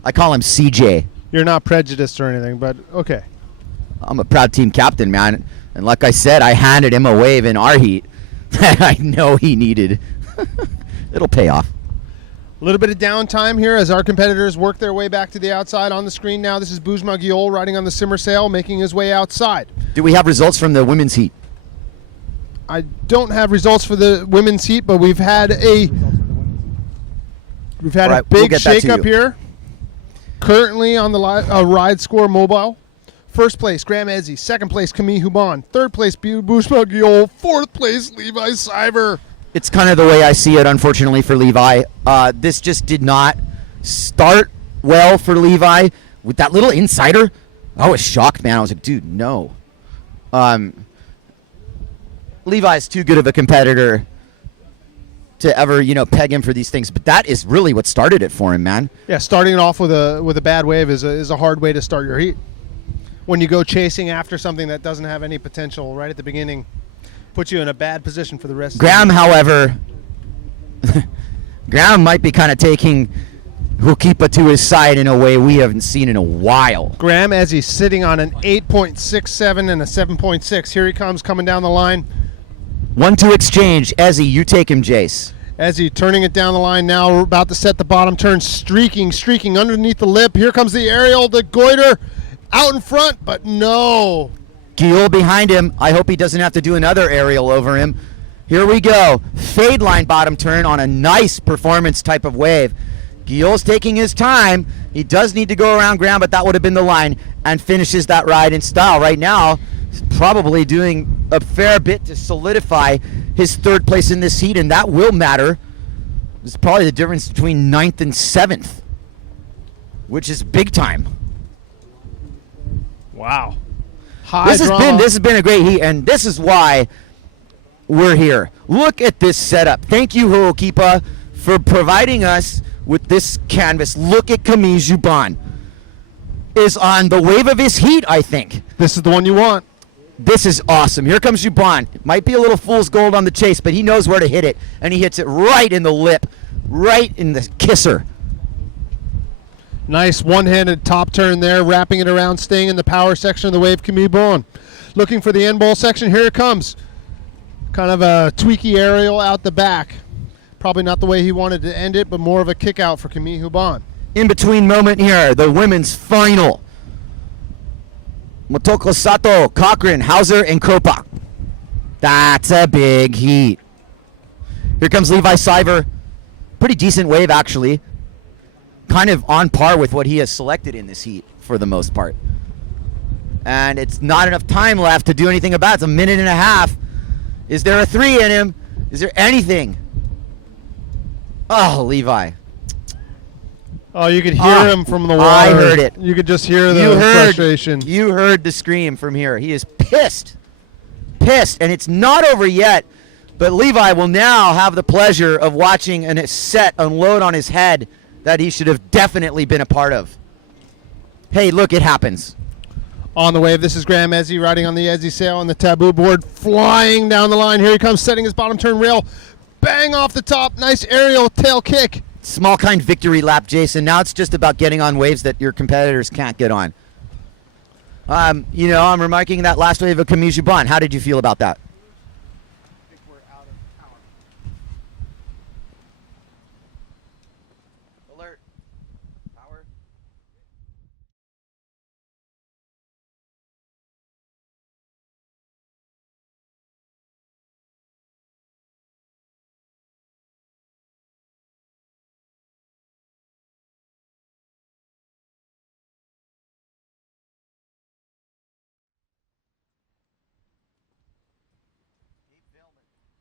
I call him CJ. You're not prejudiced or anything, but okay. I'm a proud team captain, man. And like I said, I handed him a wave in our heat that I know he needed. It'll pay off. A little bit of downtime here as our competitors work their way back to the outside. On the screen now, this is Bujma Guillot riding on the Simmer sail, making his way outside. Do we have results from the women's heat? I don't have results for the women's heat, but we've had a Right, big we'll shakeup here. Currently on the Ride Score mobile. First place, Graham Ezzy. Second place, Camille Huban. Third place, Bujma Guillot. Fourth place, Levi Cyber. It's kind of the way I see it, unfortunately, for Levi. This just did not start well for Levi. With that little insider, I was shocked, man. I was like, dude, no. Levi's too good of a competitor to ever, peg him for these things. But that is really what started it for him, man. Yeah, starting it off with a bad wave is a hard way to start your heat. When you go chasing after something that doesn't have any potential right at the beginning, puts you in a bad position for the rest Graham, of the however, Graham might be kind of taking Hukipa to his side in a way we haven't seen in a while. Graham Ezzy sitting on an 8.67 and a 7.6. Here he comes coming down the line. 1-2 exchange. Ezzy, you take him, Jace. Ezzy turning it down the line now. We're about to set the bottom turn. Streaking underneath the lip. Here comes the aerial, the goiter out in front, but no. Guillot behind him. I hope he doesn't have to do another aerial over him. Here we go. Fade line bottom turn on a nice performance type of wave. Guillot's taking his time. He does need to go around Graham, but that would have been the line, and finishes that ride in style. Right now, he's probably doing a fair bit to solidify his third place in this heat, and that will matter. It's probably the difference between 9th and 7th, which is big time. Wow. This has been a great heat, and this is why we're here. Look at this setup. Thank you, Hukipa, for providing us with this canvas. Look at Camille Juban. Is on the wave of his heat, I think. This is the one you want. This is awesome. Here comes Juban. Might be a little fool's gold on the chase, but he knows where to hit it, and he hits it right in the lip, right in the kisser. Nice one-handed top turn there, wrapping it around, staying in the power section of the wave. Camille Juban. looking for the end bowl section. Here it comes. Kind of a tweaky aerial out the back. Probably not the way he wanted to end it, but more of a kick out for Camille Huban. In between moment here, the women's final. Motoko Sato, Cochran, Hauser, and Kropak. That's a big heat. Here comes Levi Siver. Pretty decent wave, actually. Kind of on par with what he has selected in this heat for the most part. And it's not enough time left to do anything about it. It's a minute and a half. Is there a 3 in him? Is there anything? Oh, Levi. Oh, you could hear him from the water. I heard it. You could just hear the frustration. You heard the scream from here. He is pissed. Pissed. And it's not over yet. But Levi will now have the pleasure of watching a set unload on his head that he should have definitely been a part of. Hey, look, it happens. On the wave, this is Graham Ezzy riding on the Ezzy sail on the taboo board, flying down the line. Here he comes, setting his bottom turn rail. Bang off the top. Nice aerial tail kick. Small kind victory lap, Jason. Now it's just about getting on waves that your competitors can't get on. I'm remarking that last wave of Camille Juban. How did you feel about that? I think we're out of power. Alert. Power.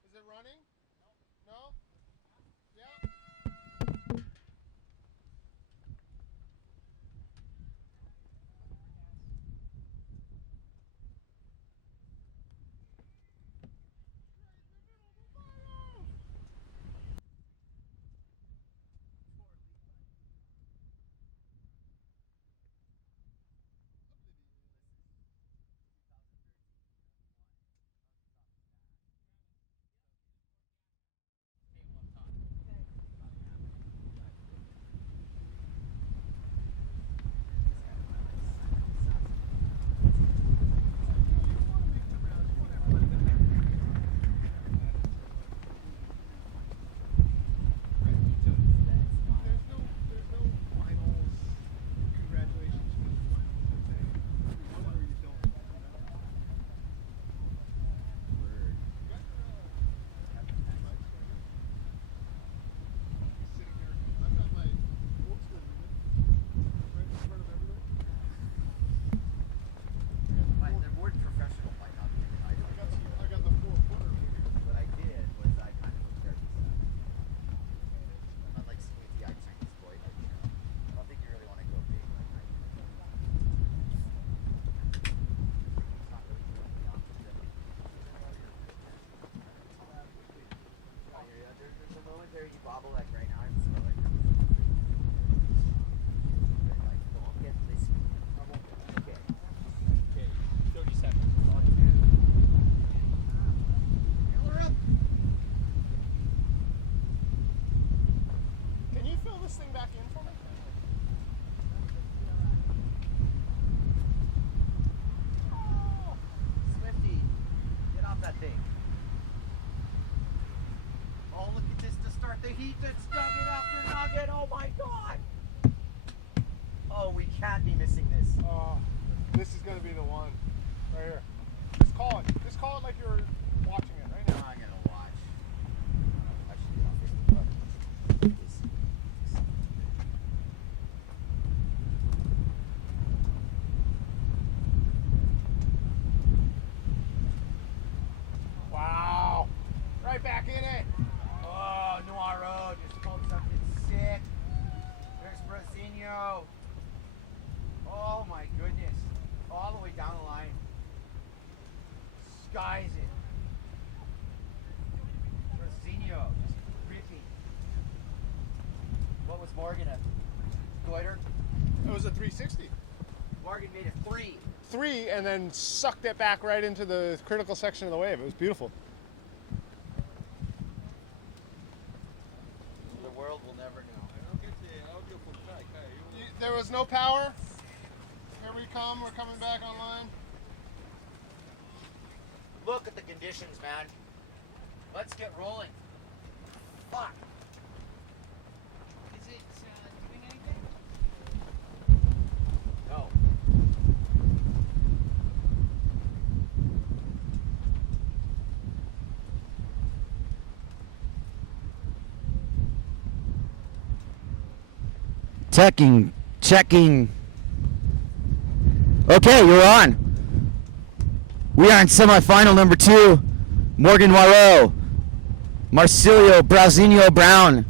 Is it running? No? Yeah. Heat that's nugget after nugget. Oh my God! Oh, we can't be missing this. This is going to be the one. Right here. Just call it. Just call it like you're watching it right now. I'm gonna watch. Actually, I'll fix it. Wow. Right back in it. Oh, Noiro just pulled something sick. There's Brazinho. Oh my goodness. All the way down the line. Skies it. Brazinho just ripping. What was Morgan at? Goiter? It was a 360. Morgan made a 3. 3 and then sucked it back right into the critical section of the wave. It was beautiful. The world will never know. There was no power. Here we come. We're coming back online. look at the conditions, man. Let's get rolling. Fuck. Is it doing anything? No. Checking. Okay, you're on. We are in semifinal number 2. Morgan Noiro, Marcilio Brazinho Brown,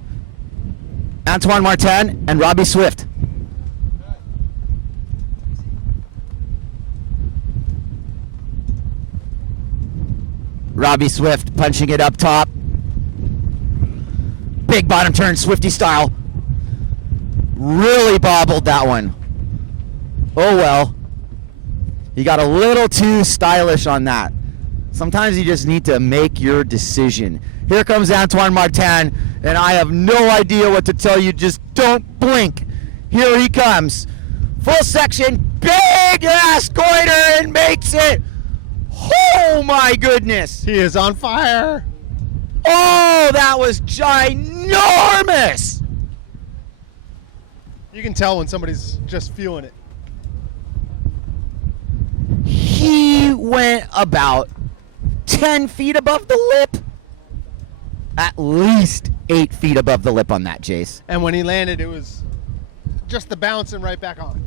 Antoine Martin, and Robbie Swift. Robbie Swift punching it up top. Big bottom turn, Swifty style. Really bobbled that one. Oh well. He got a little too stylish on that. Sometimes you just need to make your decision. Here comes Antoine Martin, and I have no idea what to tell you. Just don't blink. Here he comes. Full section, big ass goiter, and makes it. Oh my goodness. He is on fire. Oh, that was ginormous. You can tell when somebody's just feeling it. He went about 10 feet above the lip. At least 8 feet above the lip on that, Jace. And when he landed, it was just the bouncing right back on.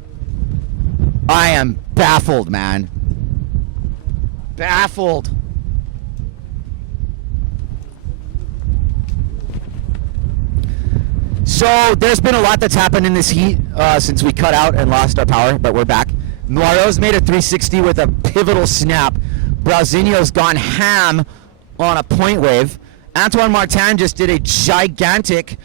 I am baffled, man. Baffled. So there's been a lot that's happened in this heat since we cut out and lost our power, but we're back. Noiro's made a 360 with a pivotal snap. Brazinho's gone ham on a point wave. Antoine Martin just did a gigantic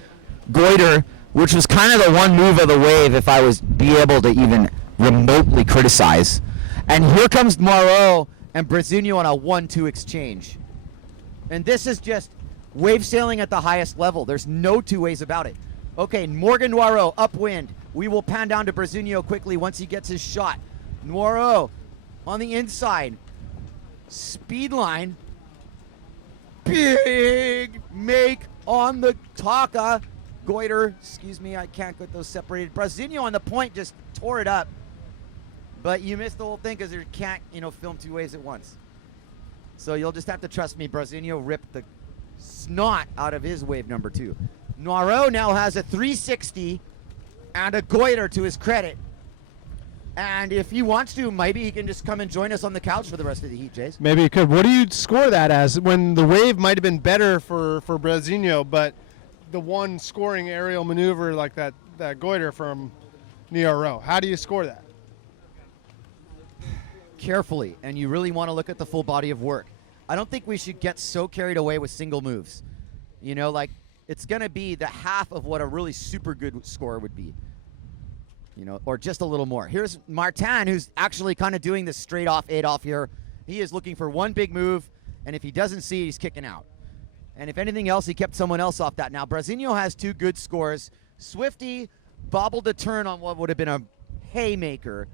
goiter, which was kind of the one move of the wave if I was be able to even remotely criticize. And here comes Noiro and Brazinho on a 1-2 exchange. And this is just wave sailing at the highest level. There's no two ways about it. Okay, Morgan Noiro, upwind. We will pan down to Brazinho quickly once he gets his shot. Noiro on the inside. Speed line. Big make on the Taka. Goiter, excuse me, I can't get those separated. Brazinho on the point just tore it up. But you missed the whole thing because you can't, film two waves at once. So you'll just have to trust me. Brazinho ripped the snot out of his wave number 2. Noiro now has a 360 and a goiter to his credit. And if he wants to, maybe he can just come and join us on the couch for the rest of the heat, Jace. Maybe he could. What do you score that as? When the wave might have been better for Brazinho, but the one scoring aerial maneuver like that goiter from Noiro, how do you score that? Carefully, and you really want to look at the full body of work. I don't think we should get so carried away with single moves. It's going to be the half of what a really super good score would be. Or just a little more. Here's Martin, who's actually kind of doing this straight off, 8 off here. He is looking for one big move, and if he doesn't see it, he's kicking out. And if anything else, he kept someone else off that. Now, Brazinho has 2 good scores. Swifty bobbled a turn on what would have been a haymaker.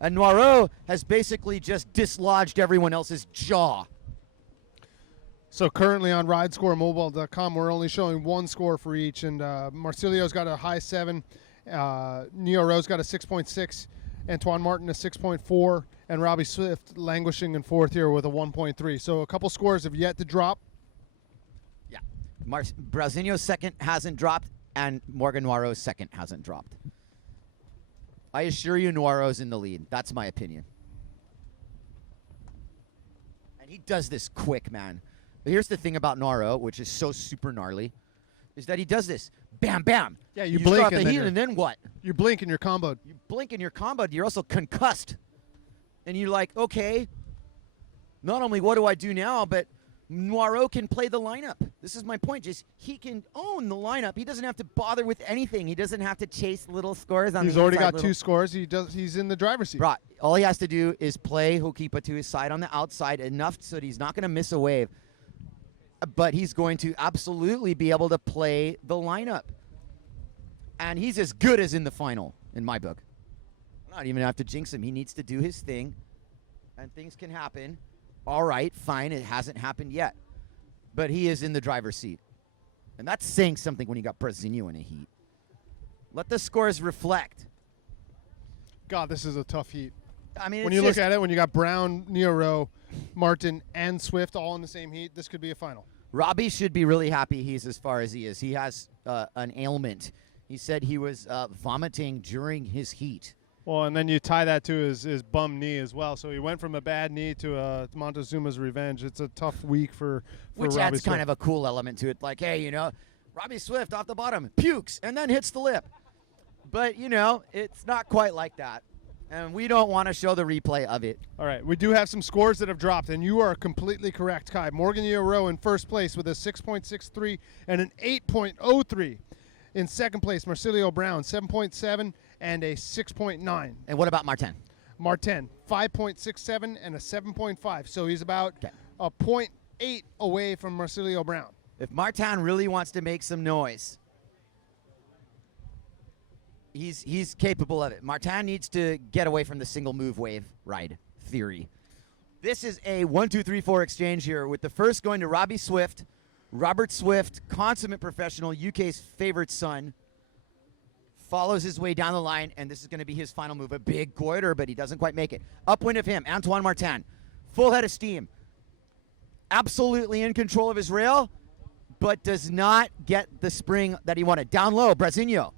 And Noiro has basically just dislodged everyone else's jaw. So currently on ridescoremobile.com, we're only showing one score for each, and Marcilio's got a high 7. Noiro's got a 6.6, Antoine Martin a 6.4, and Robbie Swift languishing in 4th here with a 1.3. So a couple scores have yet to drop. Yeah. Brazinho's 2nd hasn't dropped, and Morgan Noiro's 2nd hasn't dropped. I assure you Noiro's in the lead. That's my opinion. And he does this quick, man. But here's the thing about Noiro, which is so super gnarly, is that he does this. Bam, bam. Yeah, you blink start the heat, and then what? You blink and you're comboed. You blink and you're comboed. You're also concussed. And you're like, okay, not only what do I do now, but Noiro can play the lineup. This is my point. Just he can own the lineup. He doesn't have to bother with anything. He doesn't have to chase little scores on the inside. He's already got 2 scores. He's in the driver's seat. Right. All he has to do is play Hokipa to his side on the outside enough so that he's not going to miss a wave. But he's going to absolutely be able to play the lineup. And he's as good as in the final, in my book. I don't even have to jinx him. He needs to do his thing, and things can happen. All right, fine, it hasn't happened yet. But he is in the driver's seat. And that's saying something when you got Brazinho in a heat. Let the scores reflect. God, this is a tough heat. I mean, When you look at it, when you got Brown, Nero, Martin, and Swift all in the same heat, this could be a final. Robbie should be really happy he's as far as he is. He has an ailment. He said he was vomiting during his heat. Well, and then you tie that to his bum knee as well. So he went from a bad knee to Montezuma's revenge. It's a tough week for Which Robbie adds Swift. kind of a cool element to it. Like, hey, Robbie Swift off the bottom, pukes, and then hits the lip. But, it's not quite like that. And we don't want to show the replay of it. All right, we do have some scores that have dropped, and you are completely correct, Kai. Morgan Yoro in first place with a 6.63 and an 8.03. In second place, Marsilio Brown, 7.7 and a 6.9. And what about Martin? Martin, 5.67 and a 7.5. So he's about a 0.8 away from Marsilio Brown. If Martin really wants to make some noise, he's capable of it. Martin needs to get away from the single move wave ride theory. This is a 1, 2, 3, 4 exchange here, with the first going to Robbie Swift. Robert Swift, consummate professional, UK's favorite son, follows his way down the line, and this is going to be his final move. A big goiter, but he doesn't quite make it. Upwind of him, Antoine Martin. Full head of steam. Absolutely in control of his rail, but does not get the spring that he wanted. Down low, Brazinho.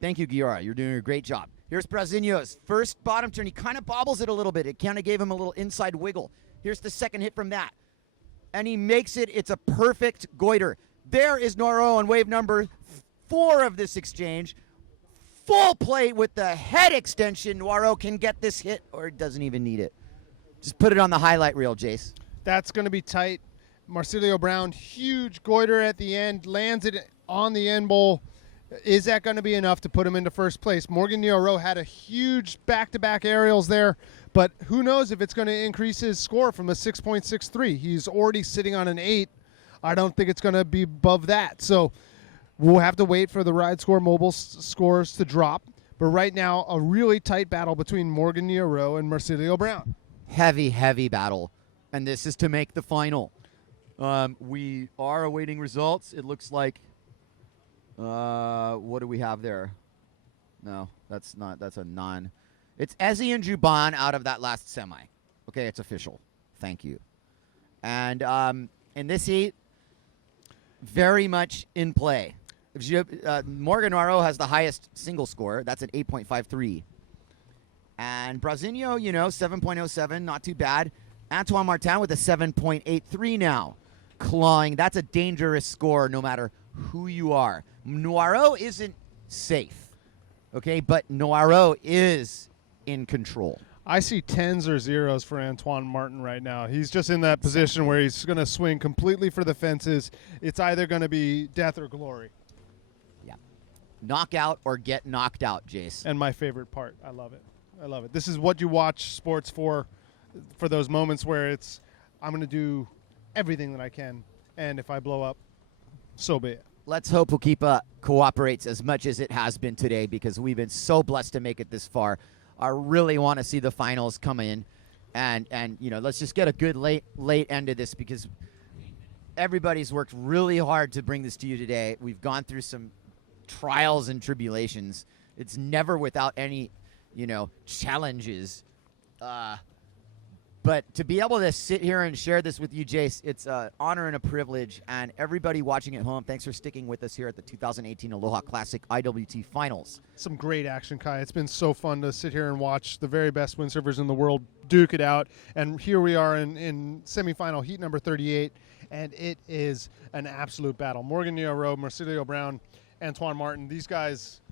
Thank you, Giora. You're doing a great job. Here's Brazinho's first bottom turn. He kind of bobbles it a little bit. It kind of gave him a little inside wiggle. Here's the second hit from that. And he makes it. It's a perfect goiter. There is Noiro on wave number 4 of this exchange. Full plate with the head extension. Noiro can get this hit, or doesn't even need it. Just put it on the highlight reel, Jace. That's going to be tight. Marsilio Brown, huge goiter at the end, lands it on the end bowl. Is that going to be enough to put him into first place? Morgan Nero had a huge back-to-back aerials there, but who knows if it's going to increase his score from a 6.63. He's already sitting on an 8. I don't think it's going to be above that. So we'll have to wait for the Ride Score Mobile scores to drop. But right now, a really tight battle between Morgan Nero and Marsilio Brown. Heavy, heavy battle. And this is to make the final. We are awaiting results. It looks like... what do we have there? No, that's not. That's a non. It's Ezzy and Juban out of that last semi. Okay, it's official. Thank you. And in this heat, very much in play. Morgan Noiro has the highest single score. That's at 8.53. And Brazinho, 7.07, not too bad. Antoine Martin with a 7.83 now. Clawing. That's a dangerous score no matter who you are. Noiro isn't safe, okay, but Noiro is in control. I see 10s or 0s for Antoine Martin right now. He's just in that position where he's going to swing completely for the fences. It's either going to be death or glory. Yeah. Knockout or get knocked out, Jace. And my favorite part. I love it. I love it. This is what you watch sports for those moments where it's, I'm going to do everything that I can, and if I blow up, so be it. Let's hope Pukipa cooperates as much as it has been today, because we've been so blessed to make it this far. I really want to see the finals come in, and let's just get a good late end of this, because everybody's worked really hard to bring this to you today. We've gone through some trials and tribulations. It's never without any, challenges. But to be able to sit here and share this with you, Jace, it's an honor and a privilege. And everybody watching at home, thanks for sticking with us here at the 2018 Aloha Classic IWT Finals. Some great action, Kai. It's been so fun to sit here and watch the very best windsurfers in the world duke it out. And here we are in semifinal heat number 38, and it is an absolute battle. Morgan Nero, Marsilio Brown, Antoine Martin, these guys,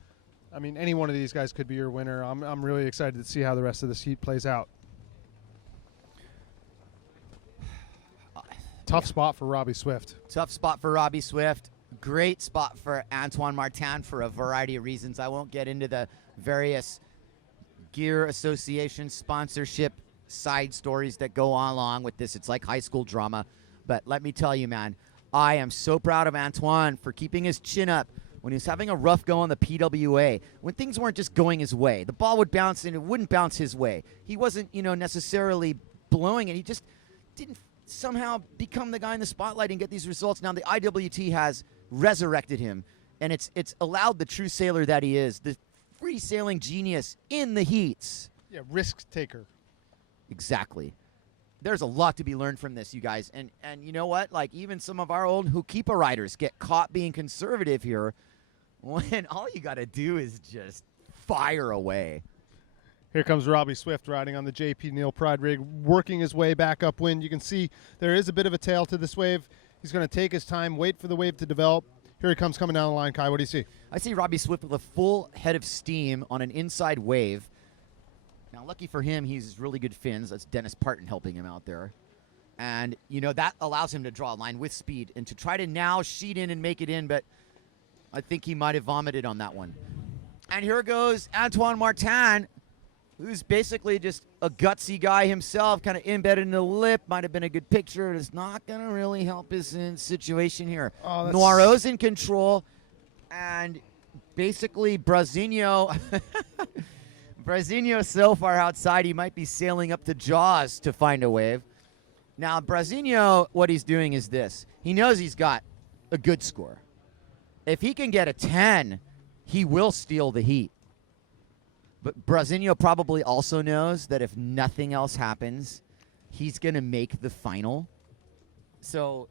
any one of these guys could be your winner. I'm really excited to see how the rest of this heat plays out. Tough spot for Robbie Swift. Tough spot for Robbie Swift. Great spot for Antoine Martin for a variety of reasons. I won't get into the various gear association sponsorship side stories that go on along with this. It's like high school drama. But let me tell you, man, I am so proud of Antoine for keeping his chin up when he was having a rough go on the PWA, when things weren't just going his way. The ball would bounce and it wouldn't bounce his way. He wasn't, necessarily blowing it. He just didn't somehow become the guy in the spotlight and get these results. Now the IWT has resurrected him, and it's allowed the true sailor that he is, the free sailing genius in the heats. Yeah, risk taker. Exactly. There's a lot to be learned from this, you guys. And you know what? Like, even some of our old Hukipa riders get caught being conservative here when all you got to do is just fire away. Here comes Robbie Swift riding on the JP Neal Pride rig, working his way back upwind. You can see there is a bit of a tail to this wave. He's going to take his time, wait for the wave to develop. Here he comes coming down the line. Kai, what do you see? I see Robbie Swift with a full head of steam on an inside wave. Now, lucky for him, he's really good fins. That's Dennis Parton helping him out there. And, you know, that allows him to draw a line with speed and to try to now sheet in and make it in, but I think he might have vomited on that one. And here goes Antoine Martin, who's basically just a gutsy guy himself, kind of embedded in the lip. Might have been a good picture. It's not going to really help his situation here. Oh, Noireau's in control, and basically Brasinho... Brasinho so far outside, he might be sailing up to Jaws to find a wave. Now, Brasinho, what he's doing is this. He knows he's got a good score. If he can get a 10, he will steal the heat. But Brasinho probably also knows that if nothing else happens, he's going to make the final. So,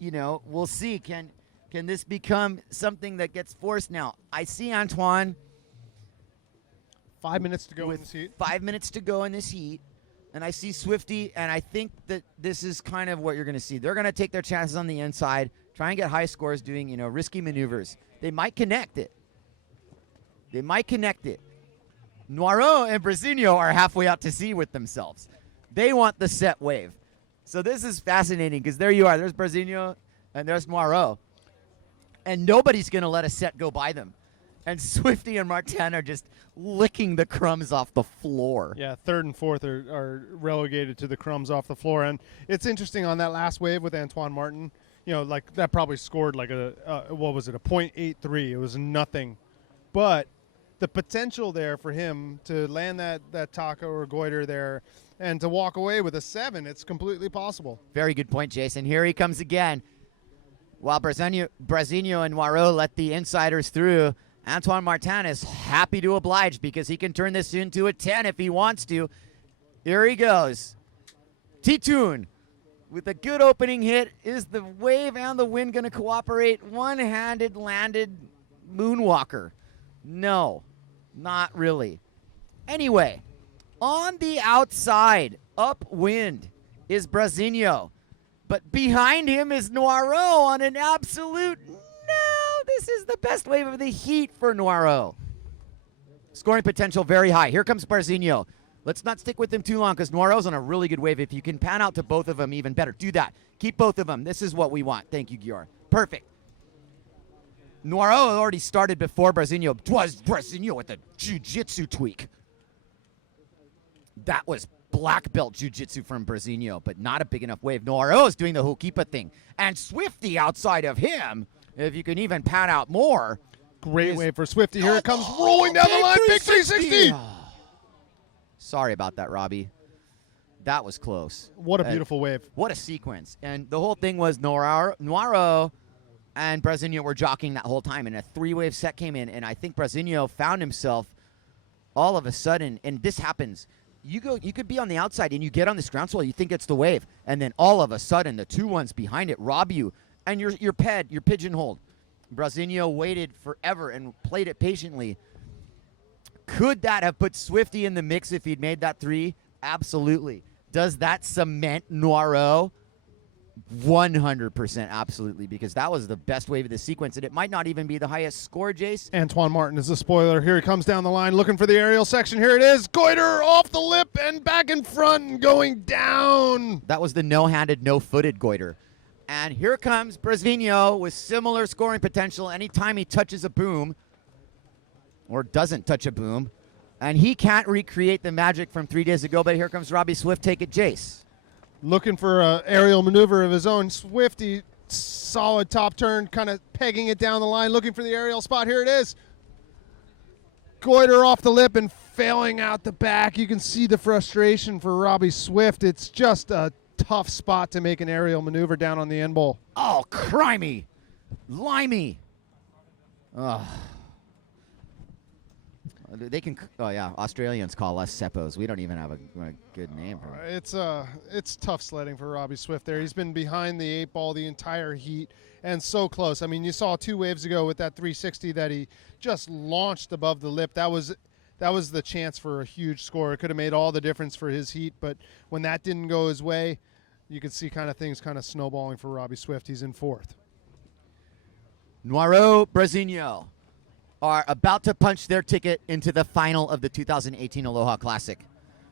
you know, we'll see. Can this become something that gets forced? Now, I see Antoine... 5 minutes to go in this heat. 5 minutes to go in this heat. And I see Swifty, and I think that this is kind of what you're going to see. They're going to take their chances on the inside, try and get high scores doing, you know, risky maneuvers. They might connect it. Noireau and Brasinho are halfway out to sea with themselves. They want the set wave. So this is fascinating because there you are. There's Brasinho and there's Noireau. And nobody's going to let a set go by them. And Swifty and Martin are just licking the crumbs off the floor. Yeah, third and fourth are relegated to the crumbs off the floor. And it's interesting on that last wave with Antoine Martin, you know, like that probably scored like a .83. It was nothing. But the potential there for him to land that taco or goiter there and to walk away with a 7, it's completely possible. Very good point, Jason. Here he comes again. While Brasinho and Noireau let the insiders through, Antoine Martin is happy to oblige because he can turn this into a 10 if he wants to. Here he goes. Titoon with a good opening hit. Is the wave and the wind going to cooperate? One-handed landed moonwalker. No, not really. Anyway, on the outside, upwind, is Brasinho. But behind him is Noireau on an absolute... This is the best wave of the heat for Noireau. Scoring potential very high. Here comes Brasinho. Let's not stick with him too long because Noireau's on a really good wave. If you can pan out to both of them, even better. Do that. Keep both of them. This is what we want. Thank you, Gior. Perfect. Noireau already started before Brasinho. It was Brasinho with a jiu-jitsu tweak. That was black belt jiu-jitsu from Brasinho, but not a big enough wave. Noireau is doing the Hukipa thing. And Swifty outside of him... If you can even pan out more. Great wave for Swifty. Here it comes rolling down the line. Big 360. Sorry about that, Robbie. That was close. What a beautiful wave. What a sequence. And the whole thing was Noireau and Brasinho were jockeying that whole time. And a 3-wave set came in. And I think Brasinho found himself all of a sudden. And this happens. You could be on the outside and you get on this groundswell. You think it's the wave. And then all of a sudden, the 2 ones behind it rob you. And you're pigeonholed. Brasinho waited forever and played it patiently. Could that have put Swifty in the mix if he'd made that 3? Absolutely. Does that cement Noireau? 100% absolutely, because that was the best wave of the sequence, and it might not even be the highest score, Jace. Antoine Martin is the spoiler. Here he comes down the line looking for the aerial section. Here it is. Goiter off the lip and back in front and going down. That was the no-handed, no-footed goiter. And here comes Brasinho with similar scoring potential anytime he touches a boom or doesn't touch a boom. And he can't recreate the magic from 3 days ago, but here comes Robbie Swift. Take it, Jace. Looking for an aerial maneuver of his own. Swifty, solid top turn, kind of pegging it down the line, looking for the aerial spot. Here it is. Goiter off the lip and failing out the back. You can see the frustration for Robbie Swift. It's just a tough spot to make an aerial maneuver down on the end bowl. Oh, crimey. Limey. Oh. They can. Oh yeah, Australians call us seppos. We don't even have a good name for it. It's tough sledding for Robbie Swift there. He's been behind the 8 ball the entire heat and so close. I mean, you saw 2 waves ago with that 360 that he just launched above the lip. That was the chance for a huge score. It could have made all the difference for his heat, but when that didn't go his way, you could see things snowballing for Robbie Swift. He's in 4th. Noiro Brasinho are about to punch their ticket into the final of the 2018 Aloha Classic,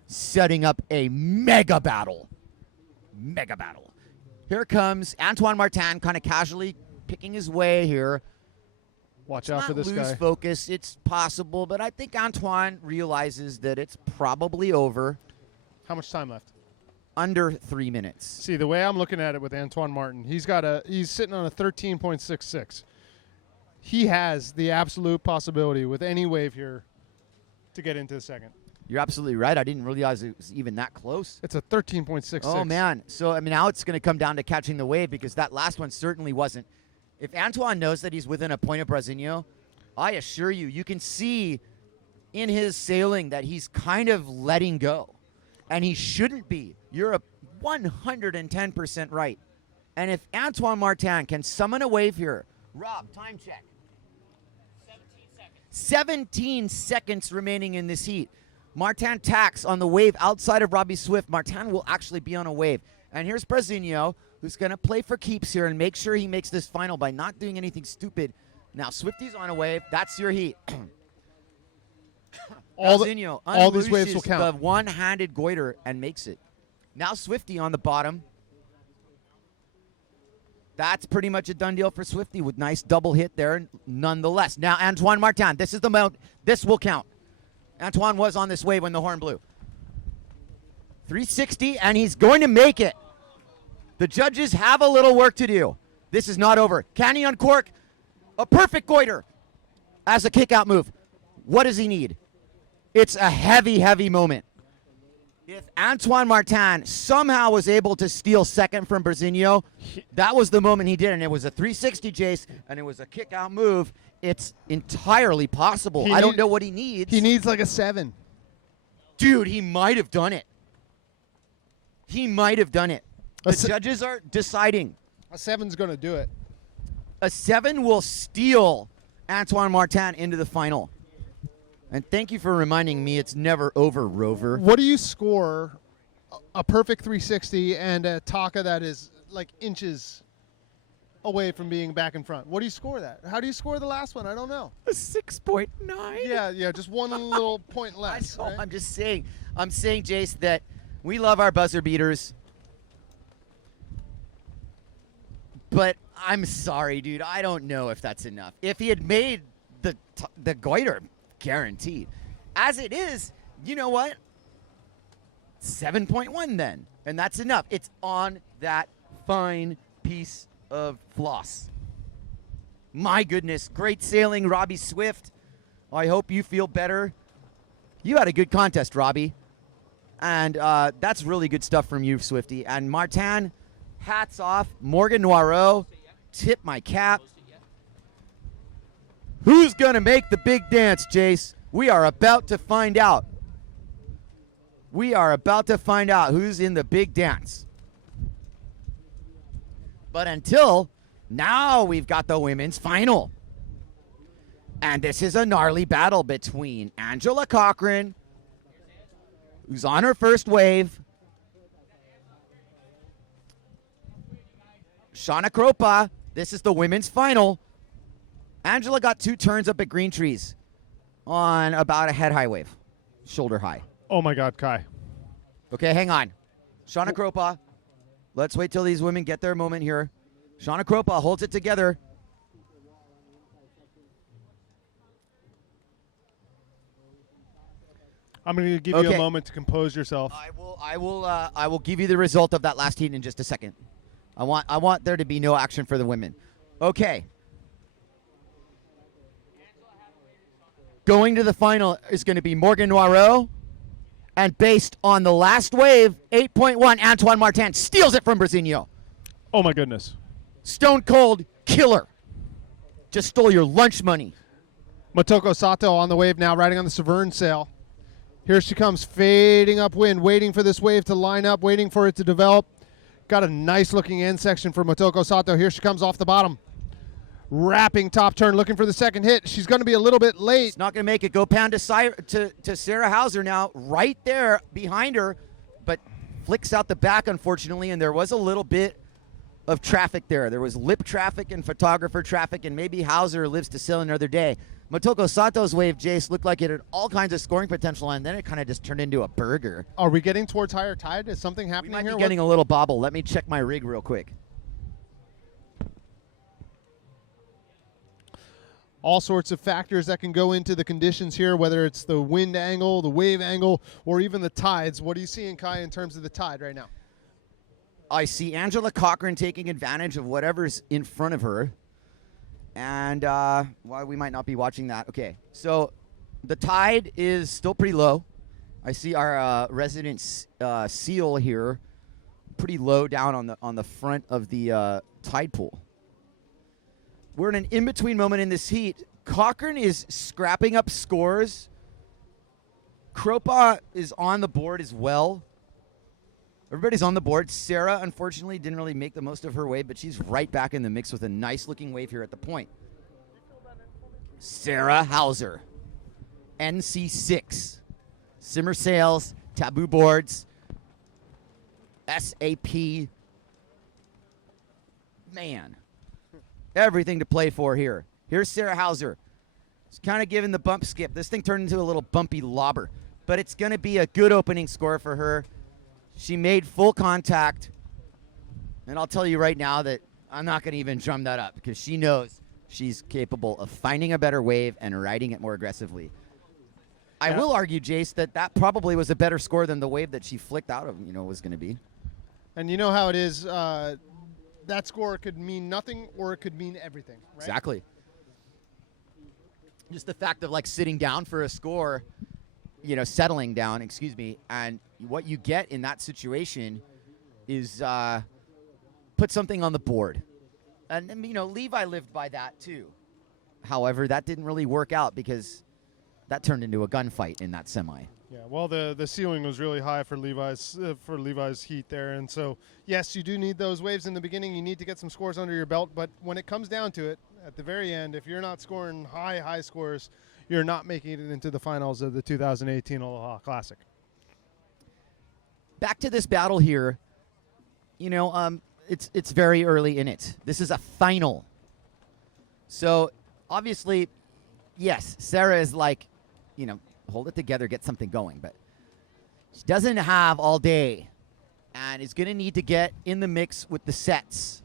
setting up a mega battle. Mega battle. Here comes Antoine Martin, kind of casually picking his way here. Watch out for this lose guy. Focus. It's possible, but I think Antoine realizes that it's probably over. How much time left? Under 3 minutes. See, the way I'm looking at it with Antoine Martin, he's sitting on a 13.66. He has the absolute possibility with any wave here to get into the second. You're absolutely right. I didn't realize it was even that close. It's a 13.66. Oh, man. So, I mean, now it's going to come down to catching the wave because that last one certainly wasn't. If Antoine knows that he's within a point of Brasinho, I assure you, you can see in his sailing that he's kind of letting go. And he shouldn't be. You're 110% right. And if Antoine Martin can summon a wave here, Rob, time check. 17 seconds remaining in this heat. Martin tacks on the wave outside of Robbie Swift. Martin will actually be on a wave. And here's Brasinho, who's going to play for keeps here and make sure he makes this final by not doing anything stupid. Now, Swifty's on a wave. That's your heat. all these waves will count. The one-handed goiter and makes it. Now Swifty on the bottom. That's pretty much a done deal for Swifty with nice double hit there nonetheless. Now Antoine Martin, this is the mount. This will count. Antoine was on this wave when the horn blew. 360, and he's going to make it. The judges have a little work to do. This is not over. Can he uncork? A perfect goiter as a kick-out move. What does he need? It's a heavy, heavy moment. If Antoine Martin somehow was able to steal second from Brasinho, that was the moment he did, and it was a 360, Jace, and it was a kick-out move. It's entirely possible. I don't know what he needs. He needs like a 7. Dude, he might have done it. He might have done it. The judges are deciding. A 7's going to do it. A 7 will steal Antoine Martin into the final. And thank you for reminding me it's never over, Rover. What do you score a perfect 360 and a Taka that is like inches away from being back in front? What do you score that? How do you score the last one? I don't know. A 6.9? Yeah, just one little point less. I know, right? I'm just saying. I'm saying, Jace, that we love our buzzer beaters. But I'm sorry, dude. I don't know if that's enough. If he had made the goiter, guaranteed. As it is, you know what? 7.1 then. And that's enough. It's on that fine piece of floss. My goodness. Great sailing, Robbie Swift. I hope you feel better. You had a good contest, Robbie. And that's really good stuff from you, Swifty. And Martin, hats off. Morgan Noiro, tip my cap. Who's going to make the big dance, Jace? We are about to find out. We are about to find out who's in the big dance. But until now, we've got the women's final. And this is a gnarly battle between Angela Cochran, who's on her first wave, Shauna Kropa. This is the women's final. Angela got 2 turns up at Green Trees on about a head high wave, shoulder high. Oh my God, Kai. Okay, hang on. Shauna Kropa. Let's wait till these women get their moment here. Shauna Kropa holds it together. I'm going to give you a moment to compose yourself. I will give you the result of that last heat in just a second. I want there to be no action for the women. Okay. Going to the final is going to be Morgan Noiro And based on the last wave, 8.1, Antoine Martin steals it from Brasinho. Oh, my goodness. Stone cold killer. Just stole your lunch money. Motoko Sato on the wave now, riding on the Severn sail. Here she comes, fading upwind, waiting for this wave to line up, waiting for it to develop. Got a nice looking end section for Motoko Sato. Here she comes off the bottom. Wrapping top turn, looking for the second hit. She's going to be a little bit late. It's not going to make it. Go pound to Sarah Hauser now, right there behind her, but flicks out the back, unfortunately, and there was a little bit of traffic there. There was lip traffic and photographer traffic, and maybe Hauser lives to sail another day. Motoko Sato's wave, Jace, looked like it had all kinds of scoring potential, and then it kind of just turned into a burger. Are we getting towards higher tide? Is something We happening might here? be getting a little bobble. Let me check my rig real quick. All sorts of factors that can go into the conditions here, whether it's the wind angle, the wave angle, or even the tides. What are you seeing, Kai, in terms of the tide right now? I see Angela Cochran taking advantage of whatever's in front of her. And well, we might not be watching that. Okay, so the tide is still pretty low. I see our resident seal here pretty low down on the front of the tide pool. We're in an in-between moment in this heat. Cochran is scrapping up scores. Kropa is on the board as well. Everybody's on the board. Sarah, unfortunately, didn't really make the most of her wave, but she's right back in the mix with a nice-looking wave here at the point. Sarah Hauser, NC6. Simmer sails, taboo boards, SAP. Man. Everything to play for here. Here's Sarah Hauser. It's kind of giving the bump skip. This thing turned into a little bumpy lobber, but it's going to be a good opening score for her. She made full contact, and I'll tell you right now that I'm not going to even drum that up because she knows she's capable of finding a better wave and riding it more aggressively. I will argue, Jace, that probably was a better score than the wave that she flicked out of, was going to be. And you know how it is. That score could mean nothing or it could mean everything, right? Exactly. Just the fact of sitting down for a score, settling down, and what you get in that situation is put something on the board. And, Levi lived by that too. However, that didn't really work out because that turned into a gunfight in that semi. Yeah, well, the ceiling was really high for Levi's heat there, and so yes, you do need those waves in the beginning. You need to get some scores under your belt, but when it comes down to it, at the very end, if you're not scoring high scores, you're not making it into the finals of the 2018 Aloha Classic. Back to this battle here, it's very early in it. This is a final, so obviously, yes, Sarah is hold it together, get something going. But she doesn't have all day and is going to need to get in the mix with the sets.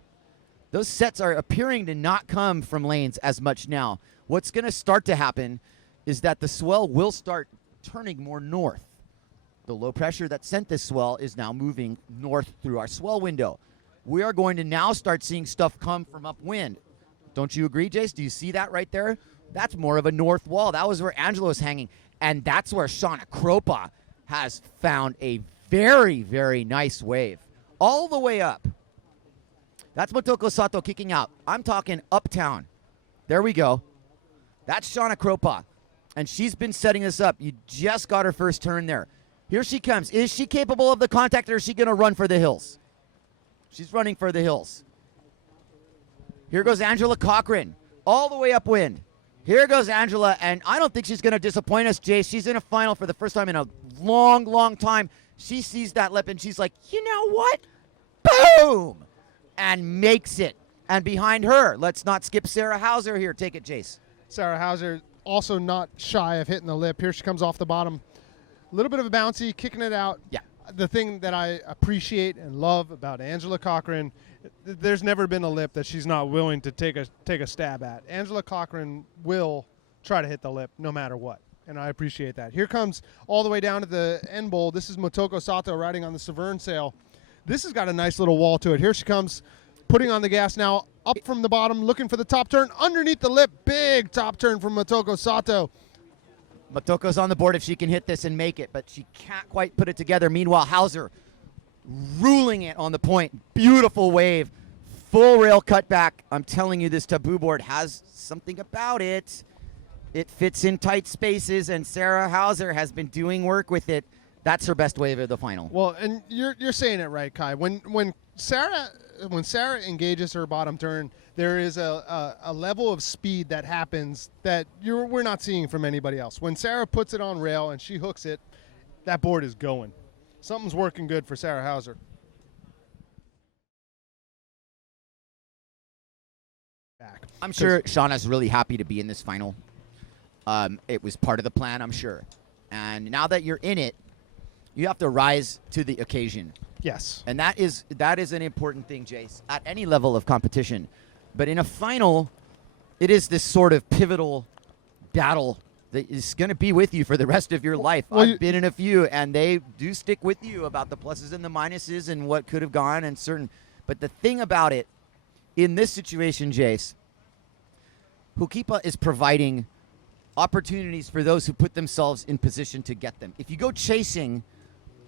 Those sets are appearing to not come from lanes as much now. What's going to start to happen is that the swell will start turning more north. The low pressure that sent this swell is now moving north through our swell window. We are going to now start seeing stuff come from upwind. Don't you agree, Jace? Do you see that right there? That's more of a north wall. That was where Angela was hanging. And that's where Shauna Kropa has found a very, very nice wave. All the way up. That's Motoko Sato kicking out. I'm talking uptown. There we go. That's Shauna Kropa. And she's been setting this up. You just got her first turn there. Here she comes. Is she capable of the contact, or is she going to run for the hills? She's running for the hills. Here goes Angela Cochran. All the way upwind. Here goes Angela, and I don't think she's going to disappoint us, Jace. She's in a final for the first time in a long, long time. She sees that lip, and she's like, you know what? Boom! And makes it. And behind her, let's not skip Sarah Hauser here. Take it, Jace. Sarah Hauser also not shy of hitting the lip. Here she comes off the bottom. A little bit of a bouncy, kicking it out. Yeah. The thing that I appreciate and love about Angela Cochran, there's never been a lip that she's not willing to take a stab at. Angela Cochran will try to hit the lip no matter what, and I appreciate that. Here comes all the way down to the end bowl. This is Motoko Sato riding on the Severn sail. This has got a nice little wall to it. Here she comes, putting on the gas now, up from the bottom, looking for the top turn, underneath the lip. Big top turn from Motoko Sato. Motoko's on the board if she can hit this and make it, but she can't quite put it together. Meanwhile, Hauser ruling it on the point. Beautiful wave. Full rail cutback. I'm telling you, this taboo board has something about it. It fits in tight spaces, and Sarah Hauser has been doing work with it. That's her best wave of the final. Well, and you're saying it right, Kai. When Sarah engages her bottom turn, there is a level of speed that happens that we're not seeing from anybody else. When Sarah puts it on rail and she hooks it, that board is going. Something's working good for Sarah Hauser. I'm sure Shauna's really happy to be in this final. It was part of the plan, I'm sure. And now that you're in it, you have to rise to the occasion. Yes. And that is an important thing, Jace, at any level of competition. But in a final, it is this sort of pivotal battle that is going to be with you for the rest of your life. Well, I've been in a few, and they do stick with you about the pluses and the minuses and what could have gone and certain. But the thing about it, in this situation, Jace, Hukipa is providing opportunities for those who put themselves in position to get them. If you go chasing,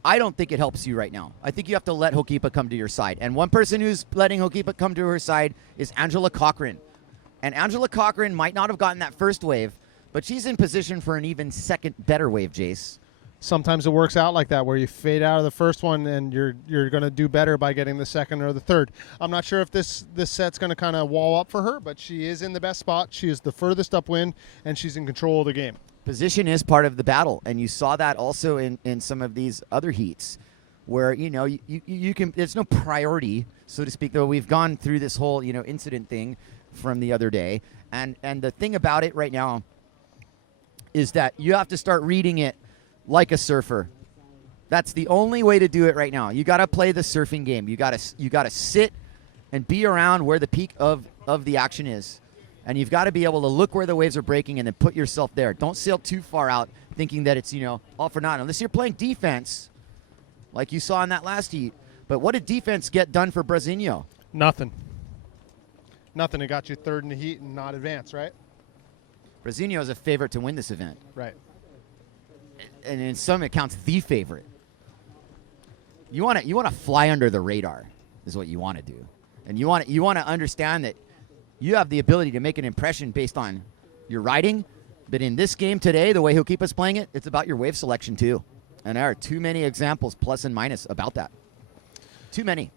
I don't think it helps you right now. I think you have to let Hokipa come to your side. And one person who's letting Hokipa come to her side is Angela Cochran. And Angela Cochran might not have gotten that first wave, but she's in position for an even second better wave, Jace. Sometimes it works out like that, where you fade out of the first one and you're going to do better by getting the second or the third. I'm not sure if this set's going to kind of wall up for her, but she is in the best spot. She is the furthest upwind, and she's in control of the game. Position is part of the battle, and you saw that also in some of these other heats where, you can, there's no priority, so to speak, though we've gone through this whole, incident thing from the other day. And the thing about it right now is that you have to start reading it like a surfer. That's the only way to do it right now. You got to play the surfing game. You got to sit and be around where the peak of the action is. And you've got to be able to look where the waves are breaking and then put yourself there. Don't sail too far out thinking that it's, all for naught. Unless you're playing defense, like you saw in that last heat. But what did defense get done for Brasinho? Nothing. It got you third in the heat and not advance, right? Brasinho is a favorite to win this event. Right. And in some accounts, the favorite. You want to fly under the radar is what you want to do. And you want to understand that you have the ability to make an impression based on your riding. But in this game today, the way Hokipa's playing it, it's about your wave selection too. And there are too many examples, plus and minus, about that. Too many.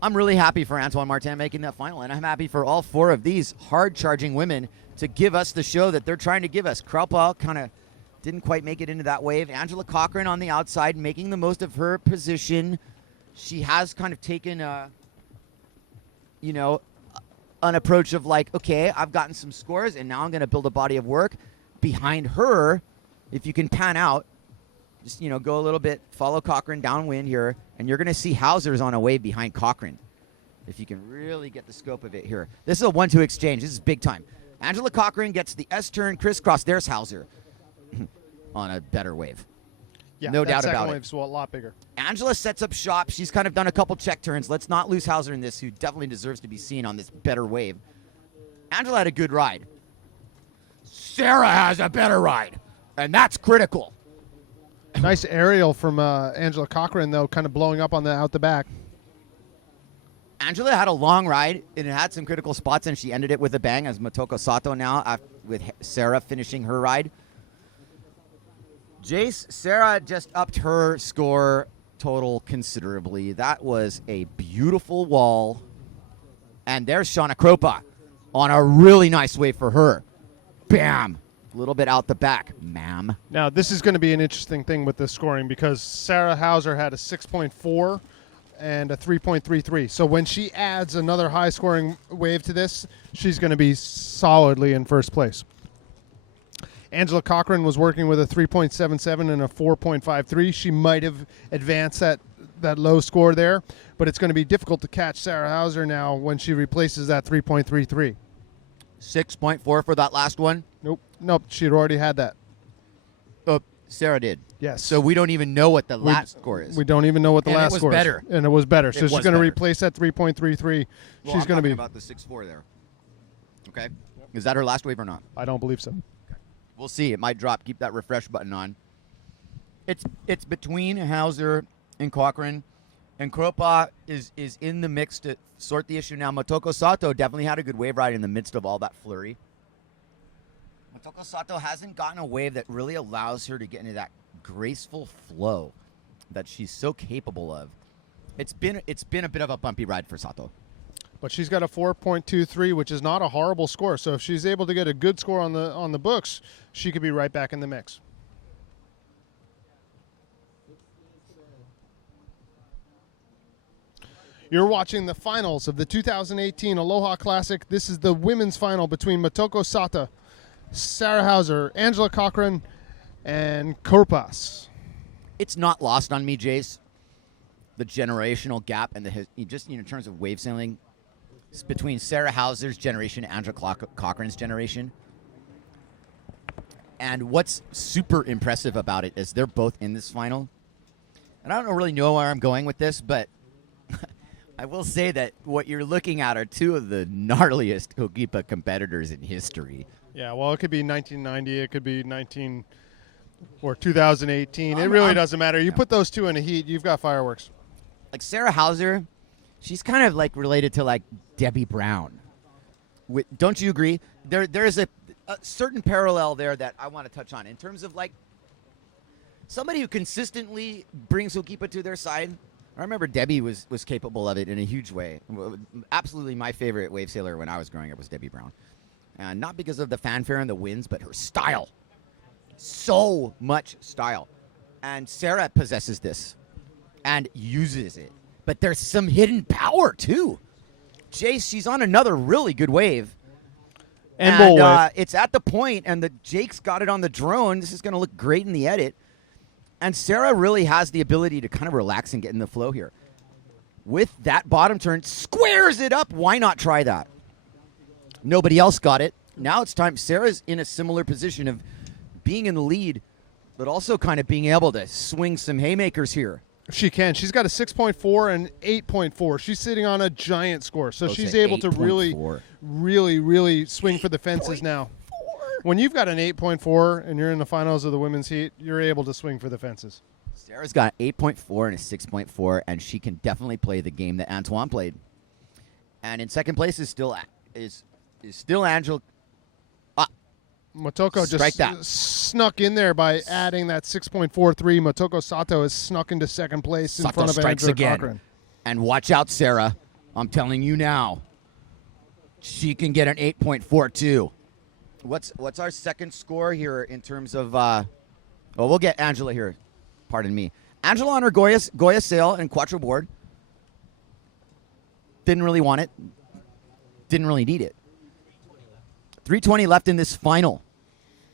I'm really happy for Antoine Martin making that final, and I'm happy for all four of these hard-charging women to give us the show that they're trying to give us. Kraupal kind of didn't quite make it into that wave. Angela Cochran on the outside, making the most of her position. She has kind of taken an approach of like, okay, I've gotten some scores, and now I'm going to build a body of work. Behind her, if you can pan out, just, go a little bit, follow Cochran downwind here, and you're going to see Hauser's on a wave behind Cochran, if you can really get the scope of it here. This is a 1-2 exchange. This is big time. Angela Cochran gets the S-turn crisscross. There's Hauser on a better wave. Yeah, no doubt that about second it. wave's a lot bigger. Angela sets up shop. She's kind of done a couple check turns. Let's not lose Hauser in this, who definitely deserves to be seen on this better wave. Angela had a good ride. Sarah has a better ride, and that's critical. Nice aerial from Angela Cochran, though, kind of blowing up on the out the back. Angela had a long ride, and it had some critical spots, and she ended it with a bang, as Motoko Sato now, with Sarah finishing her ride. Jace, Sarah just upped her score total considerably. That was a beautiful wall. And there's Shauna Kropa on a really nice wave for her. Bam! A little bit out the back, ma'am. Now, this is going to be an interesting thing with the scoring, because Sarah Hauser had a 6.4 and a 3.33. So when she adds another high-scoring wave to this, she's going to be solidly in first place. Angela Cochran was working with a 3.77 and a 4.53. She might have advanced that low score there, but it's going to be difficult to catch Sarah Hauser now when she replaces that 3.33. 6.4 for that last one? Nope, she'd already had that. Oh, Sarah did. Yes. So we don't even know what the last score is. We don't even know what the last score better. is. And it was better. So It she's was going to better. replace that 3.33. Well, She's going to be. about the 6.4 there. Okay. Is that her last wave or not? I don't believe so. We'll see. It might drop. Keep that refresh button on. It's between Hauser and Cochran, and Kropa is in the mix to sort the issue now. Motoko Sato definitely had a good wave ride in the midst of all that flurry. Motoko Sato hasn't gotten a wave that really allows her to get into that graceful flow that she's so capable of. It's been a bit of a bumpy ride for Sato. But she's got a 4.23, which is not a horrible score. So if she's able to get a good score on the books, she could be right back in the mix. You're watching the finals of the 2018 Aloha Classic. This is the women's final between Motoko Sato, Sarah Hauser, Angela Cochran, and Korpas. It's not lost on me, Jace, the generational gap and just in terms of wave sailing between Sarah Hauser's generation and Angela Cochran's generation. And what's super impressive about it is they're both in this final. And I don't really know where I'm going with this, but I will say that what you're looking at are two of the gnarliest Hokipa competitors in history. Yeah, well, it could be 1990, it could be 2018. It really doesn't matter. You put those two in a heat, you've got fireworks. Like Sarah Hauser, she's kind of like related to like Debbie Brown. Don't you agree? There's a certain parallel there that I want to touch on in terms of like somebody who consistently brings Hokipa to their side. I remember Debbie was capable of it in a huge way. Absolutely my favorite wave sailor when I was growing up was Debbie Brown. And not because of the fanfare and the wins, but her style. So much style. And Sarah possesses this and uses it. But there's some hidden power, too. Jace, she's on another really good wave. And bull wave. It's at the point, and Jake's got it on the drone. This is going to look great in the edit. And Sarah really has the ability to kind of relax and get in the flow here. With that bottom turn, squares it up. Why not try that? Nobody else got it. Now it's time. Sarah's in a similar position of being in the lead, but also kind of being able to swing some haymakers here. She can. She's got a 6.4 and 8.4. She's sitting on a giant score. So she's able to really swing for the fences now. When you've got an 8.4 and you're in the finals of the women's heat, you're able to swing for the fences. Sarah's got an 8.4 and a 6.4, and she can definitely play the game that Antoine played. And in second place is still Angela. Motoko just snuck in there by adding that 6.43. Motoko Sato has snuck into second place in front of strikes Angela again. Cochran. And watch out, Sarah. I'm telling you now. She can get an 8.42. What's our second score here in terms of we'll get Angela here. Pardon me. Angela on her Goya sail and quattro board. Didn't really want it. Didn't really need it. 320 left in this final.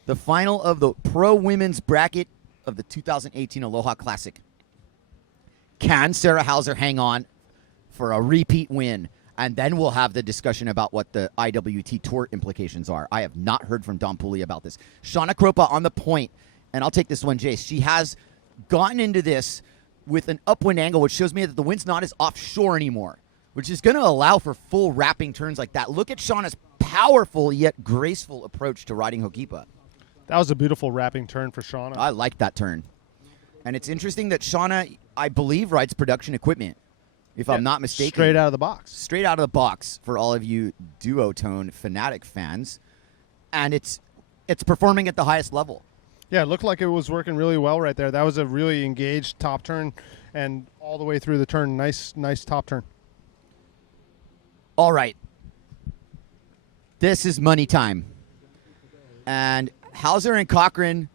The final of the pro women's bracket of the 2018 Aloha Classic. Can Sarah Hauser hang on for a repeat win? And then we'll have the discussion about what the IWT Tour implications are. I have not heard from Don Pooley about this. Shauna Kropa on the point, and I'll take this one, Jace. She has gotten into this with an upwind angle, which shows me that the wind's not as offshore anymore, which is going to allow for full wrapping turns like that. Look at Shauna's powerful yet graceful approach to riding Hokipa. That was a beautiful wrapping turn for Shauna. I like that turn. And it's interesting that Shauna, I believe, rides production equipment, if I'm not mistaken. Straight out of the box. Straight out of the box for all of you duotone fanatic fans. And it's performing at the highest level. Yeah, it looked like it was working really well right there. That was a really engaged top turn, and all the way through the turn, nice top turn. All right. This is money time. And Hauser and Cochran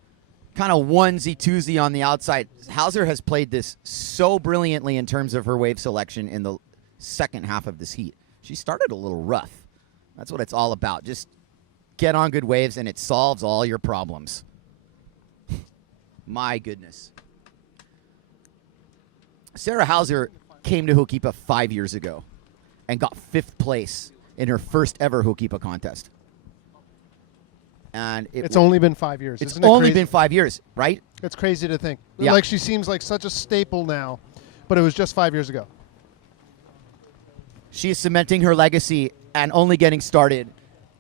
kind of onesie-twosie on the outside. Hauser has played this so brilliantly in terms of her wave selection in the second half of this heat. She started a little rough. That's what it's all about. Just get on good waves, and it solves all your problems. My goodness. Sarah Hauser came to Hokipa 5 years ago and got 5th place in her first ever Hokipa contest. And it's only been 5 years. It's only been 5 years, right? It's crazy to think. Yeah. Like, she seems like such a staple now, but it was just 5 years ago. She is cementing her legacy and only getting started.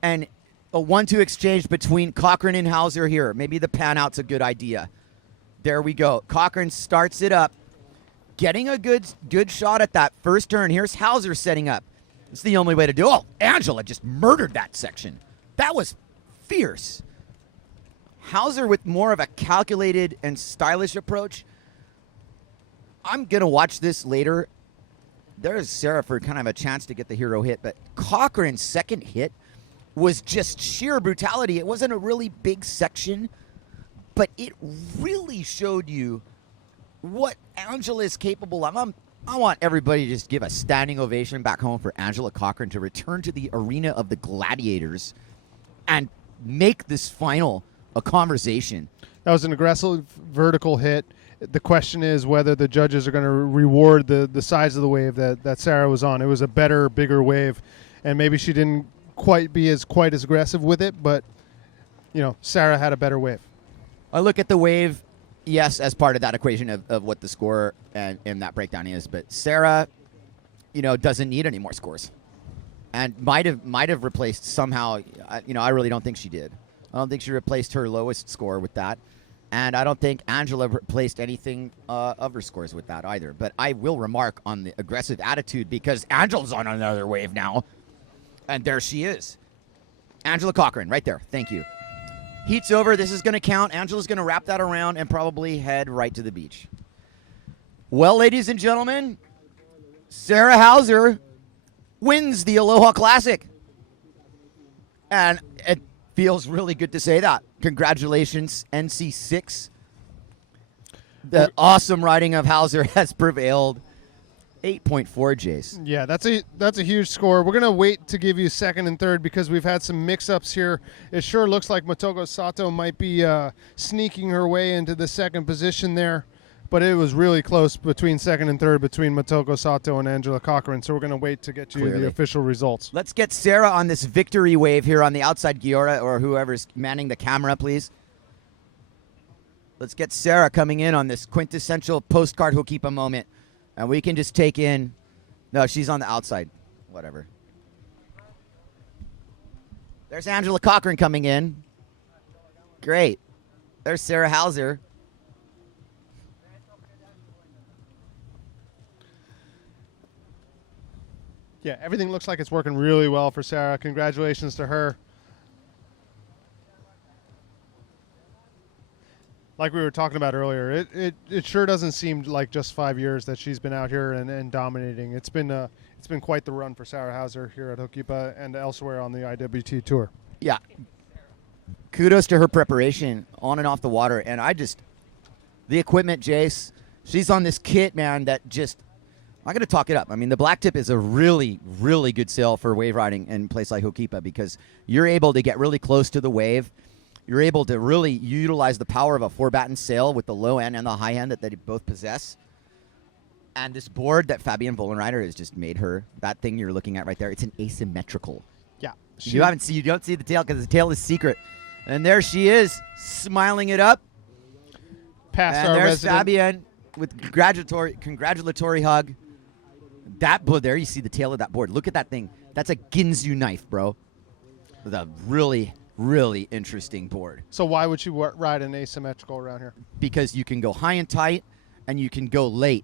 And A 1-2 exchange between Cochran and Hauser here. Maybe the pan out's a good idea. There we go. Cochran starts it up. Getting a good shot at that first turn. Here's Hauser setting up. It's the only way to do it. Oh, Angela just murdered that section. That was fierce. Hauser with more of a calculated and stylish approach. I'm going to watch this later. There's Sarah for kind of a chance to get the hero hit, but Cochran's second hit was just sheer brutality. It wasn't a really big section, but it really showed you what Angela is capable of. I want everybody to just give a standing ovation back home for Angela Cochran to return to the arena of the gladiators and make this final a conversation. That was an aggressive vertical hit. The question is whether the judges are going to reward the size of the wave that Sarah was on. It was a better, bigger wave, and maybe she didn't quite as aggressive with it, but Sarah had a better wave. I look at the wave, yes, as part of that equation of what the score and that breakdown is, but Sarah, doesn't need any more scores, and might have replaced somehow. I really don't think she did. I don't think she replaced her lowest score with that, and I don't think Angela replaced anything of her scores with that either. But I will remark on the aggressive attitude because Angela's on another wave now, and there she is, Angela Cochran, right there. Thank you. Heat's over. This is going to count. Angela's going to wrap that around and probably head right to the beach. Well, ladies and gentlemen, Sarah Hauser wins the Aloha Classic. And it feels really good to say that. Congratulations, NC6. The awesome riding of Hauser has prevailed. 8.4, Jace. Yeah, that's a huge score. We're going to wait to give you second and third because we've had some mix-ups here. It sure looks like Motoko Sato might be sneaking her way into the second position there, but it was really close between second and third between Motoko Sato and Angela Cochran, so we're going to wait to get you the official results. Let's get Sarah on this victory wave here on the outside. Giora or whoever's manning the camera, please. Let's get Sarah coming in on this quintessential postcard Hokipa moment. And we can just take in. No, she's on the outside. Whatever. There's Angela Cochran coming in. Great. There's Sarah Hauser. Yeah, everything looks like it's working really well for Sarah. Congratulations to her. Like we were talking about earlier, it sure doesn't seem like just 5 years that she's been out here and dominating. It's been quite the run for Sarah Hauser here at Hokipa and elsewhere on the IWT Tour. Yeah. Kudos to her preparation on and off the water. And the equipment, Jace, she's on this kit, man, that just, I'm going to talk it up. I mean, the black tip is a really, really good sail for wave riding in a place like Hokipa because you're able to get really close to the wave. You're able to really utilize the power of a 4-batten sail with the low end and the high end that they both possess. And this board that Fabian Vollenreiter has just made her, that thing you're looking at right there, it's an asymmetrical. Yeah. You don't see the tail because the tail is secret. And there she is, smiling it up. Past and our there's resident. Fabian with congratulatory hug. That board there, you see the tail of that board. Look at that thing. That's a Ginzu knife, bro. With a really interesting board. So why would you ride an asymmetrical around here? Because you can go high and tight, and you can go late,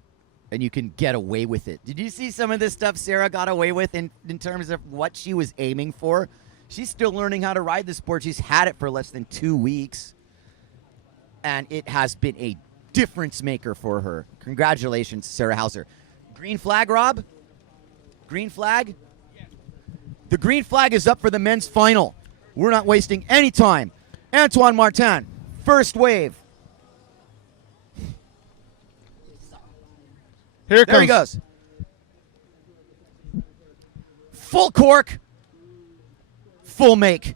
and you can get away with it. Did you see some of this stuff Sarah got away with in terms of what she was aiming for? She's still learning how to ride this board. She's had it for less than 2 weeks, and it has been a difference maker for her. Congratulations, Sarah Hauser. Green flag, Rob? Green flag? The green flag is up for the men's final. We're not wasting any time. Antoine Martin, first wave. Here it There comes. he goes. Full cork, full make.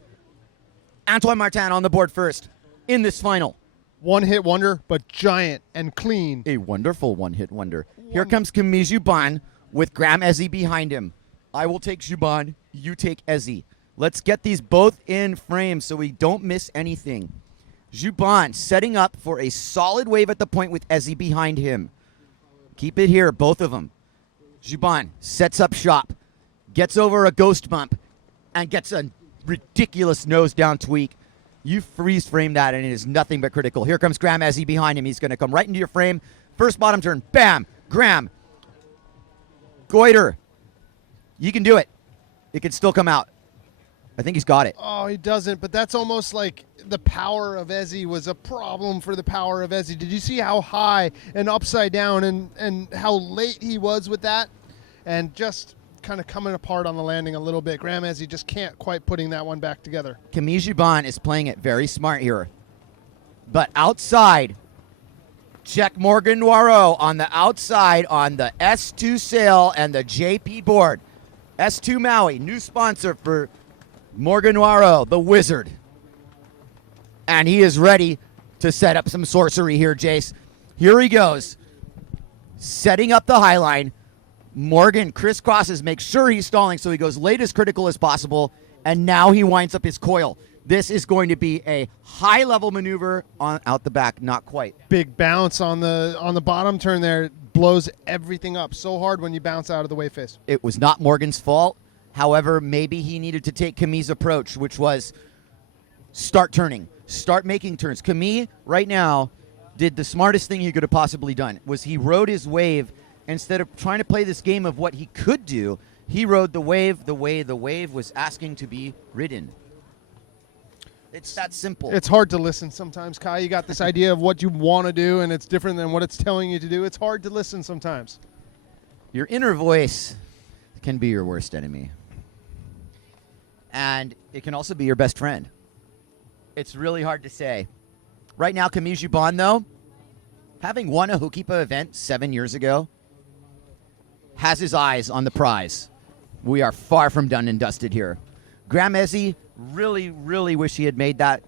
Antoine Martin on the board first in this final. One-hit wonder, but giant and clean. A wonderful one-hit wonder. Here comes Camille Juban with Graham Ezzy behind him. I will take Juban. You take Ezzy. Let's get these both in frame so we don't miss anything. Juban setting up for a solid wave at the point with Ezzy behind him. Keep it here, both of them. Juban sets up shop, gets over a ghost bump, and gets a ridiculous nose down tweak. You freeze frame that, and it is nothing but critical. Here comes Graham Ezzy behind him. He's going to come right into your frame. First bottom turn. Bam. Graham. Goiter. You can do it. It can still come out. I think he's got it. Oh, he doesn't, but that's almost like the power of Ezzy was a problem for the power of Ezzy. Did you see how high and upside down and how late he was with that? And just kind of coming apart on the landing a little bit. Graham Ezzy just can't quite putting that one back together. Camille Jubin is playing it very smart here. But outside, check Morgan Noiro on the outside on the S2 sail and the JP board. S2 Maui, new sponsor for Morgan Noiro, the wizard. And he is ready to set up some sorcery here, Jace. Here he goes. Setting up the high line. Morgan crisscrosses, makes sure he's stalling, so he goes late as critical as possible, and now he winds up his coil. This is going to be a high-level maneuver on out the back, not quite. Big bounce on the bottom turn there. Blows everything up so hard when you bounce out of the wave face. It was not Morgan's fault. However, maybe he needed to take Camille's approach, which was start turning, start making turns. Camille, right now, did the smartest thing he could have possibly done, was he rode his wave. Instead of trying to play this game of what he could do, he rode the wave the way the wave was asking to be ridden. It's that simple. It's hard to listen sometimes, Kai. You got this idea of what you want to do, and it's different than what it's telling you to do. It's hard to listen sometimes. Your inner voice can be your worst enemy. And it can also be your best friend. It's really hard to say. Right now, Camille Jubin, though, having won a Hokipa event 7 years ago, has his eyes on the prize. We are far from done and dusted here. Graham Ezzy, really, really wish he had made that.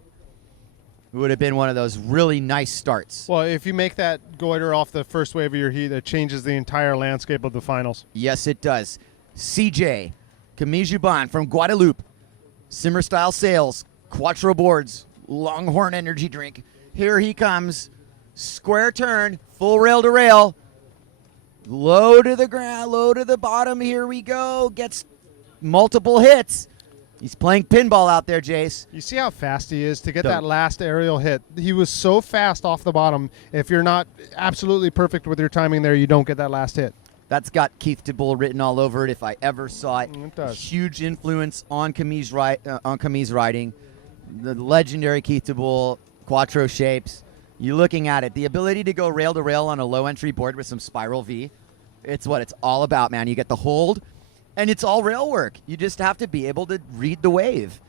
It would have been one of those really nice starts. Well, if you make that goiter off the first wave of your heat, that changes the entire landscape of the finals. Yes, it does. CJ, Camille Jubin from Guadeloupe. Simmer-style sails, quattro boards, Longhorn energy drink. Here he comes. Square turn, full rail to rail. Low to the ground, low to the bottom. Here we go. Gets multiple hits. He's playing pinball out there, Jace. You see how fast he is to get that last aerial hit. He was so fast off the bottom. If you're not absolutely perfect with your timing there, you don't get that last hit. That's got Keith DeBull written all over it if I ever saw it. It does. Huge influence on Camille's riding. The legendary Keith DeBull, quattro shapes. You're looking at it. The ability to go rail to rail on a low entry board with some spiral V. It's what it's all about, man. You get the hold, and it's all rail work. You just have to be able to read the wave.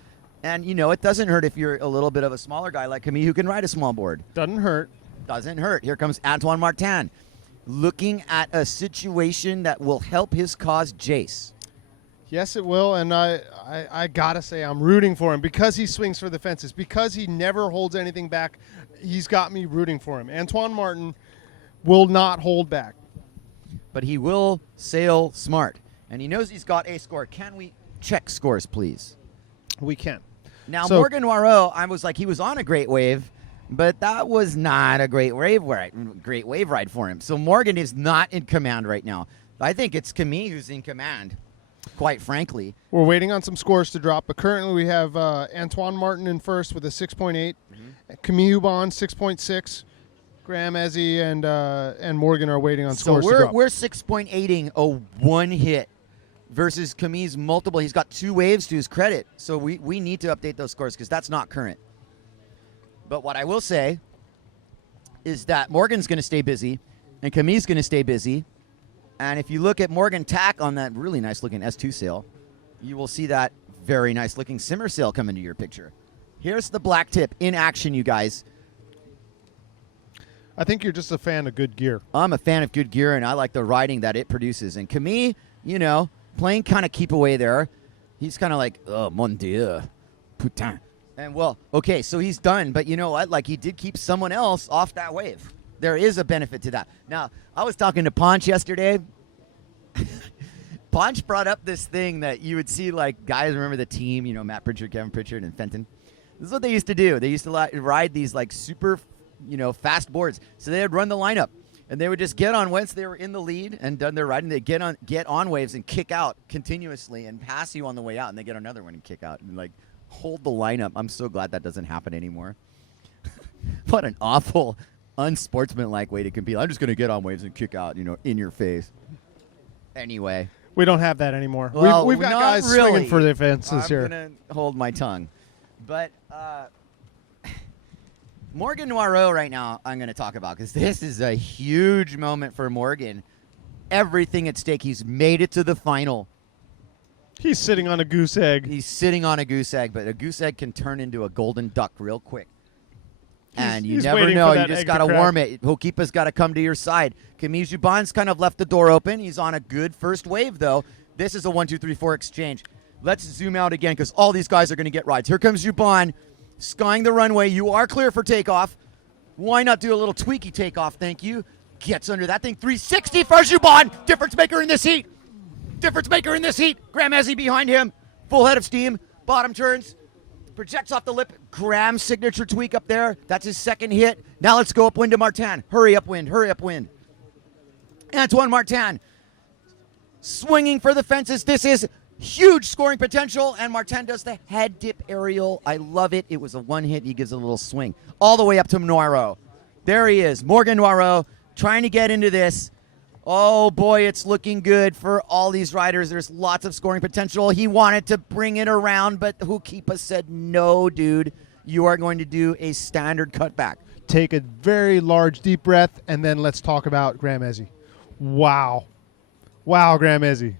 And, you know, it doesn't hurt if you're a little bit of a smaller guy like Camille who can ride a small board. Doesn't hurt. Doesn't hurt. Here comes Antoine Martin, looking at a situation that will help his cause, Jace. Yes, it will, and I got to say I'm rooting for him because he swings for the fences, because he never holds anything back. He's got me rooting for him. Antoine Martin will not hold back. But he will sail smart, and he knows he's got a score. Can we check scores, please? We can. Now, Morgan Noiro, I was like, he was on a great wave, but that was not a great wave ride for him. So Morgan is not in command right now. I think it's Camille who's in command, quite frankly. We're waiting on some scores to drop, but currently we have Antoine Martin in first with a 6.8, Camille Jubin 6.6, Graham Ezzy and Morgan are waiting on scores to drop. So we're 6.8ing a one hit versus Camille's multiple. He's got two waves to his credit, so we need to update those scores because that's not current. But what I will say is that Morgan's going to stay busy and Camille's going to stay busy. And if you look at Morgan tack on that really nice looking S2 sail, you will see that very nice looking simmer sail come into your picture. Here's the black tip in action, you guys. I think you're just a fan of good gear. I'm a fan of good gear, and I like the riding that it produces. And Camille, you know, playing kind of keep away there. He's kind of like, oh, mon Dieu, putain. And, well, okay, so he's done. But you know what? Like, he did keep someone else off that wave. There is a benefit to that. Now, I was talking to Ponch yesterday. Ponch brought up this thing that you would see, like, guys remember the team, you know, Matt Pritchard, Kevin Pritchard, and Fenton. This is what they used to do. They used to ride these, like, super, you know, fast boards. So they would run the lineup, and they would just get on once they were in the lead and done their riding. They'd get on waves and kick out continuously and pass you on the way out, and they get another one and kick out. And, like, hold the lineup. I'm so glad that doesn't happen anymore. What an awful, unsportsmanlike way to compete. I'm just going to get on waves and kick out, in your face. Anyway. We don't have that anymore. Well, we've got not guys really. swinging for the fences here. I'm going to hold my tongue. But Morgan Noirot right now I'm going to talk about because this is a huge moment for Morgan. Everything at stake. He's made it to the final. He's sitting on a goose egg. He's sitting on a goose egg, but a goose egg can turn into a golden duck real quick. And you he's never waiting know. for You that just egg got to to crack. warm it. Hokipa's got to come to your side. Camille Juban's kind of left the door open. He's on a good first wave, though. This is a 1, 2, 3, 4 exchange. Let's zoom out again because all these guys are going to get rides. Here comes Juban, skying the runway. You are clear for takeoff. Why not do a little tweaky takeoff? Thank you. Gets under that thing. 360 for Juban. Difference maker in this heat. Difference maker in this heat. Graham Ezzy behind him. Full head of steam. Bottom turns. Projects off the lip. Graham's signature tweak up there. That's his second hit. Now let's go upwind to Martin. Hurry upwind. Hurry upwind. Antoine Martin swinging for the fences. This is huge scoring potential, and Martin does the head dip aerial. I love it. It was a one hit. He gives a little swing all the way up to Noirot. There he is, Morgan Noirot, trying to get into this. Oh, boy, it's looking good for all these riders. There's lots of scoring potential. He wanted to bring it around, but Hokipa said, no, dude, you are going to do a standard cutback. Take a very large deep breath, and then let's talk about Graham Ezzy. Wow. Wow, Graham Ezzy.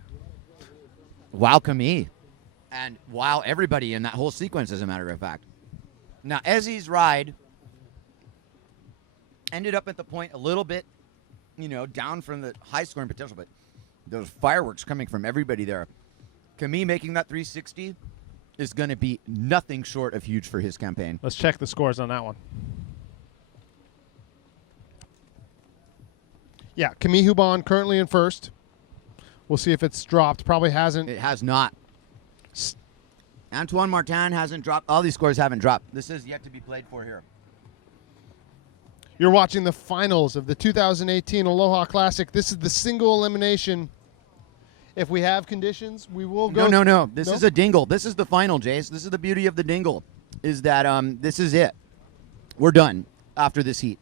Wow, Camille. And wow, everybody in that whole sequence, as a matter of fact. Now, Ezzy's ride ended up at the point a little bit, down from the high scoring potential, but those fireworks coming from everybody there. Camille making that 360 is going to be nothing short of huge for his campaign. Let's check the scores on that one. Yeah, Camille Hubon currently in first. We'll see if it's dropped. Probably hasn't. It has not. Antoine Martin hasn't dropped. All these scores haven't dropped. This is yet to be played for here. You're watching the finals of the 2018 Aloha Classic. This is the single elimination. If we have conditions, we will go. No. This is a dingle. This is the final, Jace. This is the beauty of the dingle, is that this is it. We're done after this heat.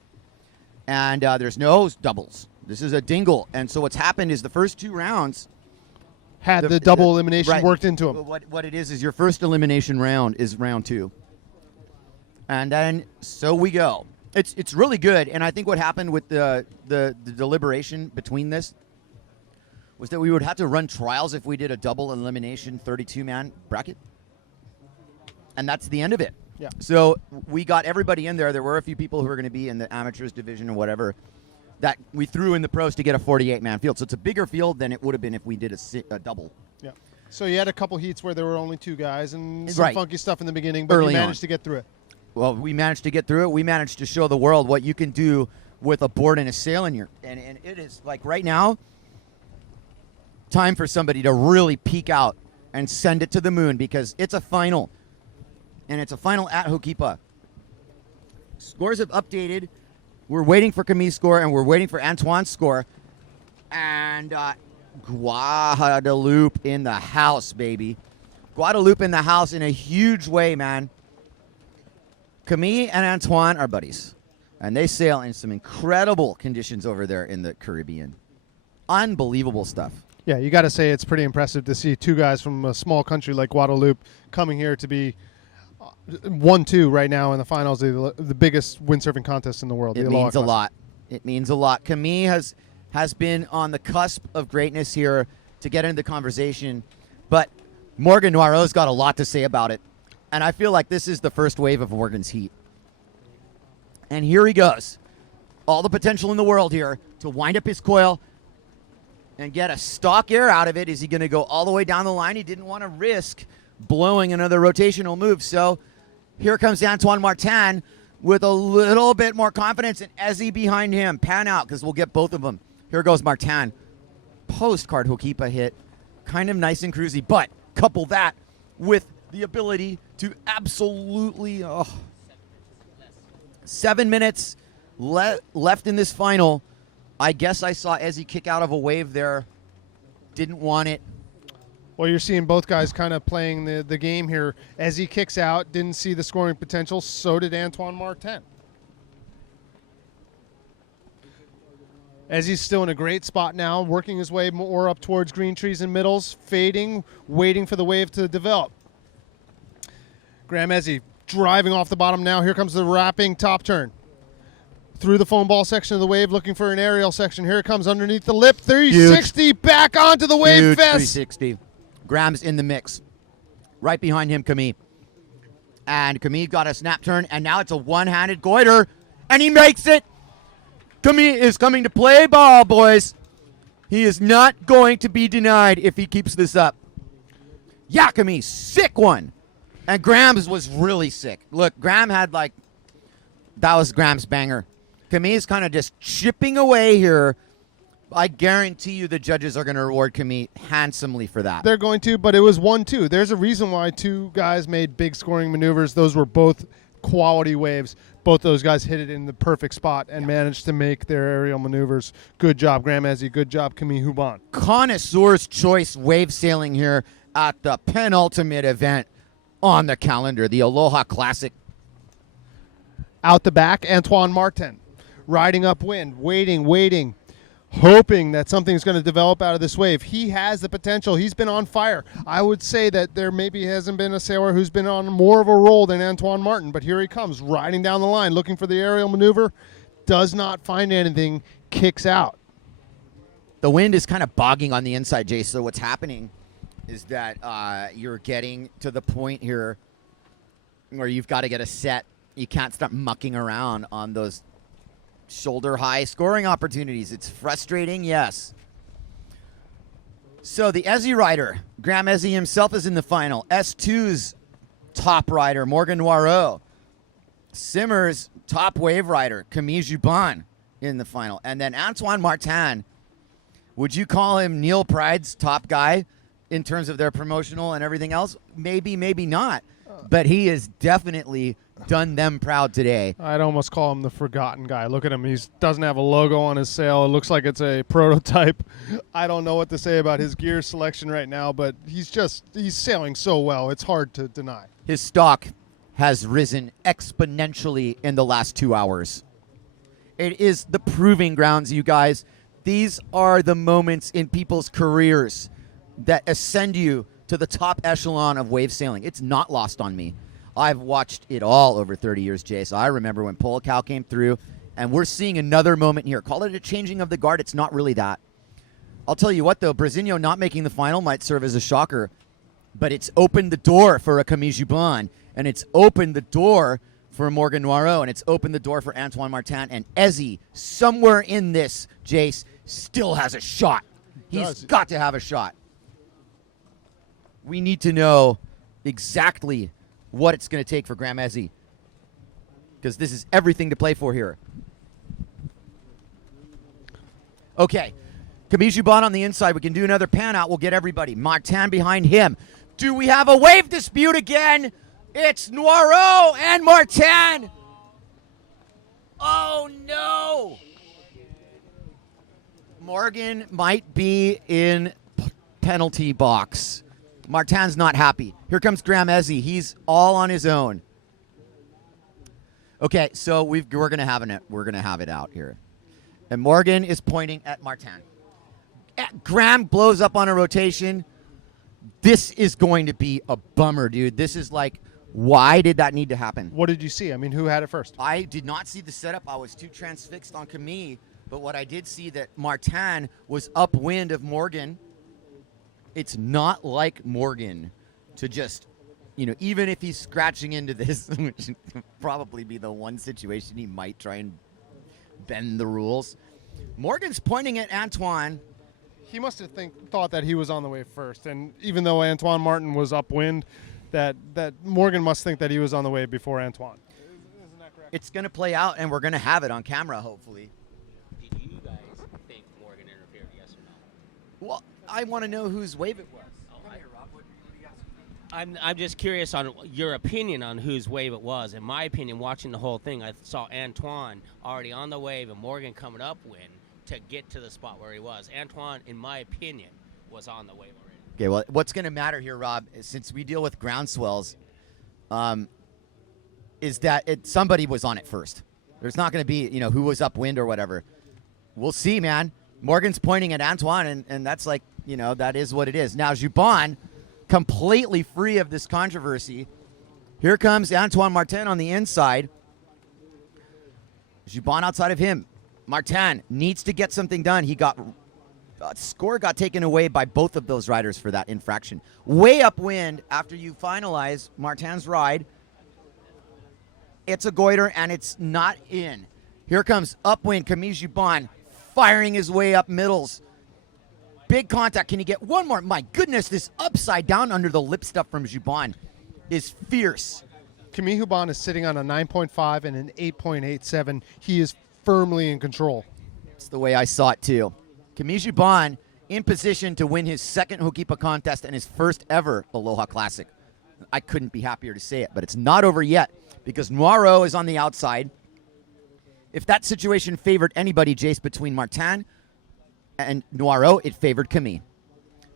And there's no doubles. This is a dingle. And so what's happened is the first two rounds had the double elimination right. worked into them. What it is your first elimination round is round 2. And then so we go. It's really good, and I think what happened with the deliberation between this was that we would have to run trials if we did a double elimination 32-man bracket. And that's the end of it. Yeah. So we got everybody in there. There were a few people who were going to be in the amateurs division or whatever that we threw in the pros to get a 48-man field. So it's a bigger field than it would have been if we did a double. Yeah. So you had a couple heats where there were only 2 guys and some right. funky stuff in the beginning, but Early you managed on. to get through it. Well, we managed to get through it. We managed to show the world what you can do with a board and a sail in your. And it is like right now, time for somebody to really peek out and send it to the moon because it's a final. And it's a final at Hokipa. Scores have updated. We're waiting for Camille's score and we're waiting for Antoine's score. And Guadeloupe in the house, baby. Guadeloupe in the house in a huge way, man. Camille and Antoine are buddies, and they sail in some incredible conditions over there in the Caribbean. Unbelievable stuff. Yeah, you got to say it's pretty impressive to see 2 guys from a small country like Guadeloupe coming here to be 1-2 right now in the finals of the biggest windsurfing contest in the world. It means a lot. It means a lot. Camille has been on the cusp of greatness here to get into the conversation, but Morgan Noirot's got a lot to say about it. And I feel like this is the first wave of Morgan's heat. And here he goes. All the potential in the world here to wind up his coil and get a stock air out of it. Is he going to go all the way down the line? He didn't want to risk blowing another rotational move. So here comes Antoine Martin with a little bit more confidence and Ezzy behind him. Pan out because we'll get both of them. Here goes Martin. Postcard Hokipa hit. Kind of nice and cruisy, but couple that with the ability to absolutely 7 minutes left in this final. I guess I saw Ezzy kick out of a wave there. Didn't want it. Well, you're seeing both guys kind of playing the game here. As he kicks out, didn't see the scoring potential. So did Antoine Martin. As he's still in a great spot now, working his way more up towards green trees and middles, fading, waiting for the wave to develop. Graham Ezzy driving off the bottom now. Here comes the wrapping top turn. Through the foam ball section of the wave, looking for an aerial section. Here it comes underneath the lip. 360 back onto the wave Huge fest. 360. Graham's in the mix. Right behind him, Camille. And Camille got a snap turn, and now it's a one-handed goiter, and he makes it. Camille is coming to play ball, boys. He is not going to be denied if he keeps this up. Yeah, Camille, sick one. And Graham's was really sick. Look, Graham had that was Graham's banger. Camille's kind of just chipping away here. I guarantee you the judges are going to reward Camille handsomely for that. They're going to, but it was 1-2. There's a reason why two guys made big scoring maneuvers. Those were both quality waves. Both those guys hit it in the perfect spot and managed to make their aerial maneuvers. Good job, Graham Ezzy. Good job, Camille Huban. Connoisseur's choice wave sailing here at the penultimate event on the calendar, the Aloha Classic. Out the back, Antoine Martin. Riding upwind, waiting, hoping that something's going to develop out of this wave. He has the potential. He's been on fire. I would say that there maybe hasn't been a sailor who's been on more of a roll than Antoine Martin, but here he comes, riding down the line, looking for the aerial maneuver, does not find anything, kicks out. The wind is kind of bogging on the inside, Jay, so what's happening is that you're getting to the point here where you've got to get a set. You can't start mucking around on those shoulder-high scoring opportunities. It's frustrating, yes. So the Ezzy rider, Graham Ezzy himself, is in the final. S2's top rider, Morgan Noirot. Simmer's top wave rider, Camille Juban, in the final. And then Antoine Martin, would you call him Neil Pride's top guy in terms of their promotional and everything else? Maybe, maybe not. But he has definitely done them proud today. I'd almost call him the forgotten guy. Look at him. He doesn't have a logo on his sail. It looks like it's a prototype. I don't know what to say about his gear selection right now, but he's sailing so well. It's hard to deny. His stock has risen exponentially in the last 2 hours. It is the proving grounds, you guys. These are the moments in people's careers that ascend you to the top echelon of wave sailing. It's not lost on me. I've watched it all over 30 years, Jay. So I remember when Polo-Cow came through, and we're seeing another moment here. Call it a changing of the guard. It's not really that. I'll tell you what, though, Brasinho not making the final might serve as a shocker, but it's opened the door for a Camille Juban, and it's opened the door for Morgan Noirot, and it's opened the door for Antoine Martin. And Ezzy, somewhere in this, Jace, still has a shot. He's got to have a shot. We need to know exactly what it's going to take for Graham Ezzy, because this is everything to play for here. Okay, Camille Juban on the inside. We can do another pan out. We'll get everybody. Martin behind him. Do we have a wave dispute again? It's Noirot and Martin. Oh, no. Morgan might be in penalty box. Martin's not happy. Here comes Graham Ezzy. He's all on his own. Okay, so we're gonna have it out here, and Morgan is pointing at Martin. Graham blows up on a rotation. This is going to be a bummer, dude. This is like, why did that need to happen? What did you see? I mean, who had it first? I did not see the setup. I was too transfixed on Camille, but what I did see that Martin was upwind of Morgan. It's not like Morgan to just, even if he's scratching into this, which would probably be the one situation he might try and bend the rules. Morgan's pointing at Antoine. He must have thought that he was on the wave first, and even though Antoine Martin was upwind, that Morgan must think that he was on the wave before Antoine. Isn't that correct? It's going to play out, and we're going to have it on camera, hopefully. Did you guys think Morgan interfered, yes or no? Well, I want to know whose wave it was. I'm just curious on your opinion on whose wave it was. In my opinion, watching the whole thing, I saw Antoine already on the wave and Morgan coming upwind to get to the spot where he was. Antoine, in my opinion, was on the wave already. Okay, well, what's going to matter here, Rob, is since we deal with ground swells, is that somebody was on it first. There's not going to be, who was upwind or whatever. We'll see, man. Morgan's pointing at Antoine, and that's like, that is what it is. Now, Jubon, completely free of this controversy. Here comes Antoine Martin on the inside. Jubon outside of him. Martin needs to get something done. He got score got taken away by both of those riders for that infraction. Way upwind after you finalize Martin's ride. It's a goiter, and it's not in. Here comes upwind Camille Jubon firing his way up middles. Big contact. Can he get one more? My goodness, this upside down under the lip stuff from Jubon is fierce. Camille Jubon is sitting on a 9.5 and an 8.87. He is firmly in control. That's the way I saw it, too. Camille Jubon in position to win his second Hokipa contest and his first ever Aloha Classic. I couldn't be happier to say it, but it's not over yet because Noiro is on the outside. If that situation favored anybody, Jace, between Martin and Noiro, it favored Camille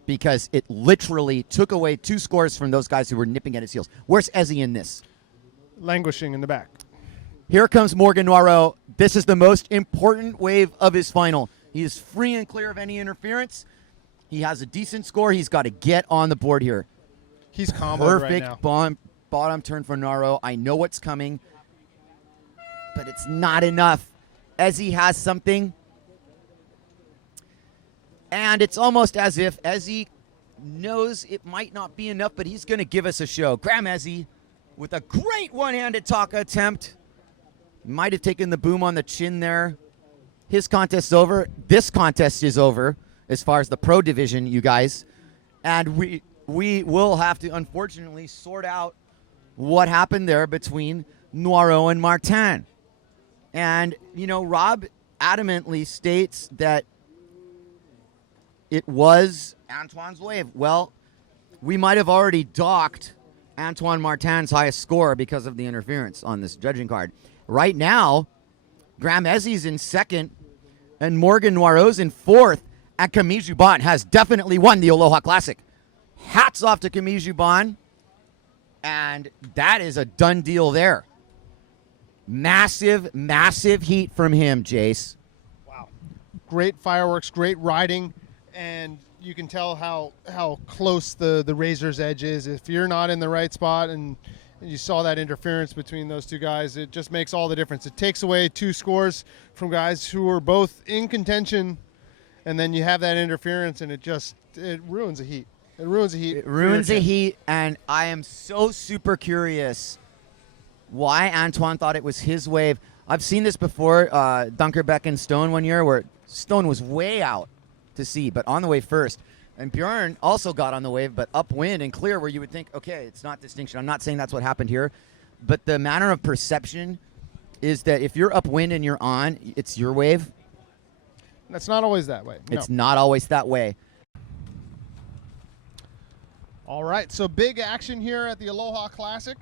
because it literally took away 2 scores from those guys who were nipping at his heels. Where's Ezzy in this? Languishing in the back. Here comes Morgan Noiro. This is the most important wave of his final. He is free and clear of any interference. He has a decent score. He's got to get on the board here. He's comboed right now. Perfect bottom turn for Noiro. I know what's coming, but it's not enough. Ezzy has something, and it's almost as if Ezzy knows it might not be enough, but he's going to give us a show. Graham Ezzy with a great one-handed taka attempt. Might have taken the boom on the chin there. His contest's over. This contest is over as far as the pro division, you guys. And we will have to, unfortunately, sort out what happened there between Noiro and Martin. And, Rob adamantly states that it was Antoine's wave. Well, we might have already docked Antoine Martin's highest score because of the interference on this judging card. Right now, Graham Ezzy's in second, and Morgan Noiro's in fourth, and Camille Jubon has definitely won the Aloha Classic. Hats off to Camille Jubon, and that is a done deal there. Massive, massive heat from him, Jace. Wow. Great fireworks, great riding, and you can tell how close the razor's edge is. If you're not in the right spot and you saw that interference between those two guys, it just makes all the difference. It takes away 2 scores from guys who are both in contention, and then you have that interference, and it ruins the heat. It ruins the heat. It ruins the heat, and I am so super curious why Antoine thought it was his wave. I've seen this before, Dunkerbeck and Stone one year, where Stone was way out to sea, but on the wave first. And Bjorn also got on the wave, but upwind and clear, where you would think, okay, it's not distinction. I'm not saying that's what happened here, but the manner of perception is that if you're upwind and you're on, it's your wave. That's not always that way. It's not always that way. All right, so big action here at the Aloha Classic.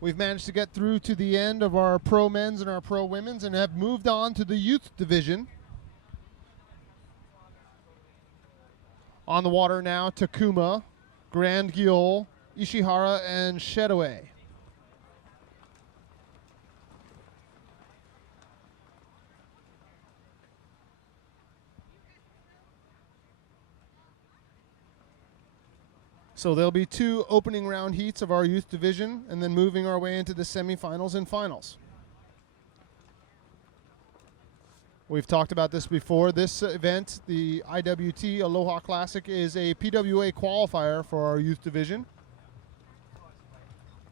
We've managed to get through to the end of our pro men's and our pro women's and have moved on to the youth division. On the water now, Takuma, Grand Guiol, Ishihara, and Shedaway. So there'll be 2 opening round heats of our youth division and then moving our way into the semifinals and finals. We've talked about this before. This event, the IWT Aloha Classic, is a PWA qualifier for our youth division.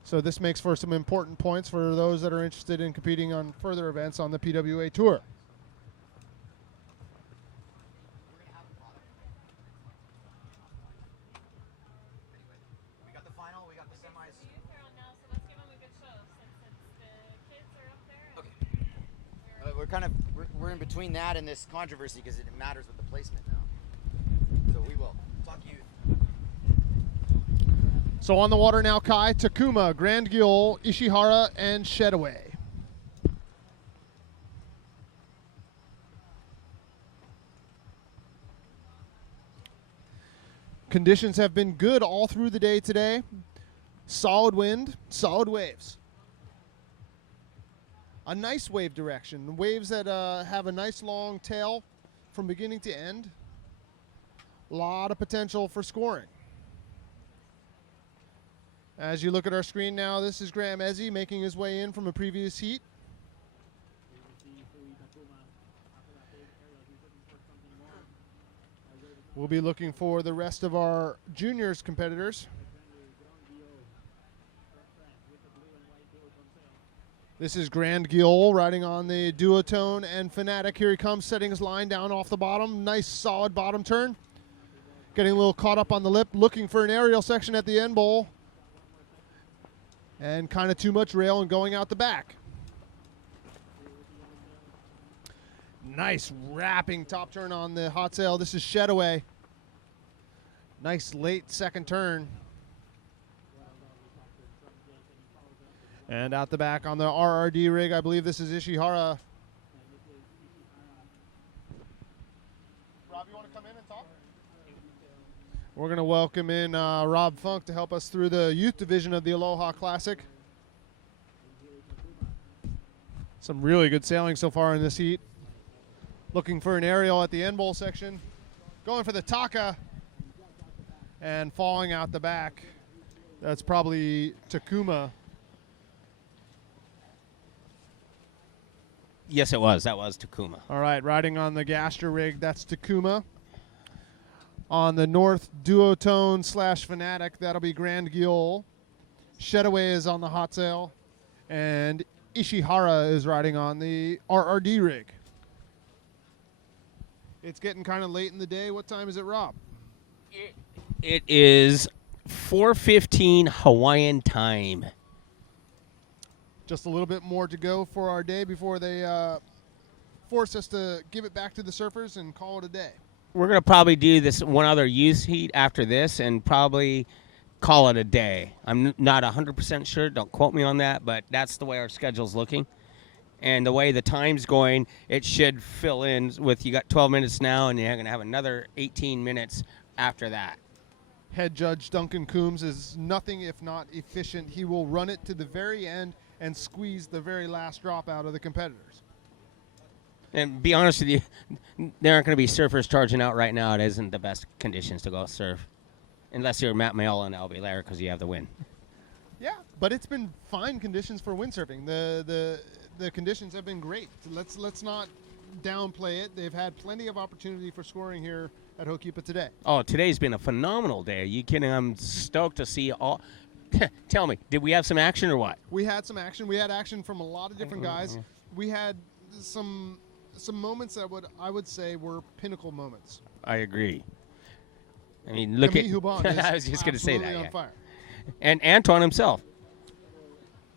So this makes for some important points for those that are interested in competing on further events on the PWA Tour. We got the final, we got the semis. Youth are on now, so let's give them a good show since the kids are up there. Okay. We're in between that and this controversy because it matters with the placement now. So we will talk to you. So on the water now, Kai, Takuma, Grand Guiol, Ishihara, and Shedaway. Conditions have been good all through the day today. Solid wind, solid waves. A nice wave direction. Waves that have a nice long tail from beginning to end. A lot of potential for scoring. As you look at our screen now, this is Graham Ezzy making his way in from a previous heat. We'll be looking for the rest of our juniors competitors. This is Grand Guiol riding on the Duotone and Fanatic. Here he comes, setting his line down off the bottom. Nice, solid bottom turn. Getting a little caught up on the lip, looking for an aerial section at the end bowl. And kind of too much rail and going out the back. Nice wrapping top turn on the hot sail. This is Shedaway. Nice late second turn. And out the back on the RRD rig, I believe this is Ishihara. Rob, you want to come in and talk? We're going to welcome in Rob Funk to help us through the youth division of the Aloha Classic. Some really good sailing so far in this heat. Looking for an aerial at the end bowl section. Going for the Taka. And falling out the back. That's probably Takuma. Yes, it was. That was Takuma. All right, riding on the Gastra rig, that's Takuma. On the North Duotone / Fanatic, that'll be Grand Guiol. Shedaway is on the hot sail. And Ishihara is riding on the RRD rig. It's getting kind of late in the day. What time is it, Rob? It is 4:15 Hawaiian time. Just a little bit more to go for our day before they force us to give it back to the surfers and call it a day. We're going to probably do this one other youth heat after this and probably call it a day. I'm not 100% sure. Don't quote me on that, but that's the way our schedule's looking. And the way the time's going, it should fill in with you got 12 minutes now, and you're going to have another 18 minutes after that. Head judge Duncan Coombs is nothing if not efficient. He will run it to the very end and squeeze the very last drop out of the competitors. And be honest with you, there aren't going to be surfers charging out right now. It isn't the best conditions to go surf. Unless you're Matt Mayola and Albie Lair because you have the wind. Yeah, but it's been fine conditions for windsurfing. The conditions have been great. Let's not downplay it. They've had plenty of opportunity for scoring here at Hokipa today. Oh, today's been a phenomenal day. Are you kidding? I'm stoked to see all. Tell me, did we have some action or what? We had some action. We had action from a lot of different guys. We had some moments that I would say were pinnacle moments. I agree. I mean, look Camille at. Huban I was just going to say that. on Yeah. fire. And Antoine himself.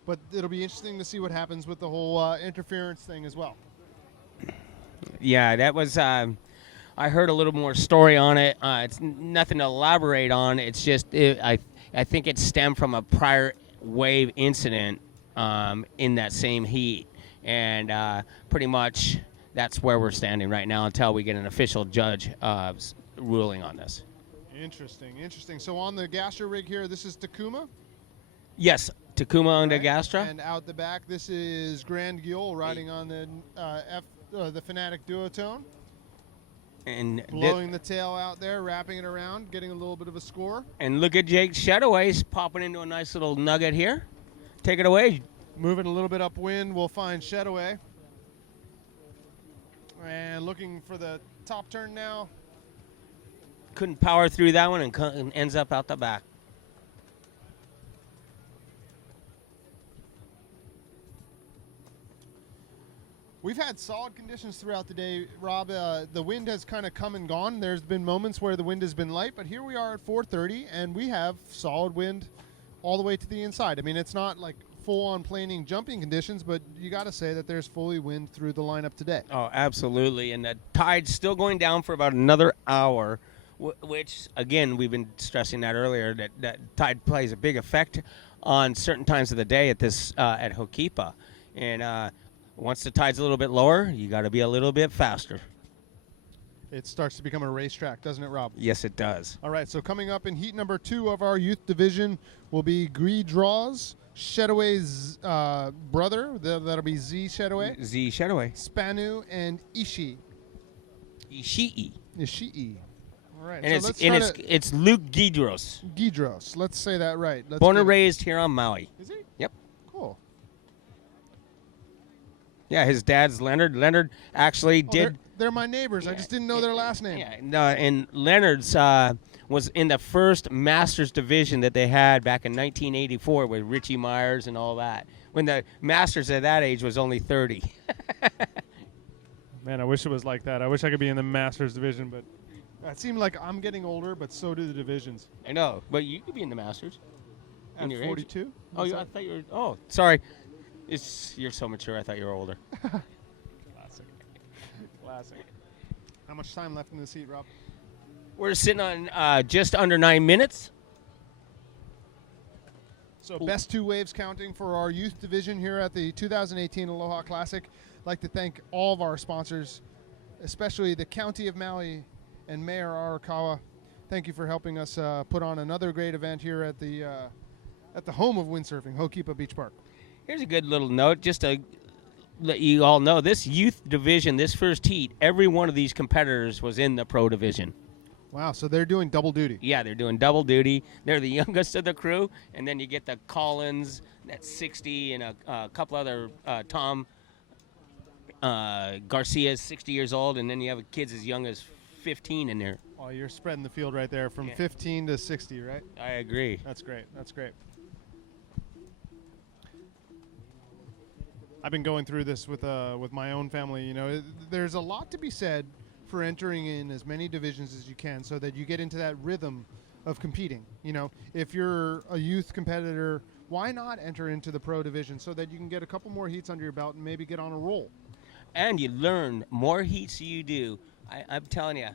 But it'll be interesting to see what happens with the whole interference thing as well. Yeah, that was. I heard a little more story on it. It's nothing to elaborate on. It's just I think it stemmed from a prior wave incident in that same heat, and pretty much that's where we're standing right now until we get an official judge ruling on this. Interesting. So on the Gastra rig here, this is Takuma. Yes, Takuma on the Right. Gastra. And out the back, this is Grand Guiol riding on the Fanatic Duotone. And Blowing the tail out there, wrapping it around, getting a little bit of a score. and look at Jake Shadowways popping into a nice little nugget here. Take it away. Moving a little bit upwind, we'll find Shadowway. And looking for the top turn now. Couldn't power through that one and ends up out the back. We've had solid conditions throughout the day, Rob. The wind has kind of come and gone. There's been moments where the wind has been light, but here we are at 4:30, and we have solid wind all the way to the inside. I mean, it's not like full-on planing jumping conditions, but you got to say that there's fully wind through the lineup today. Oh, absolutely. And the tide's still going down for about another hour, which, again, we've been stressing that earlier, that tide plays a big effect on certain times of the day at this at Hokipa. And once the tide's a little bit lower, you got to be a little bit faster. It starts to become a racetrack, doesn't it, Rob? Yes, it does. All right, so coming up in heat number 2 of our youth division will be Gree Draws, Shadoway's brother. That'll be Z Shadoway, Z Shadoway. Spanu, and Ishii. Ishii. All right, And so it's Luke Gidros. Gidros. Let's say that right. Born and raised here on Maui. Is he? Yep. Cool. Yeah, his dad's Leonard. Leonard actually Oh, did. they're my neighbors. I just didn't know their last name. Yeah, no, and Leonard's was in the first Masters division that they had back in 1984 with Richie Myers and all that. When the Masters at that age was only 30. Man, I wish it was like that. I wish I could be in the Masters division, but it seemed like I'm getting older, but so do the divisions. I know, but you could be in the Masters. At your age. 42? Oh, I thought you were. Oh, sorry. You're so mature. I thought you were older. Classic. How much time left in the seat, Rob? We're sitting on just under 9 minutes. So best 2 waves counting for our youth division here at the 2018 Aloha Classic. I'd like to thank all of our sponsors, especially the County of Maui and Mayor Arakawa. Thank you for helping us put on another great event here at the home of windsurfing, Ho'okipa Beach Park. Here's a good little note, just to let you all know, this youth division, this first heat, every one of these competitors was in the pro division. Wow, so they're doing double duty. Yeah, they're doing double duty. They're the youngest of the crew, and then you get the Collins, that's 60, and a couple other, Tom Garcia's 60 years old, and then you have kids as young as 15 in there. Oh, you're spreading the field right there from Yeah. 15 to 60, right? I agree. That's great. That's great. I've been going through this with my own family. You know, there's a lot to be said for entering in as many divisions as you can, so that you get into that rhythm of competing. You know, if you're a youth competitor, why not enter into the pro division so that you can get a couple more heats under your belt and maybe get on a roll? And you learn more heats you do. I'm telling you,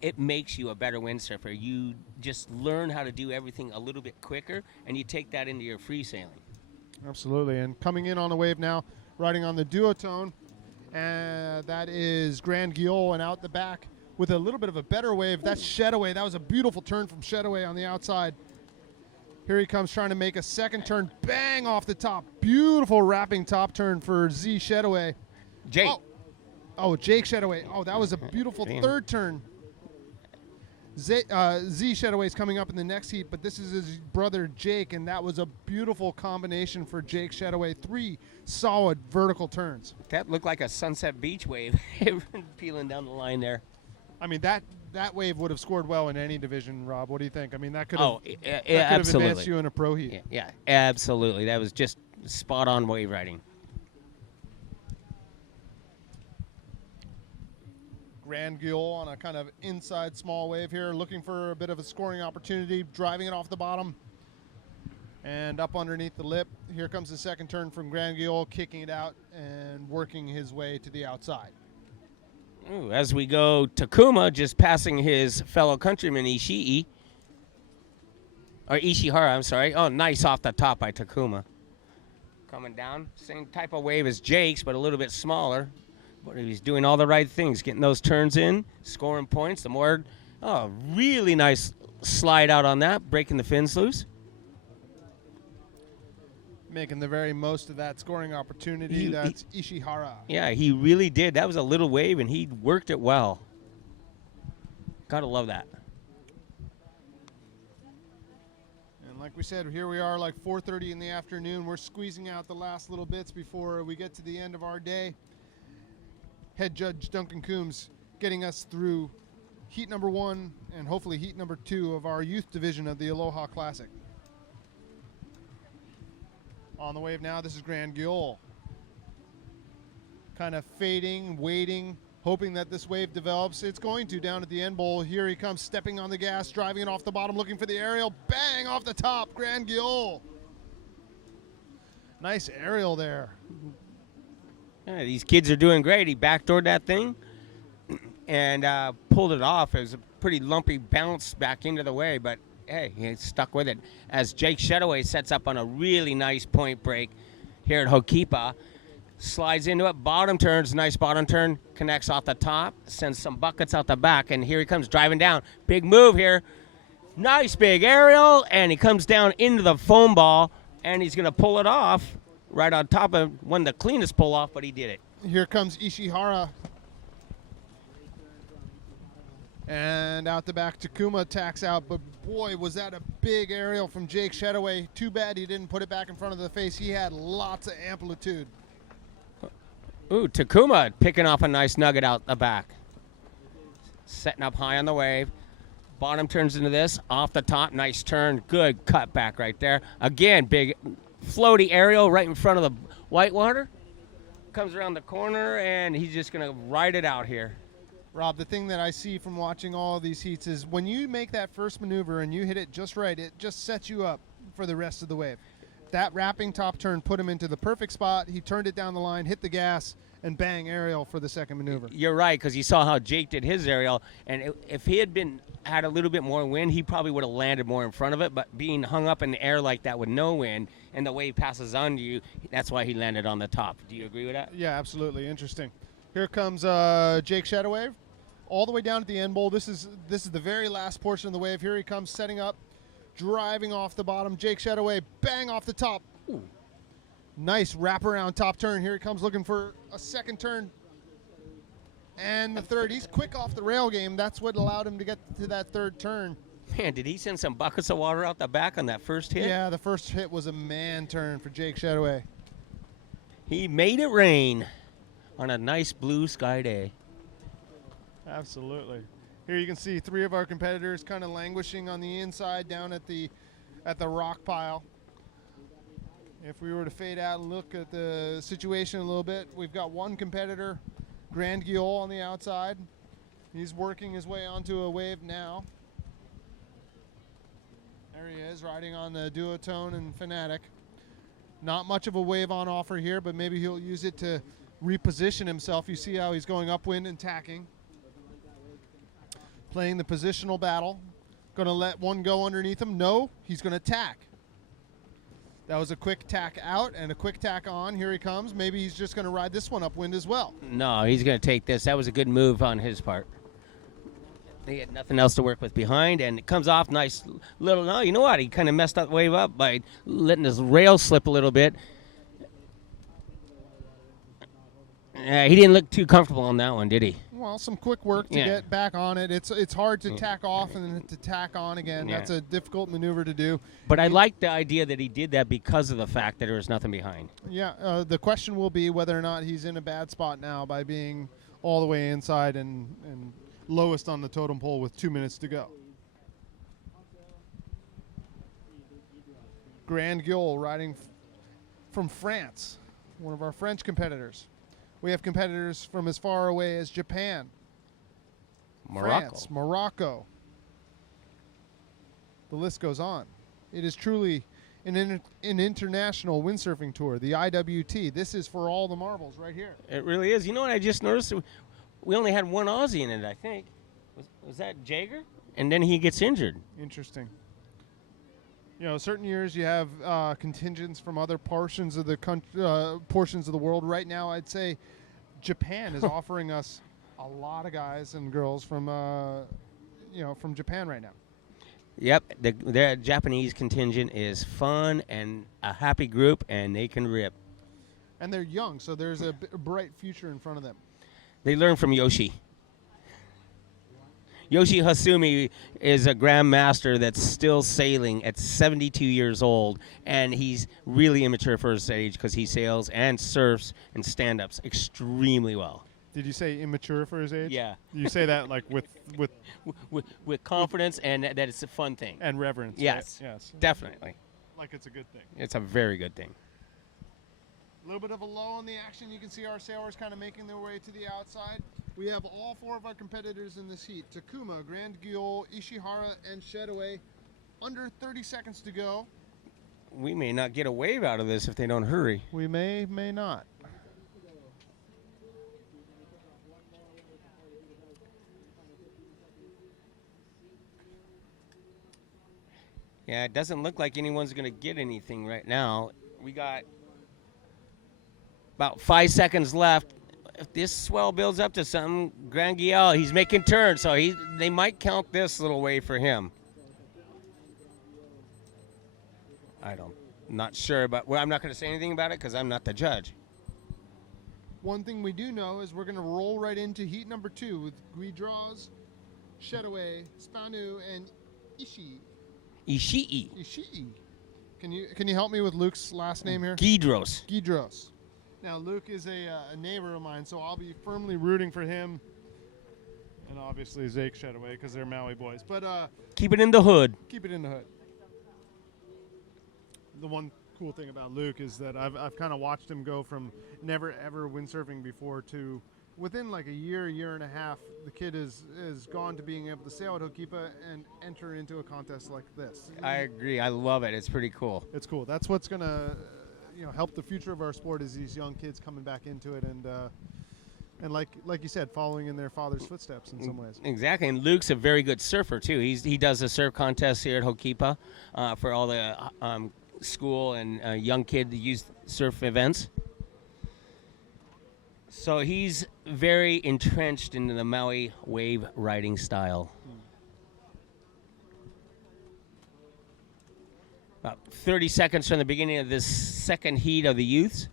it makes you a better windsurfer. You just learn how to do everything a little bit quicker, and you take that into your free sailing. Absolutely. And coming in on the wave now, riding on the duotone, and that is Grand Guiol, and out the back with a little bit of a better wave. That's Shadoway. That was a beautiful turn from Shadoway on the outside. Here he comes trying to make a second turn. Bang off the top. Beautiful wrapping top turn for Z Shadoway. Jake. Oh, Jake Shadoway. Oh, that was a beautiful third turn. Z Shadoway's coming up in the next heat, but this is his brother Jake, and that was a beautiful combination for Jake Shadoway. 3 solid vertical turns. That looked like a Sunset Beach wave peeling down the line there. I mean, that wave would have scored well in any division, Rob. What do you think? I mean, that could have, yeah, that could have absolutely. advanced you in a pro heat. Yeah, absolutely. That was just spot on wave riding. Grand Guiol on a kind of inside small wave here, looking for a bit of a scoring opportunity, driving it off the bottom and up underneath the lip. Here comes the second turn from Grand Guiol, kicking it out and working his way to the outside. Ooh, as we go, Takuma just passing his fellow countryman Ishihara, I'm sorry. Oh, nice off the top by Takuma. Coming down, same type of wave as Jake's, but a little bit smaller. But he's doing all the right things, getting those turns in, scoring points. The more, really nice slide out on that, breaking the fins loose. Making the very most of that scoring opportunity. That's Ishihara. Yeah, he really did. That was a little wave, and he worked it well. Gotta love that. And like we said, here we are, like 4:30 in the afternoon. We're squeezing out the last little bits before we get to the end of our day. Head Judge Duncan Coombs getting us through heat number 1 and hopefully heat number 2 of our youth division of the Aloha Classic. On the wave now, this is Grand Guiol. Kind of fading, waiting, hoping that this wave develops. It's going to down at the end bowl. Here he comes, stepping on the gas, driving it off the bottom, looking for the aerial. Bang off the top, Grand Guiol. Nice aerial there. Yeah, these kids are doing great. He backdoored that thing and pulled it off. It was a pretty lumpy bounce back into the way, but hey, he stuck with it. As Jake Shadoway sets up on a really nice point break here at Ho'okipa, Slides into it, bottom turns, nice bottom turn, connects off the top, sends some buckets out the back, and here he comes driving down. Big move here. Nice big aerial, and he comes down into the foam ball, and he's going to pull it off right on top of one of the cleanest pull off, but he did it. Here comes Ishihara. And out the back, Takuma tacks out, but boy, was that a big aerial from Jake Shedaway. Too bad he didn't put it back in front of the face. He had lots of amplitude. Ooh, Takuma picking off a nice nugget out the back. Setting up high on the wave. Bottom turns into this. Off the top, nice turn. Good cut back right there. Again, big floaty aerial right in front of the whitewater. Comes around the corner, and he's just going to ride it out here. Rob, the thing that I see from watching all of these heats is when you make that first maneuver and you hit it just right, it just sets you up for the rest of the wave. That wrapping top turn put him into the perfect spot. He turned it down the line, hit the gas, and bang, aerial for the second maneuver. You're right, because you saw how Jake did his aerial, and if he had a little bit more wind, he probably would have landed more in front of it, but being hung up in the air like that with no wind and the wave passes under you, that's why he landed on the top. Do you agree with that? Yeah, absolutely. Interesting. Here comes Jake Shadowwave all the way down at the end bowl. This is the very last portion of the wave. Here he comes setting up, driving off the bottom. Jake Shadowwave, bang off the top. Ooh. Nice wraparound top turn. Here he comes looking for a second turn. And the third. He's quick off the rail game. That's what allowed him to get to that third turn. Man, did he send some buckets of water out the back on that first hit? Yeah, the first hit was a man turn for Jake Shadowway. He made it rain on a nice blue sky day. Absolutely. Here you can see three of our competitors kind of languishing on the inside down at the rock pile. If we were to fade out and look at the situation a little bit, we've got one competitor, Grand Guiol, on the outside. He's working his way onto a wave now. There he is, riding on the Duotone and Fanatic. Not much of a wave on offer here, but maybe he'll use it to reposition himself. You see how he's going upwind and tacking. Playing the positional battle. Going to let one go underneath him. No, he's going to tack. That was a quick tack out and a quick tack on. Here he comes. Maybe he's just going to ride this one upwind as well. No, he's going to take this. That was a good move on his part. They had nothing else to work with behind, and it comes off nice little. No, you know what? He kind of messed that wave up by letting his rail slip a little bit. He didn't look too comfortable on that one, did he? Well, some quick work to get back on it. It's hard to tack off and then to tack on again. Yeah. That's a difficult maneuver to do. But I like the idea that he did that because of the fact that there was nothing behind. Yeah, the question will be whether or not he's in a bad spot now by being all the way inside and lowest on the totem pole with 2 minutes to go. Grand Guiol riding from France, one of our French competitors. We have competitors from as far away as Japan, Morocco. France, Morocco. The list goes on. It is truly an international windsurfing tour, the IWT. This is for all the marbles right here. It really is. You know what I just noticed? We only had one Aussie in it, I think. Was that Jager? And then he gets injured. Interesting. You know, certain years you have contingents from other portions of the portions of the world. Right now, I'd say Japan is offering us a lot of guys and girls from from Japan right now. Yep, their Japanese contingent is fun and a happy group, and they can rip. And they're young, so there's a bright future in front of them. They learn from Yoshi. Yoshi Hasumi is a grandmaster that's still sailing at 72 years old, and he's really immature for his age because he sails and surfs and stand-ups extremely well. Did you say immature for his age? Yeah. You say that like with confidence and that it's a fun thing. And reverence. Yes. Right? Yes. Definitely. Like it's a good thing. It's a very good thing. A little bit of a low in the action. You can see our sailors kind of making their way to the outside. We have all four of our competitors in this heat. Takuma, Grand Guiol, Ishihara, and Shedaway. Under 30 seconds to go. We may not get a wave out of this if they don't hurry. We may not. Yeah, it doesn't look like anyone's going to get anything right now. We got About 5 seconds left. If this swell builds up to something, Grand Guial, he's making turns, so they might count this little wave for him. Not sure, but I'm not going to say anything about it because I'm not the judge. One thing we do know is we're going to roll right into heat number 2 with Guidros, Shedaway, Spanu, and Ishii. Ishii. Can you help me with Luke's last name here? Guidros. Guidros. Now Luke is a neighbor of mine, so I'll be firmly rooting for him, and obviously Zake Shedaway because they're Maui boys. But keep it in the hood. Keep it in the hood. The one cool thing about Luke is that I've kind of watched him go from never ever windsurfing before to within like a year and a half, the kid is gone to being able to sail at Hokipa and enter into a contest like this. I agree. I love it. It's pretty cool. It's cool. That's what's gonna help the future of our sport is these young kids coming back into it and like you said, following in their father's footsteps in some ways. Exactly, and Luke's a very good surfer too. He does the surf contest here at Hokipa for all the school and young kid youth surf events. So he's very entrenched into the Maui wave riding style. About 30 seconds from the beginning of this second heat of the youths,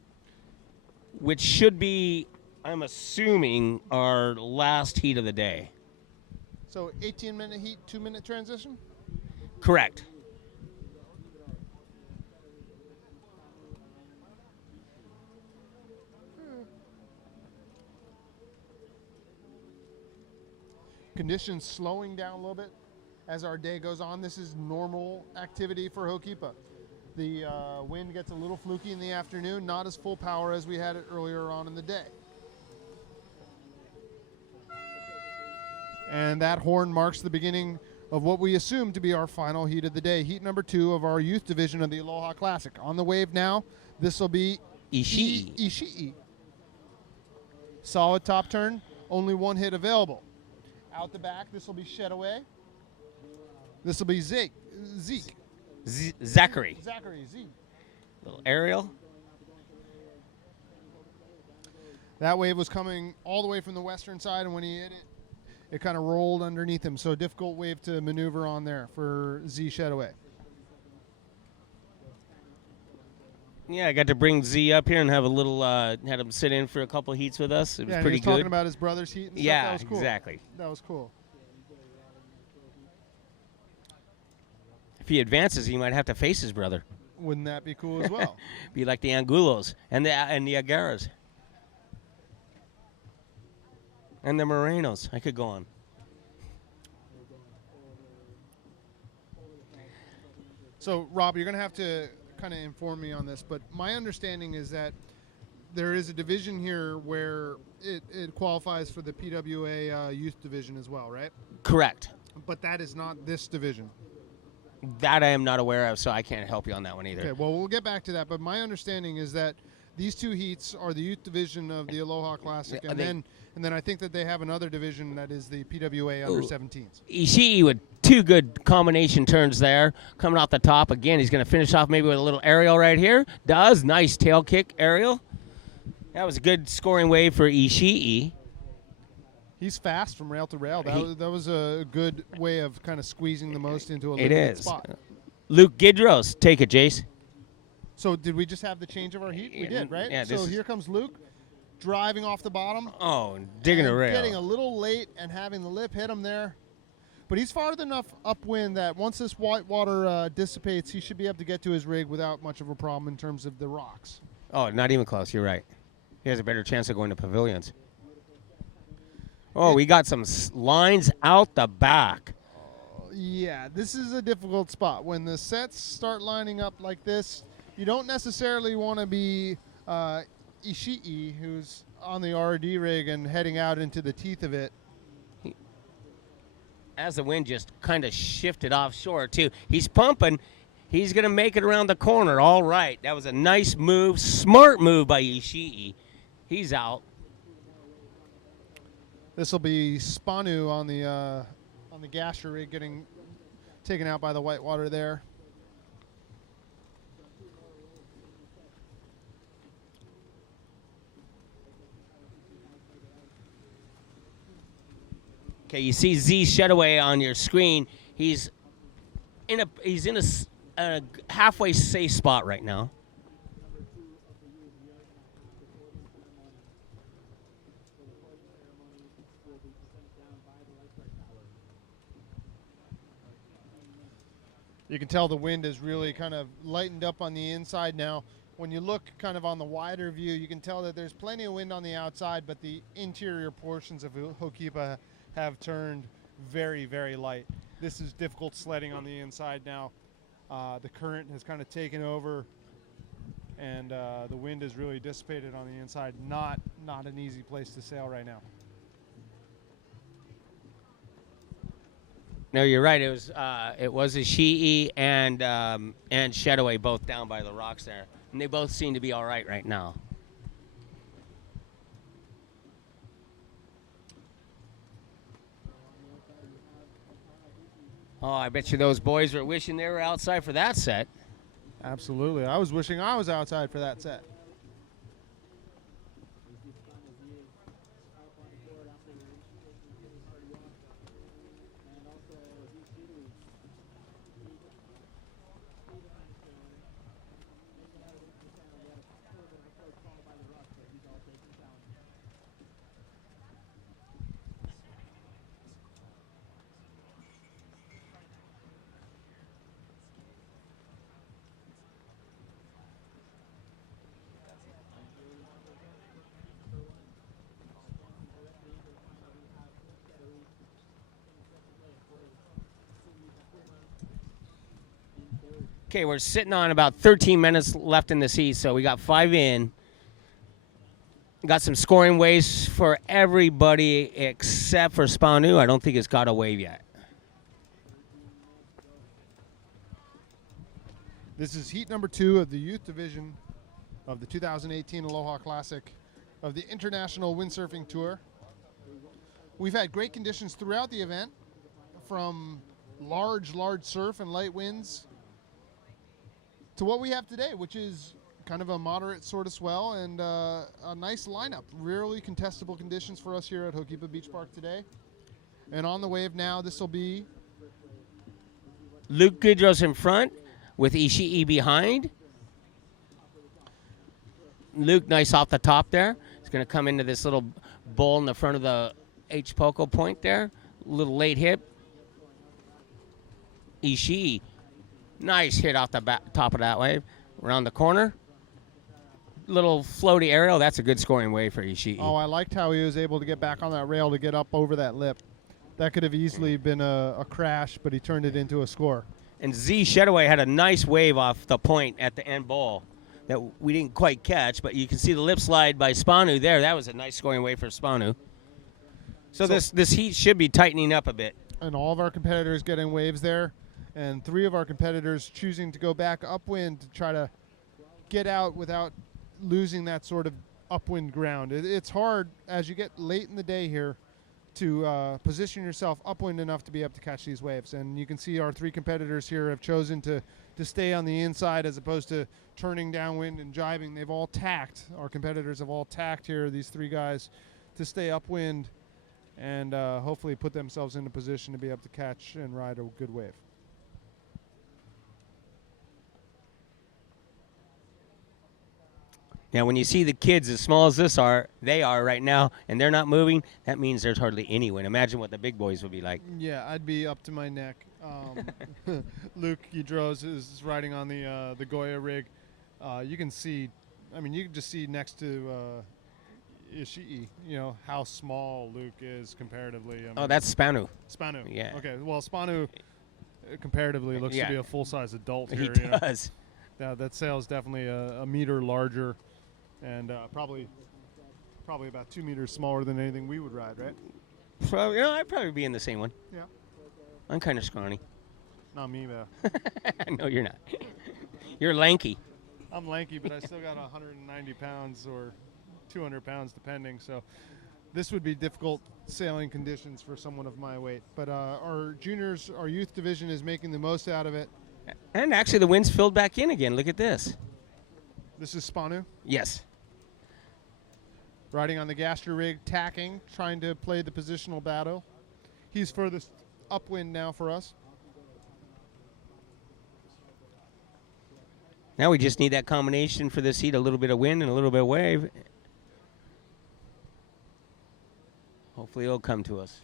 which should be, I'm assuming, our last heat of the day. So 18-minute heat, 2-minute transition? Correct. Conditions slowing down a little bit as our day goes on. This is normal activity for Hokipa. The wind gets a little fluky in the afternoon, not as full power as we had it earlier on in the day. And that horn marks the beginning of what we assume to be our final heat of the day. Heat number 2 of our youth division of the Aloha Classic. On the wave now, this will be Ishii. Solid top turn, only one hit available. Out the back, this will be Shedaway. This will be Zeke. Zachary. Zeke. Little aerial. That wave was coming all the way from the western side, and when he hit it, it kind of rolled underneath him. So a difficult wave to maneuver on there for Z Shedaway. Yeah, I got to bring Z up here and have a little, had him sit in for a couple heats with us. It was pretty he was good. talking about his brother's heat and stuff. Yeah, that was cool. exactly. That was cool. If he advances, he might have to face his brother. Wouldn't that be cool as well? Be like the Angulos and the Agaras. And the Morenos. I could go on. So, Rob, you're going to have to kind of inform me on this, but my understanding is that there is a division here where it qualifies for the PWA youth division as well, right? Correct. But that is not this division. That I am not aware of, so I can't help you on that one either. Okay, well, we'll get back to that, but my understanding is that these 2 heats are the youth division of the Aloha Classic, and then I think that they have another division that is the PWA under 17s. Ishii with 2 good combination turns there. Coming off the top again, he's going to finish off maybe with a little aerial right here. Does. Nice tail kick aerial. That was a good scoring wave for Ishii. He's fast from rail to rail. That was a good way of kind of squeezing the most into a limited spot. Luke Guidros, take it, Jace. So did we just have the change of our heat? We did, right? Yeah, so here comes Luke, driving off the bottom. Oh, digging a rail. Getting a little late and having the lip hit him there. But he's far enough upwind that once this white water dissipates, he should be able to get to his rig without much of a problem in terms of the rocks. Oh, not even close. You're right. He has a better chance of going to pavilions. Oh, we got some lines out the back. Yeah, this is a difficult spot. When the sets start lining up like this, you don't necessarily want to be Ishii, who's on the RD rig and heading out into the teeth of it. As the wind just kind of shifted offshore, too. He's pumping. He's going to make it around the corner. All right. That was a nice move. Smart move by Ishii. He's out. This will be Spanu on the gasher rig getting taken out by the whitewater there. Okay, you see Z Shedaway on your screen. He's in a halfway safe spot right now. You can tell the wind is really kind of lightened up on the inside now. When you look kind of on the wider view, you can tell that there's plenty of wind on the outside, but the interior portions of Ho'okipa have turned very, very light. This is difficult sledding on the inside now. The current has kind of taken over, and the wind is really dissipated on the inside. Not an easy place to sail right now. No, you're right. It was a Shi'i and Shedaway both down by the rocks there, and they both seem to be all right now. Oh, I bet you those boys were wishing they were outside for that set. Absolutely. I was wishing I was outside for that set. Okay, we're sitting on about 13 minutes left in the seas, so we got 5 in. Got some scoring waves for everybody except for Spanu. I don't think it's got a wave yet. This is heat number 2 of the youth division of the 2018 Aloha Classic of the International Windsurfing Tour. We've had great conditions throughout the event, from large surf and light winds to what we have today, which is kind of a moderate sort of swell and a nice lineup. Really contestable conditions for us here at Ho'okipa Beach Park today. And on the wave now, this will be Luke Goodrow's in front with Ishii behind. Luke, nice off the top there. He's going to come into this little bowl in the front of the H Poco point there. Little late hit. Ishii, nice hit off the top of that wave. Around the corner. Little floaty aerial. That's a good scoring wave for Ishii. Oh, I liked how he was able to get back on that rail to get up over that lip. That could have easily been a crash, but he turned it into a score. And Z Shedaway had a nice wave off the point at the end bowl that we didn't quite catch, but you can see the lip slide by Spanu there. That was a nice scoring wave for Spanu. So this heat should be tightening up a bit. And all of our competitors getting waves there, and 3 of our competitors choosing to go back upwind to try to get out without losing that sort of upwind ground. It's hard as you get late in the day here to position yourself upwind enough to be able to catch these waves. And you can see our 3 competitors here have chosen to stay on the inside as opposed to turning downwind and jibing. They've all tacked. Our competitors have all tacked here, these 3 guys, to stay upwind and hopefully put themselves in a position to be able to catch and ride a good wave. Now, when you see the kids as small as they are right now, and they're not moving, that means there's hardly any wind. Imagine what the big boys would be like. Yeah, I'd be up to my neck. Luke Goodrow is riding on the Goya rig. You can see, you can just see next to Ishii, how small Luke is comparatively. That's Spanu. Spanu. Yeah. Okay, well, Spanu comparatively looks to be a full-size adult here. He does. That sail is definitely a meter larger and probably about 2 meters smaller than anything we would ride, right? Probably, I'd probably be in the same one. Yeah. I'm kind of scrawny. Not me, though. No, you're not. You're lanky. I'm lanky, but I still got 190 pounds or 200 pounds, depending. So this would be difficult sailing conditions for someone of my weight. But our juniors, our youth division is making the most out of it. And actually, the wind's filled back in again. Look at this. This is Spanu. Yes. Riding on the Gaster rig, tacking, trying to play the positional battle. He's furthest upwind now for us. Now we just need that combination for this heat, a little bit of wind and a little bit of wave. Hopefully it'll come to us.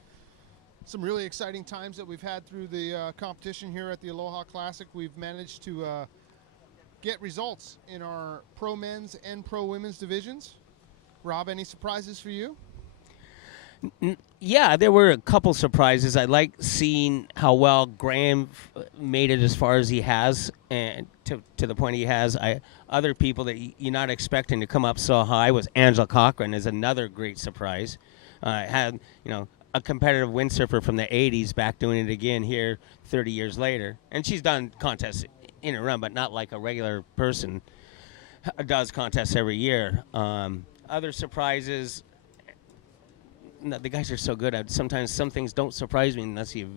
Some really exciting times that we've had through the competition here at the Aloha Classic. We've managed to get results in our pro men's and pro women's divisions. Rob, any surprises for you? Yeah, there were a couple surprises. I like seeing how well Graham made it as far as he has, and to the point he has. Other people that you're not expecting to come up so high was Angela Cochran is another great surprise. Had a competitive windsurfer from the 80s back doing it again here 30 years later, and she's done contests in a run, but not like a regular person does contests every year. Other surprises. No, the guys are so good. Sometimes some things don't surprise me unless you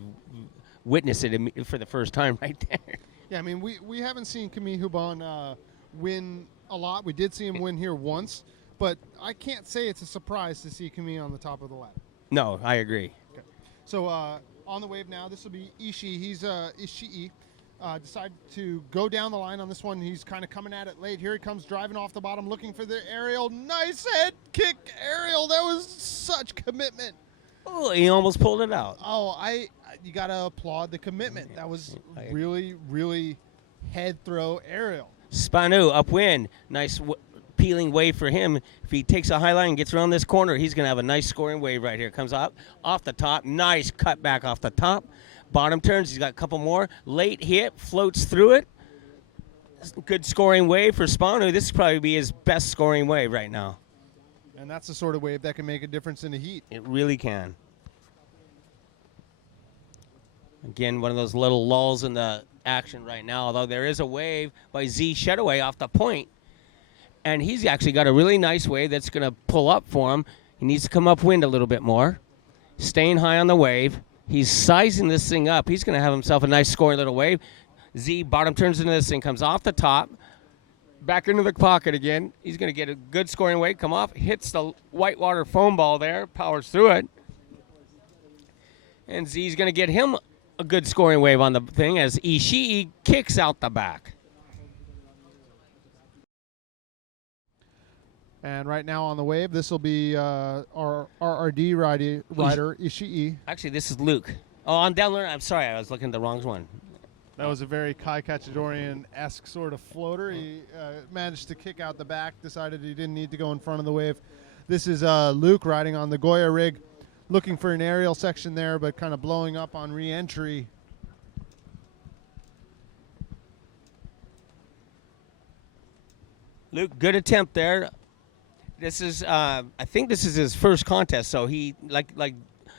witness it for the first time right there. Yeah, I mean, we haven't seen Camille Hubon win a lot. We did see him win here once, but I can't say it's a surprise to see Camille on the top of the ladder. No, I agree. Okay. So on the wave now, this will be Ishii. He's Ishii. Decided to go down the line on this one. He's kind of coming at it late. Here he comes driving off the bottom, looking for the aerial. Nice head kick aerial. That was such commitment. Oh, he almost pulled it out. Oh, you got to applaud the commitment. That was really, really head throw aerial. Spanu upwind. Nice peeling wave for him. If he takes a high line and gets around this corner, he's going to have a nice scoring wave right here. Comes up off the top. Nice cut back off the top. Bottom turns, he's got a couple more. Late hit, floats through it. Good scoring wave for Spanu. This would probably be his best scoring wave right now. And that's the sort of wave that can make a difference in the heat. It really can. Again, one of those little lulls in the action right now, although there is a wave by Z Shedaway off the point. And he's actually got a really nice wave that's going to pull up for him. He needs to come upwind a little bit more. Staying high on the wave. He's sizing this thing up. He's going to have himself a nice scoring little wave. Z bottom turns into this thing, comes off the top, back into the pocket again. He's going to get a good scoring wave, come off, hits the whitewater foam ball there, powers through it. And Z's going to get him a good scoring wave on the thing as Ishii kicks out the back. And right now on the wave, this will be our RRD rider, Ishii. Actually, this is Luke. Oh, on download. I'm sorry, I was looking at the wrong one. That was a very Kai Kachadorian-esque sort of floater. He managed to kick out the back, decided he didn't need to go in front of the wave. This is Luke riding on the Goya rig, looking for an aerial section there, but kind of blowing up on re-entry. Luke, good attempt there. This is, I think this is his first contest, so he, like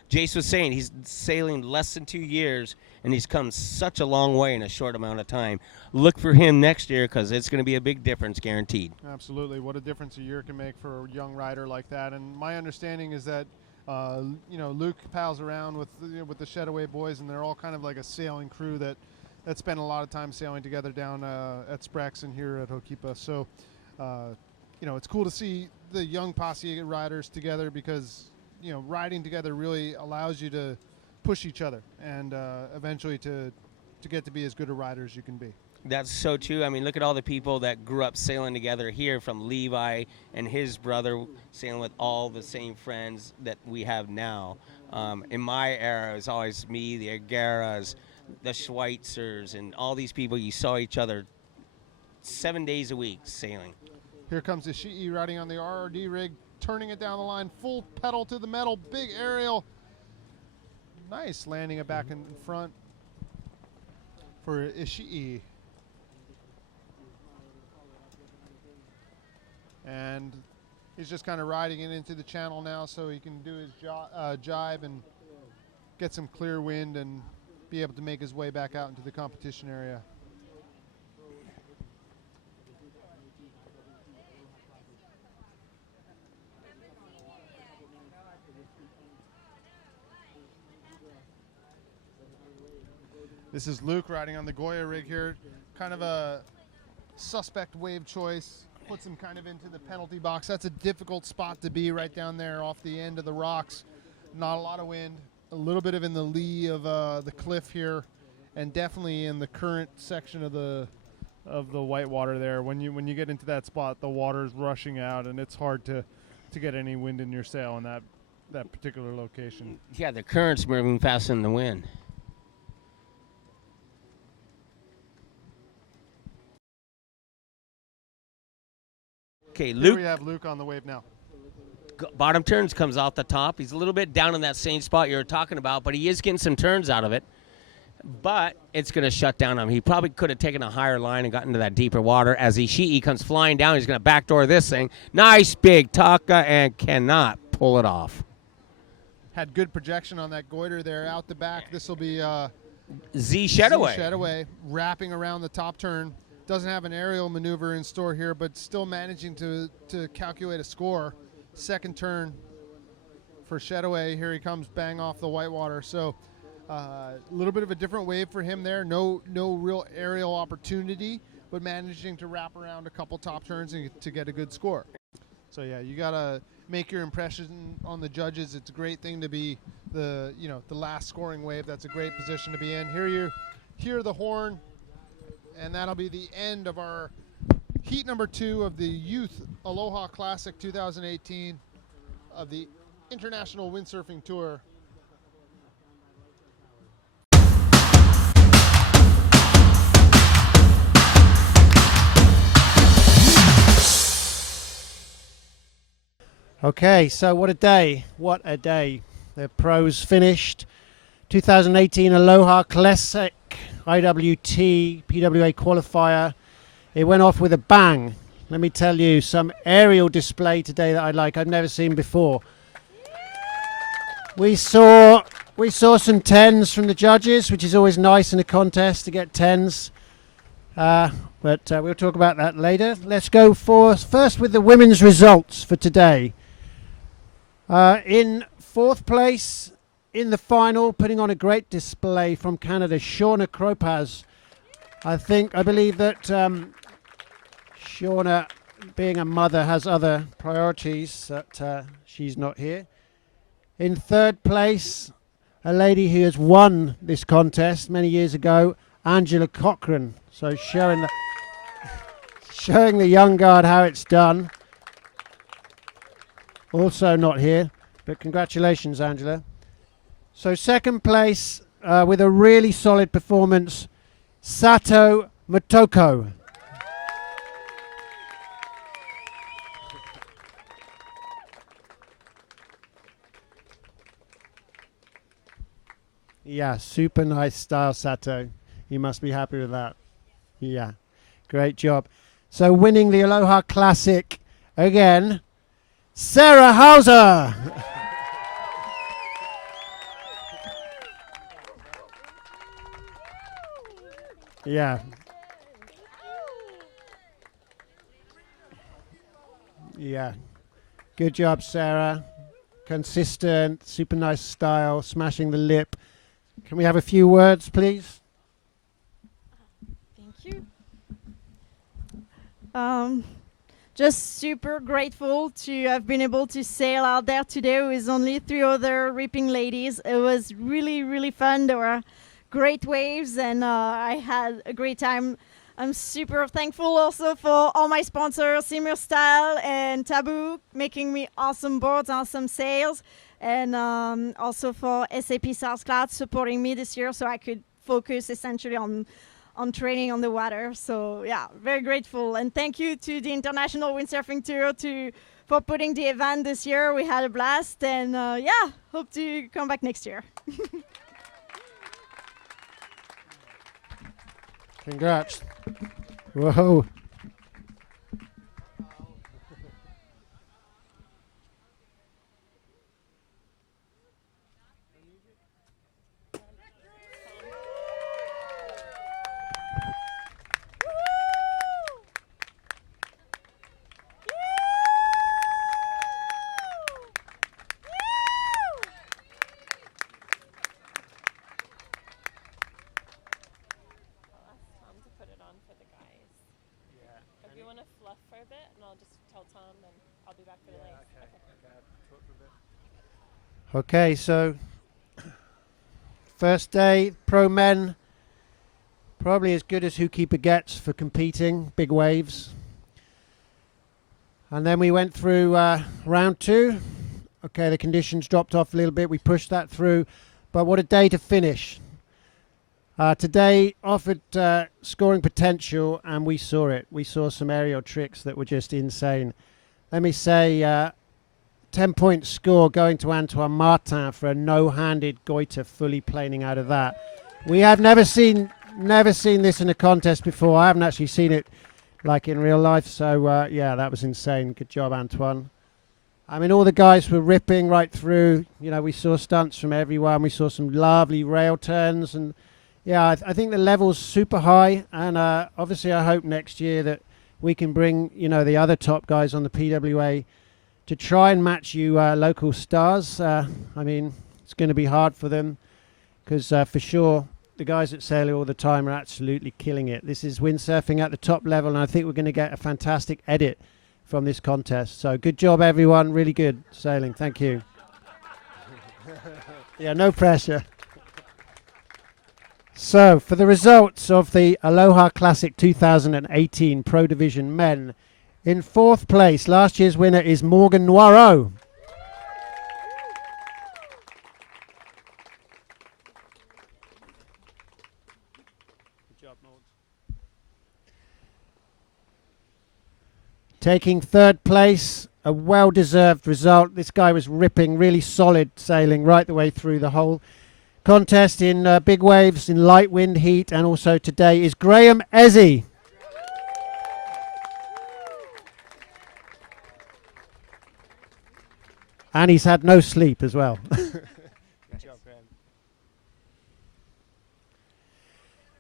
Jace was saying, he's sailing less than 2 years, and he's come such a long way in a short amount of time. Look for him next year because it's going to be a big difference, guaranteed. Absolutely. What a difference a year can make for a young rider like that. And my understanding is that, Luke pals around with the Shedaway boys, and they're all kind of like a sailing crew that spend a lot of time sailing together down at Sprex and here at Hokipa. So, it's cool to see the young posse riders together because, riding together really allows you to push each other and eventually to get to be as good a rider as you can be. That's so true. I mean, look at all the people that grew up sailing together here, from Levi and his brother sailing with all the same friends that we have now. In my era, it was always me, the Agaras, the Schweitzers, and all these people. You saw each other 7 days a week sailing. Here comes Ishii riding on the RRD rig, turning it down the line, full pedal to the metal, big aerial. Nice landing it back in front for Ishii. And he's just kind of riding it into the channel now so he can do his jibe and get some clear wind and be able to make his way back out into the competition area. This is Luke riding on the Goya rig here. Kind of a suspect wave choice. Puts him kind of into the penalty box. That's a difficult spot to be right down there off the end of the rocks. Not a lot of wind, a little bit of in the lee of the cliff here, and definitely in the current section of the whitewater there. When you get into that spot, the water's rushing out, and it's hard to get any wind in your sail in that particular location. Yeah, the current's moving faster than the wind. Okay, Here Luke. we have Luke on the wave now. Bottom turns comes off the top. He's a little bit down in that same spot you were talking about, but he is getting some turns out of it. But it's going to shut down him. He probably could have taken a higher line and gotten into that deeper water. As Ishii comes flying down, he's going to backdoor this thing. Nice big taka and cannot pull it off. Had good projection on that goiter there out the back. This will be Z Shedaway. Shedaway wrapping around the top turn. Doesn't have an aerial maneuver in store here, but still managing to calculate a score. Second turn for Shedaway. Here he comes, bang off the whitewater. So a little bit of a different wave for him there. No real aerial opportunity, but managing to wrap around a couple top turns and to get a good score. So yeah, you gotta make your impression on the judges. It's a great thing to be the last scoring wave. That's a great position to be in. Here you hear the horn, and that'll be the end of our heat number 2 of the Youth Aloha Classic 2018 of the International Windsurfing Tour. Okay, so what a day. What a day. The pros finished. 2018 Aloha Classic IWT PWA qualifier. It went off with a bang. Let me tell you, some aerial display today that I like. I've never seen before. We saw some 10s from the judges, which is always nice in a contest to get 10s. But we'll talk about that later. Let's go first with the women's results for today. In 4th place in the final, putting on a great display from Canada, Shauna Kropaz. I believe that Shauna, being a mother, has other priorities that she's not here. In 3rd place, a lady who has won this contest many years ago, Angela Cochran. So showing the young guard how it's done. Also not here, but congratulations, Angela. So 2nd place with a really solid performance, Sato Motoko. Yeah, super nice style, Sato. You must be happy with that. Yeah, great job. So winning the Aloha Classic again, Sarah Hauser. Yeah. Yeah. Good job, Sarah. Consistent, super nice style, smashing the lip. Can we have a few words, please? Thank you. Just super grateful to have been able to sail out there today with only 3 other ripping ladies. It was really, really fun. There were great waves, and I had a great time. I'm super thankful also for all my sponsors, Simmer Style and Taboo, making me awesome boards, awesome sails, and also for SAP South Cloud supporting me this year so I could focus essentially on training on the water. So yeah, very grateful. And thank you to the International Windsurfing Tour for putting the event this year. We had a blast, and yeah, hope to come back next year. Congrats. Whoa. For a bit, and I'll just tell Tom, and I'll be back for the legs. Okay, so First day, pro men, probably as good as Zookeeper gets for competing, big waves. And then we went through round 2. Okay, the conditions dropped off a little bit. We pushed that through. But what a day to finish. Today offered scoring potential, and we saw it. We saw some aerial tricks that were just insane. Let me say 10-point score going to Antoine Martin for a no-handed goiter fully planing out of that. We have never seen this in a contest before. I haven't actually seen it like in real life. So yeah, that was insane. Good job, Antoine. I mean, all the guys were ripping right through. You know, we saw stunts from everyone. We saw some lovely rail turns, and yeah, I think the level's super high. And obviously, I hope next year that we can bring, you know, the other top guys on the PWA to try and match you local stars. I mean, it's going to be hard for them because for sure the guys that sail all the time are absolutely killing it. This is windsurfing at the top level, and I think we're going to get a fantastic edit from this contest. So good job, everyone. Really good sailing. Thank you. Yeah, no pressure. So for the results of the Aloha Classic 2018 Pro Division Men, in 4th place, last year's winner is Morgan Noiro. Good job, Morgan. Taking 3rd place, a well-deserved result. This guy was ripping, really solid sailing right the way through the whole contest in big waves, in light wind, heat, and also today is Graham Ezzy. And he's had no sleep as well.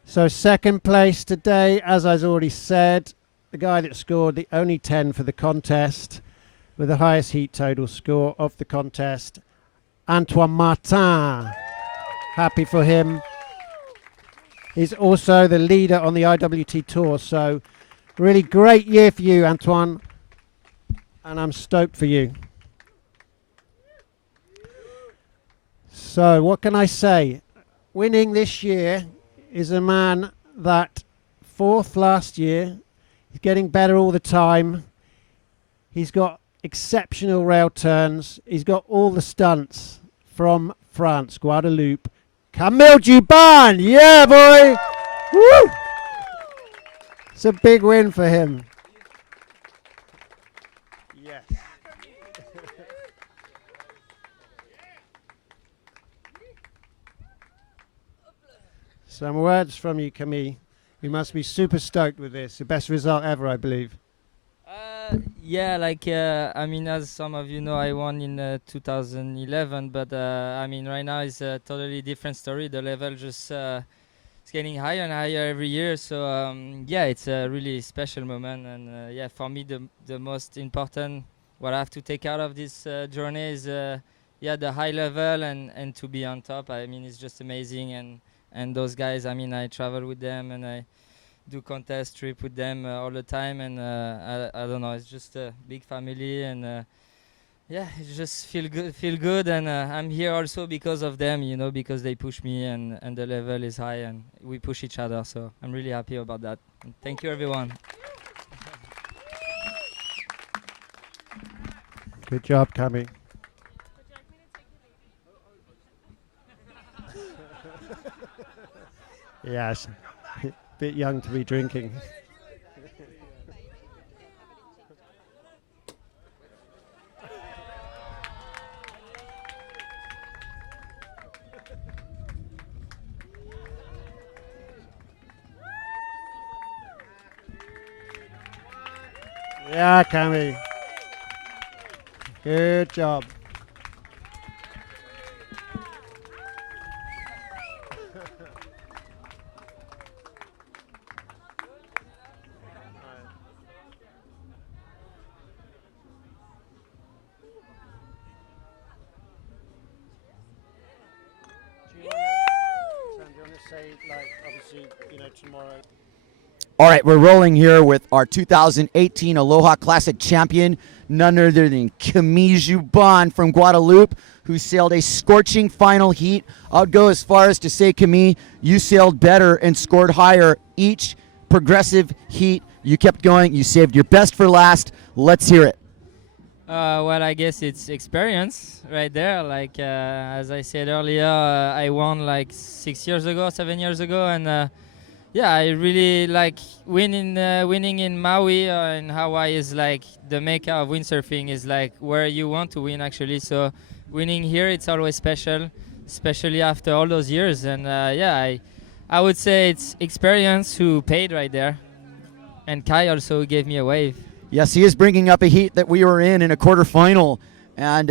So 2nd place today, as I've already said, the guy that scored the only 10 for the contest with the highest heat total score of the contest, Antoine Martin. Happy for him. He's also the leader on the IWT Tour, so really great year for you, Antoine, and I'm stoked for you. So what can I say? Winning this year is a man that 4th last year. He's getting better all the time. He's got exceptional rail turns. He's got all the stunts from France, Guadeloupe. Camille Juban, yeah, boy! Woo! It's a big win for him. Yes. Some words from you, Camille. You must be super stoked with this. The best result ever, I believe. Yeah, like I mean, as some of you know, I won in 2011, but I mean, right now it's a totally different story. The level just it's getting higher and higher every year. So yeah, it's a really special moment, and yeah, for me, the most important what I have to take out of this journey is yeah, the high level and to be on top. I mean, it's just amazing, and those guys. I mean, I travel with them and I do contest trip with them all the time, and I don't know, it's just a big family, and yeah, it just feel good, and I'm here also because of them, you know, because they push me, and the level is high and we push each other, so I'm really happy about that. And thank you, everyone. Good job, Cami. Yes. Bit young to be drinking. Yeah, Cami. Good job. Say, like, obviously, you know, tomorrow All right, we're rolling here with our 2018 Aloha Classic champion, none other than Camille Juban from Guadeloupe, who sailed a scorching final heat. I'd go as far as to say, Camille, you sailed better and scored higher each progressive heat. You kept going. You saved your best for last. Let's hear it. Well, I guess it's experience right there. Like as I said earlier, I won like 7 years ago, and yeah, I really like winning. Winning in Maui in Hawaii is like the mecca of windsurfing. Is like where you want to win actually. So winning here, it's always special, especially after all those years. And yeah, I would say it's experience who paid right there, and Kai also gave me a wave. Yes, he is bringing up a heat that we were in a quarterfinal. And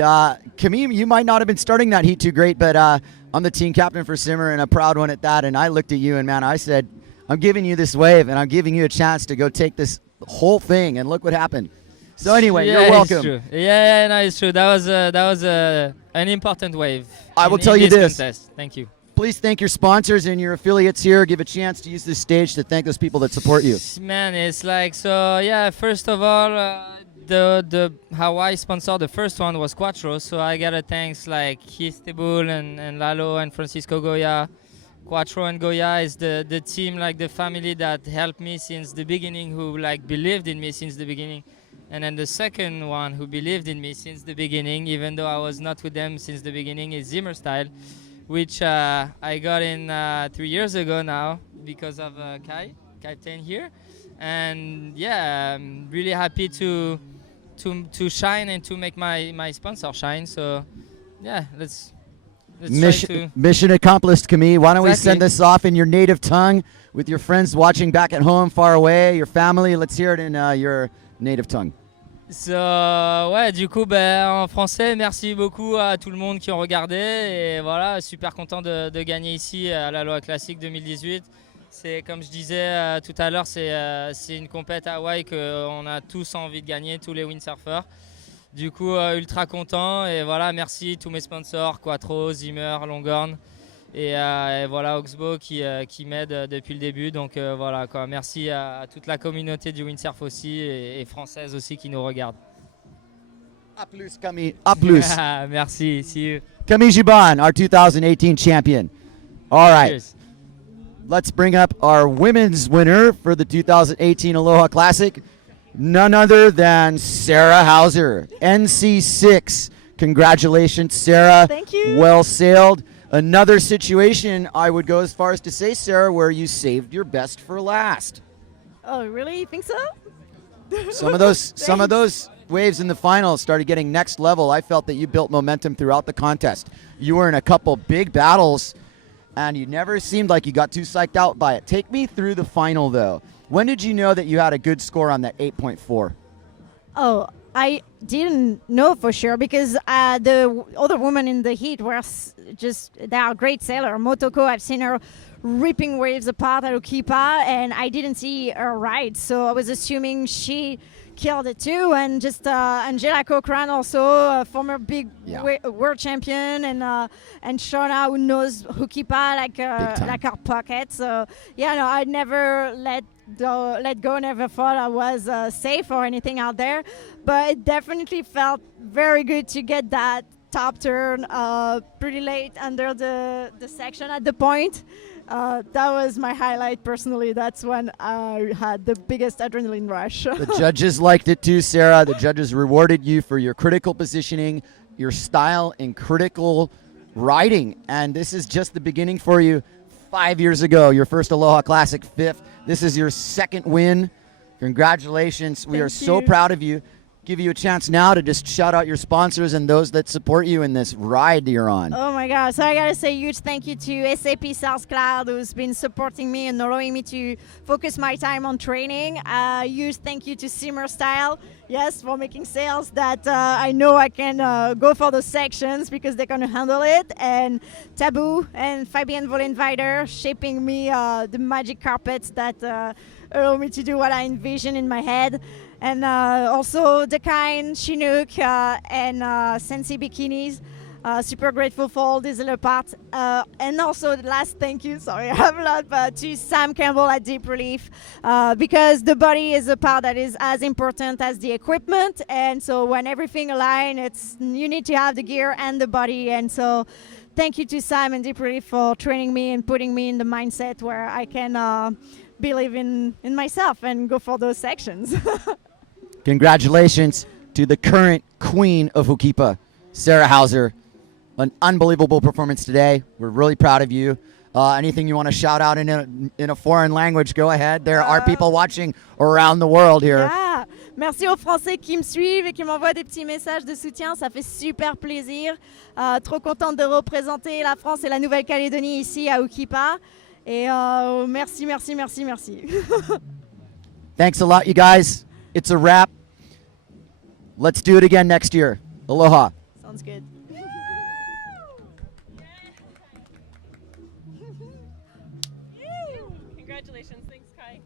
Camille, you might not have been starting that heat too great, but I'm the team captain for Simmer and a proud one at that. And I looked at you and, man, I said, I'm giving you this wave and I'm giving you a chance to go take this whole thing. And look what happened. So anyway, Yeah, you're it's welcome. true. Yeah, no, it's true. That was an important wave. I will in tell you this this. contest. Thank you. Please thank your sponsors and your affiliates here. Give a chance to use this stage to thank those people that support you. Man, it's like, so yeah, first of all, the Hawaii sponsor, the first one was Quattro, so I gotta thanks like Keith Tebul and Lalo and Francisco Goya. Quattro and Goya is the team, like the family that helped me since the beginning, who like believed in me since the beginning. And then the second one who believed in me since the beginning, even though I was not with them since the beginning, is Zimmer Style, which I got in 3 years ago now because of Kai 10 here. And yeah, I'm really happy to shine and to make my sponsor shine. So yeah, let's Mission accomplished, Camille. Why don't we Exactly. send this off in your native tongue with your friends watching back at home, far away, your family. Let's hear it in your native tongue. So, ouais, du coup, en français, merci beaucoup à tout le monde qui ont regardé. Et voilà, super content de gagner ici à l'Aloha Classic 2018. C'est, comme je disais tout à l'heure, c'est une compète à Hawaï qu'on a tous envie de gagner, tous les windsurfers. Du coup, ultra content. Et voilà, merci tous mes sponsors, Quattro, Zimmer, Longhorn. Et voilà, Oxbow qui m'aide depuis le début. Donc voilà, quoi. Merci à toute la communauté du windsurf aussi et française aussi qui nous regarde. A plus, Camille. A plus. Merci, see you. Camille Juban, our 2018 champion. All right. Cheers. Let's bring up our women's winner for the 2018 Aloha Classic. None other than Sarah Hauser, NC6. Congratulations, Sarah. Thank you. Well sailed. Another situation, I would go as far as to say, Sarah, where you saved your best for last. Oh, really? You think so? Some of those waves in the final started getting next level. I felt that you built momentum throughout the contest. You were in a couple big battles, and you never seemed like you got too psyched out by it. Take me through the final, though. When did you know that you had a good score on that 8.4? Oh, I didn't know for sure because the other women in the heat were they are a great sailor. Motoko, I've seen her ripping waves apart at Okipa, and I didn't see her ride, so I was assuming she killed it too. And just Angela Cochran, also a former big world champion, and Shauna, who knows Okipa like our pocket. So yeah, no, I'd never let go, never thought I was safe or anything out there, but it definitely felt very good to get that top turn pretty late under the section at the point. That was my highlight personally. That's when I had the biggest adrenaline rush. The judges liked it too, Sarah. The judges rewarded you for your critical positioning, your style, and critical riding. And this is just the beginning for you. 5 years ago, your first Aloha Classic, 5th. This is your second win. Congratulations. We are so proud of you. Give you a chance now to just shout out your sponsors and those that support you in this ride that you're on. Oh my God. So I got to say a huge thank you to SAP South Cloud, who's been supporting me and allowing me to focus my time on training. Huge thank you to Simmer Style, yes, for making sails that I know I can go for those sections because they're going to handle it. And Taboo and Fabienne Volenweider shaping me the magic carpets that allow me to do what I envision in my head. And also Dekine, Chinook, and Sensi Bikinis. Super grateful for all these little parts. And also, the last thank you, sorry, I have a lot, but to Sam Campbell at Deep Relief, because the body is a part that is as important as the equipment. And so when everything aligns, you need to have the gear and the body. And so thank you to Sam and Deep Relief for training me and putting me in the mindset where I can believe in myself and go for those sections. Congratulations to the current queen of Hukipa, Sarah Hauser. An unbelievable performance today. We're really proud of you. Anything you want to shout out in a foreign language, go ahead. There are people watching around the world here. Yeah. Merci aux Français qui me suivent et qui m'envoient des petits messages de soutien. Ça fait super plaisir. Trop contente de représenter la France et la Nouvelle-Calédonie ici à Hukipa. Et merci, merci, merci, merci. Thanks a lot, you guys. It's a wrap. Let's do it again next year. Aloha. Sounds good. Congratulations. Thanks, Kai.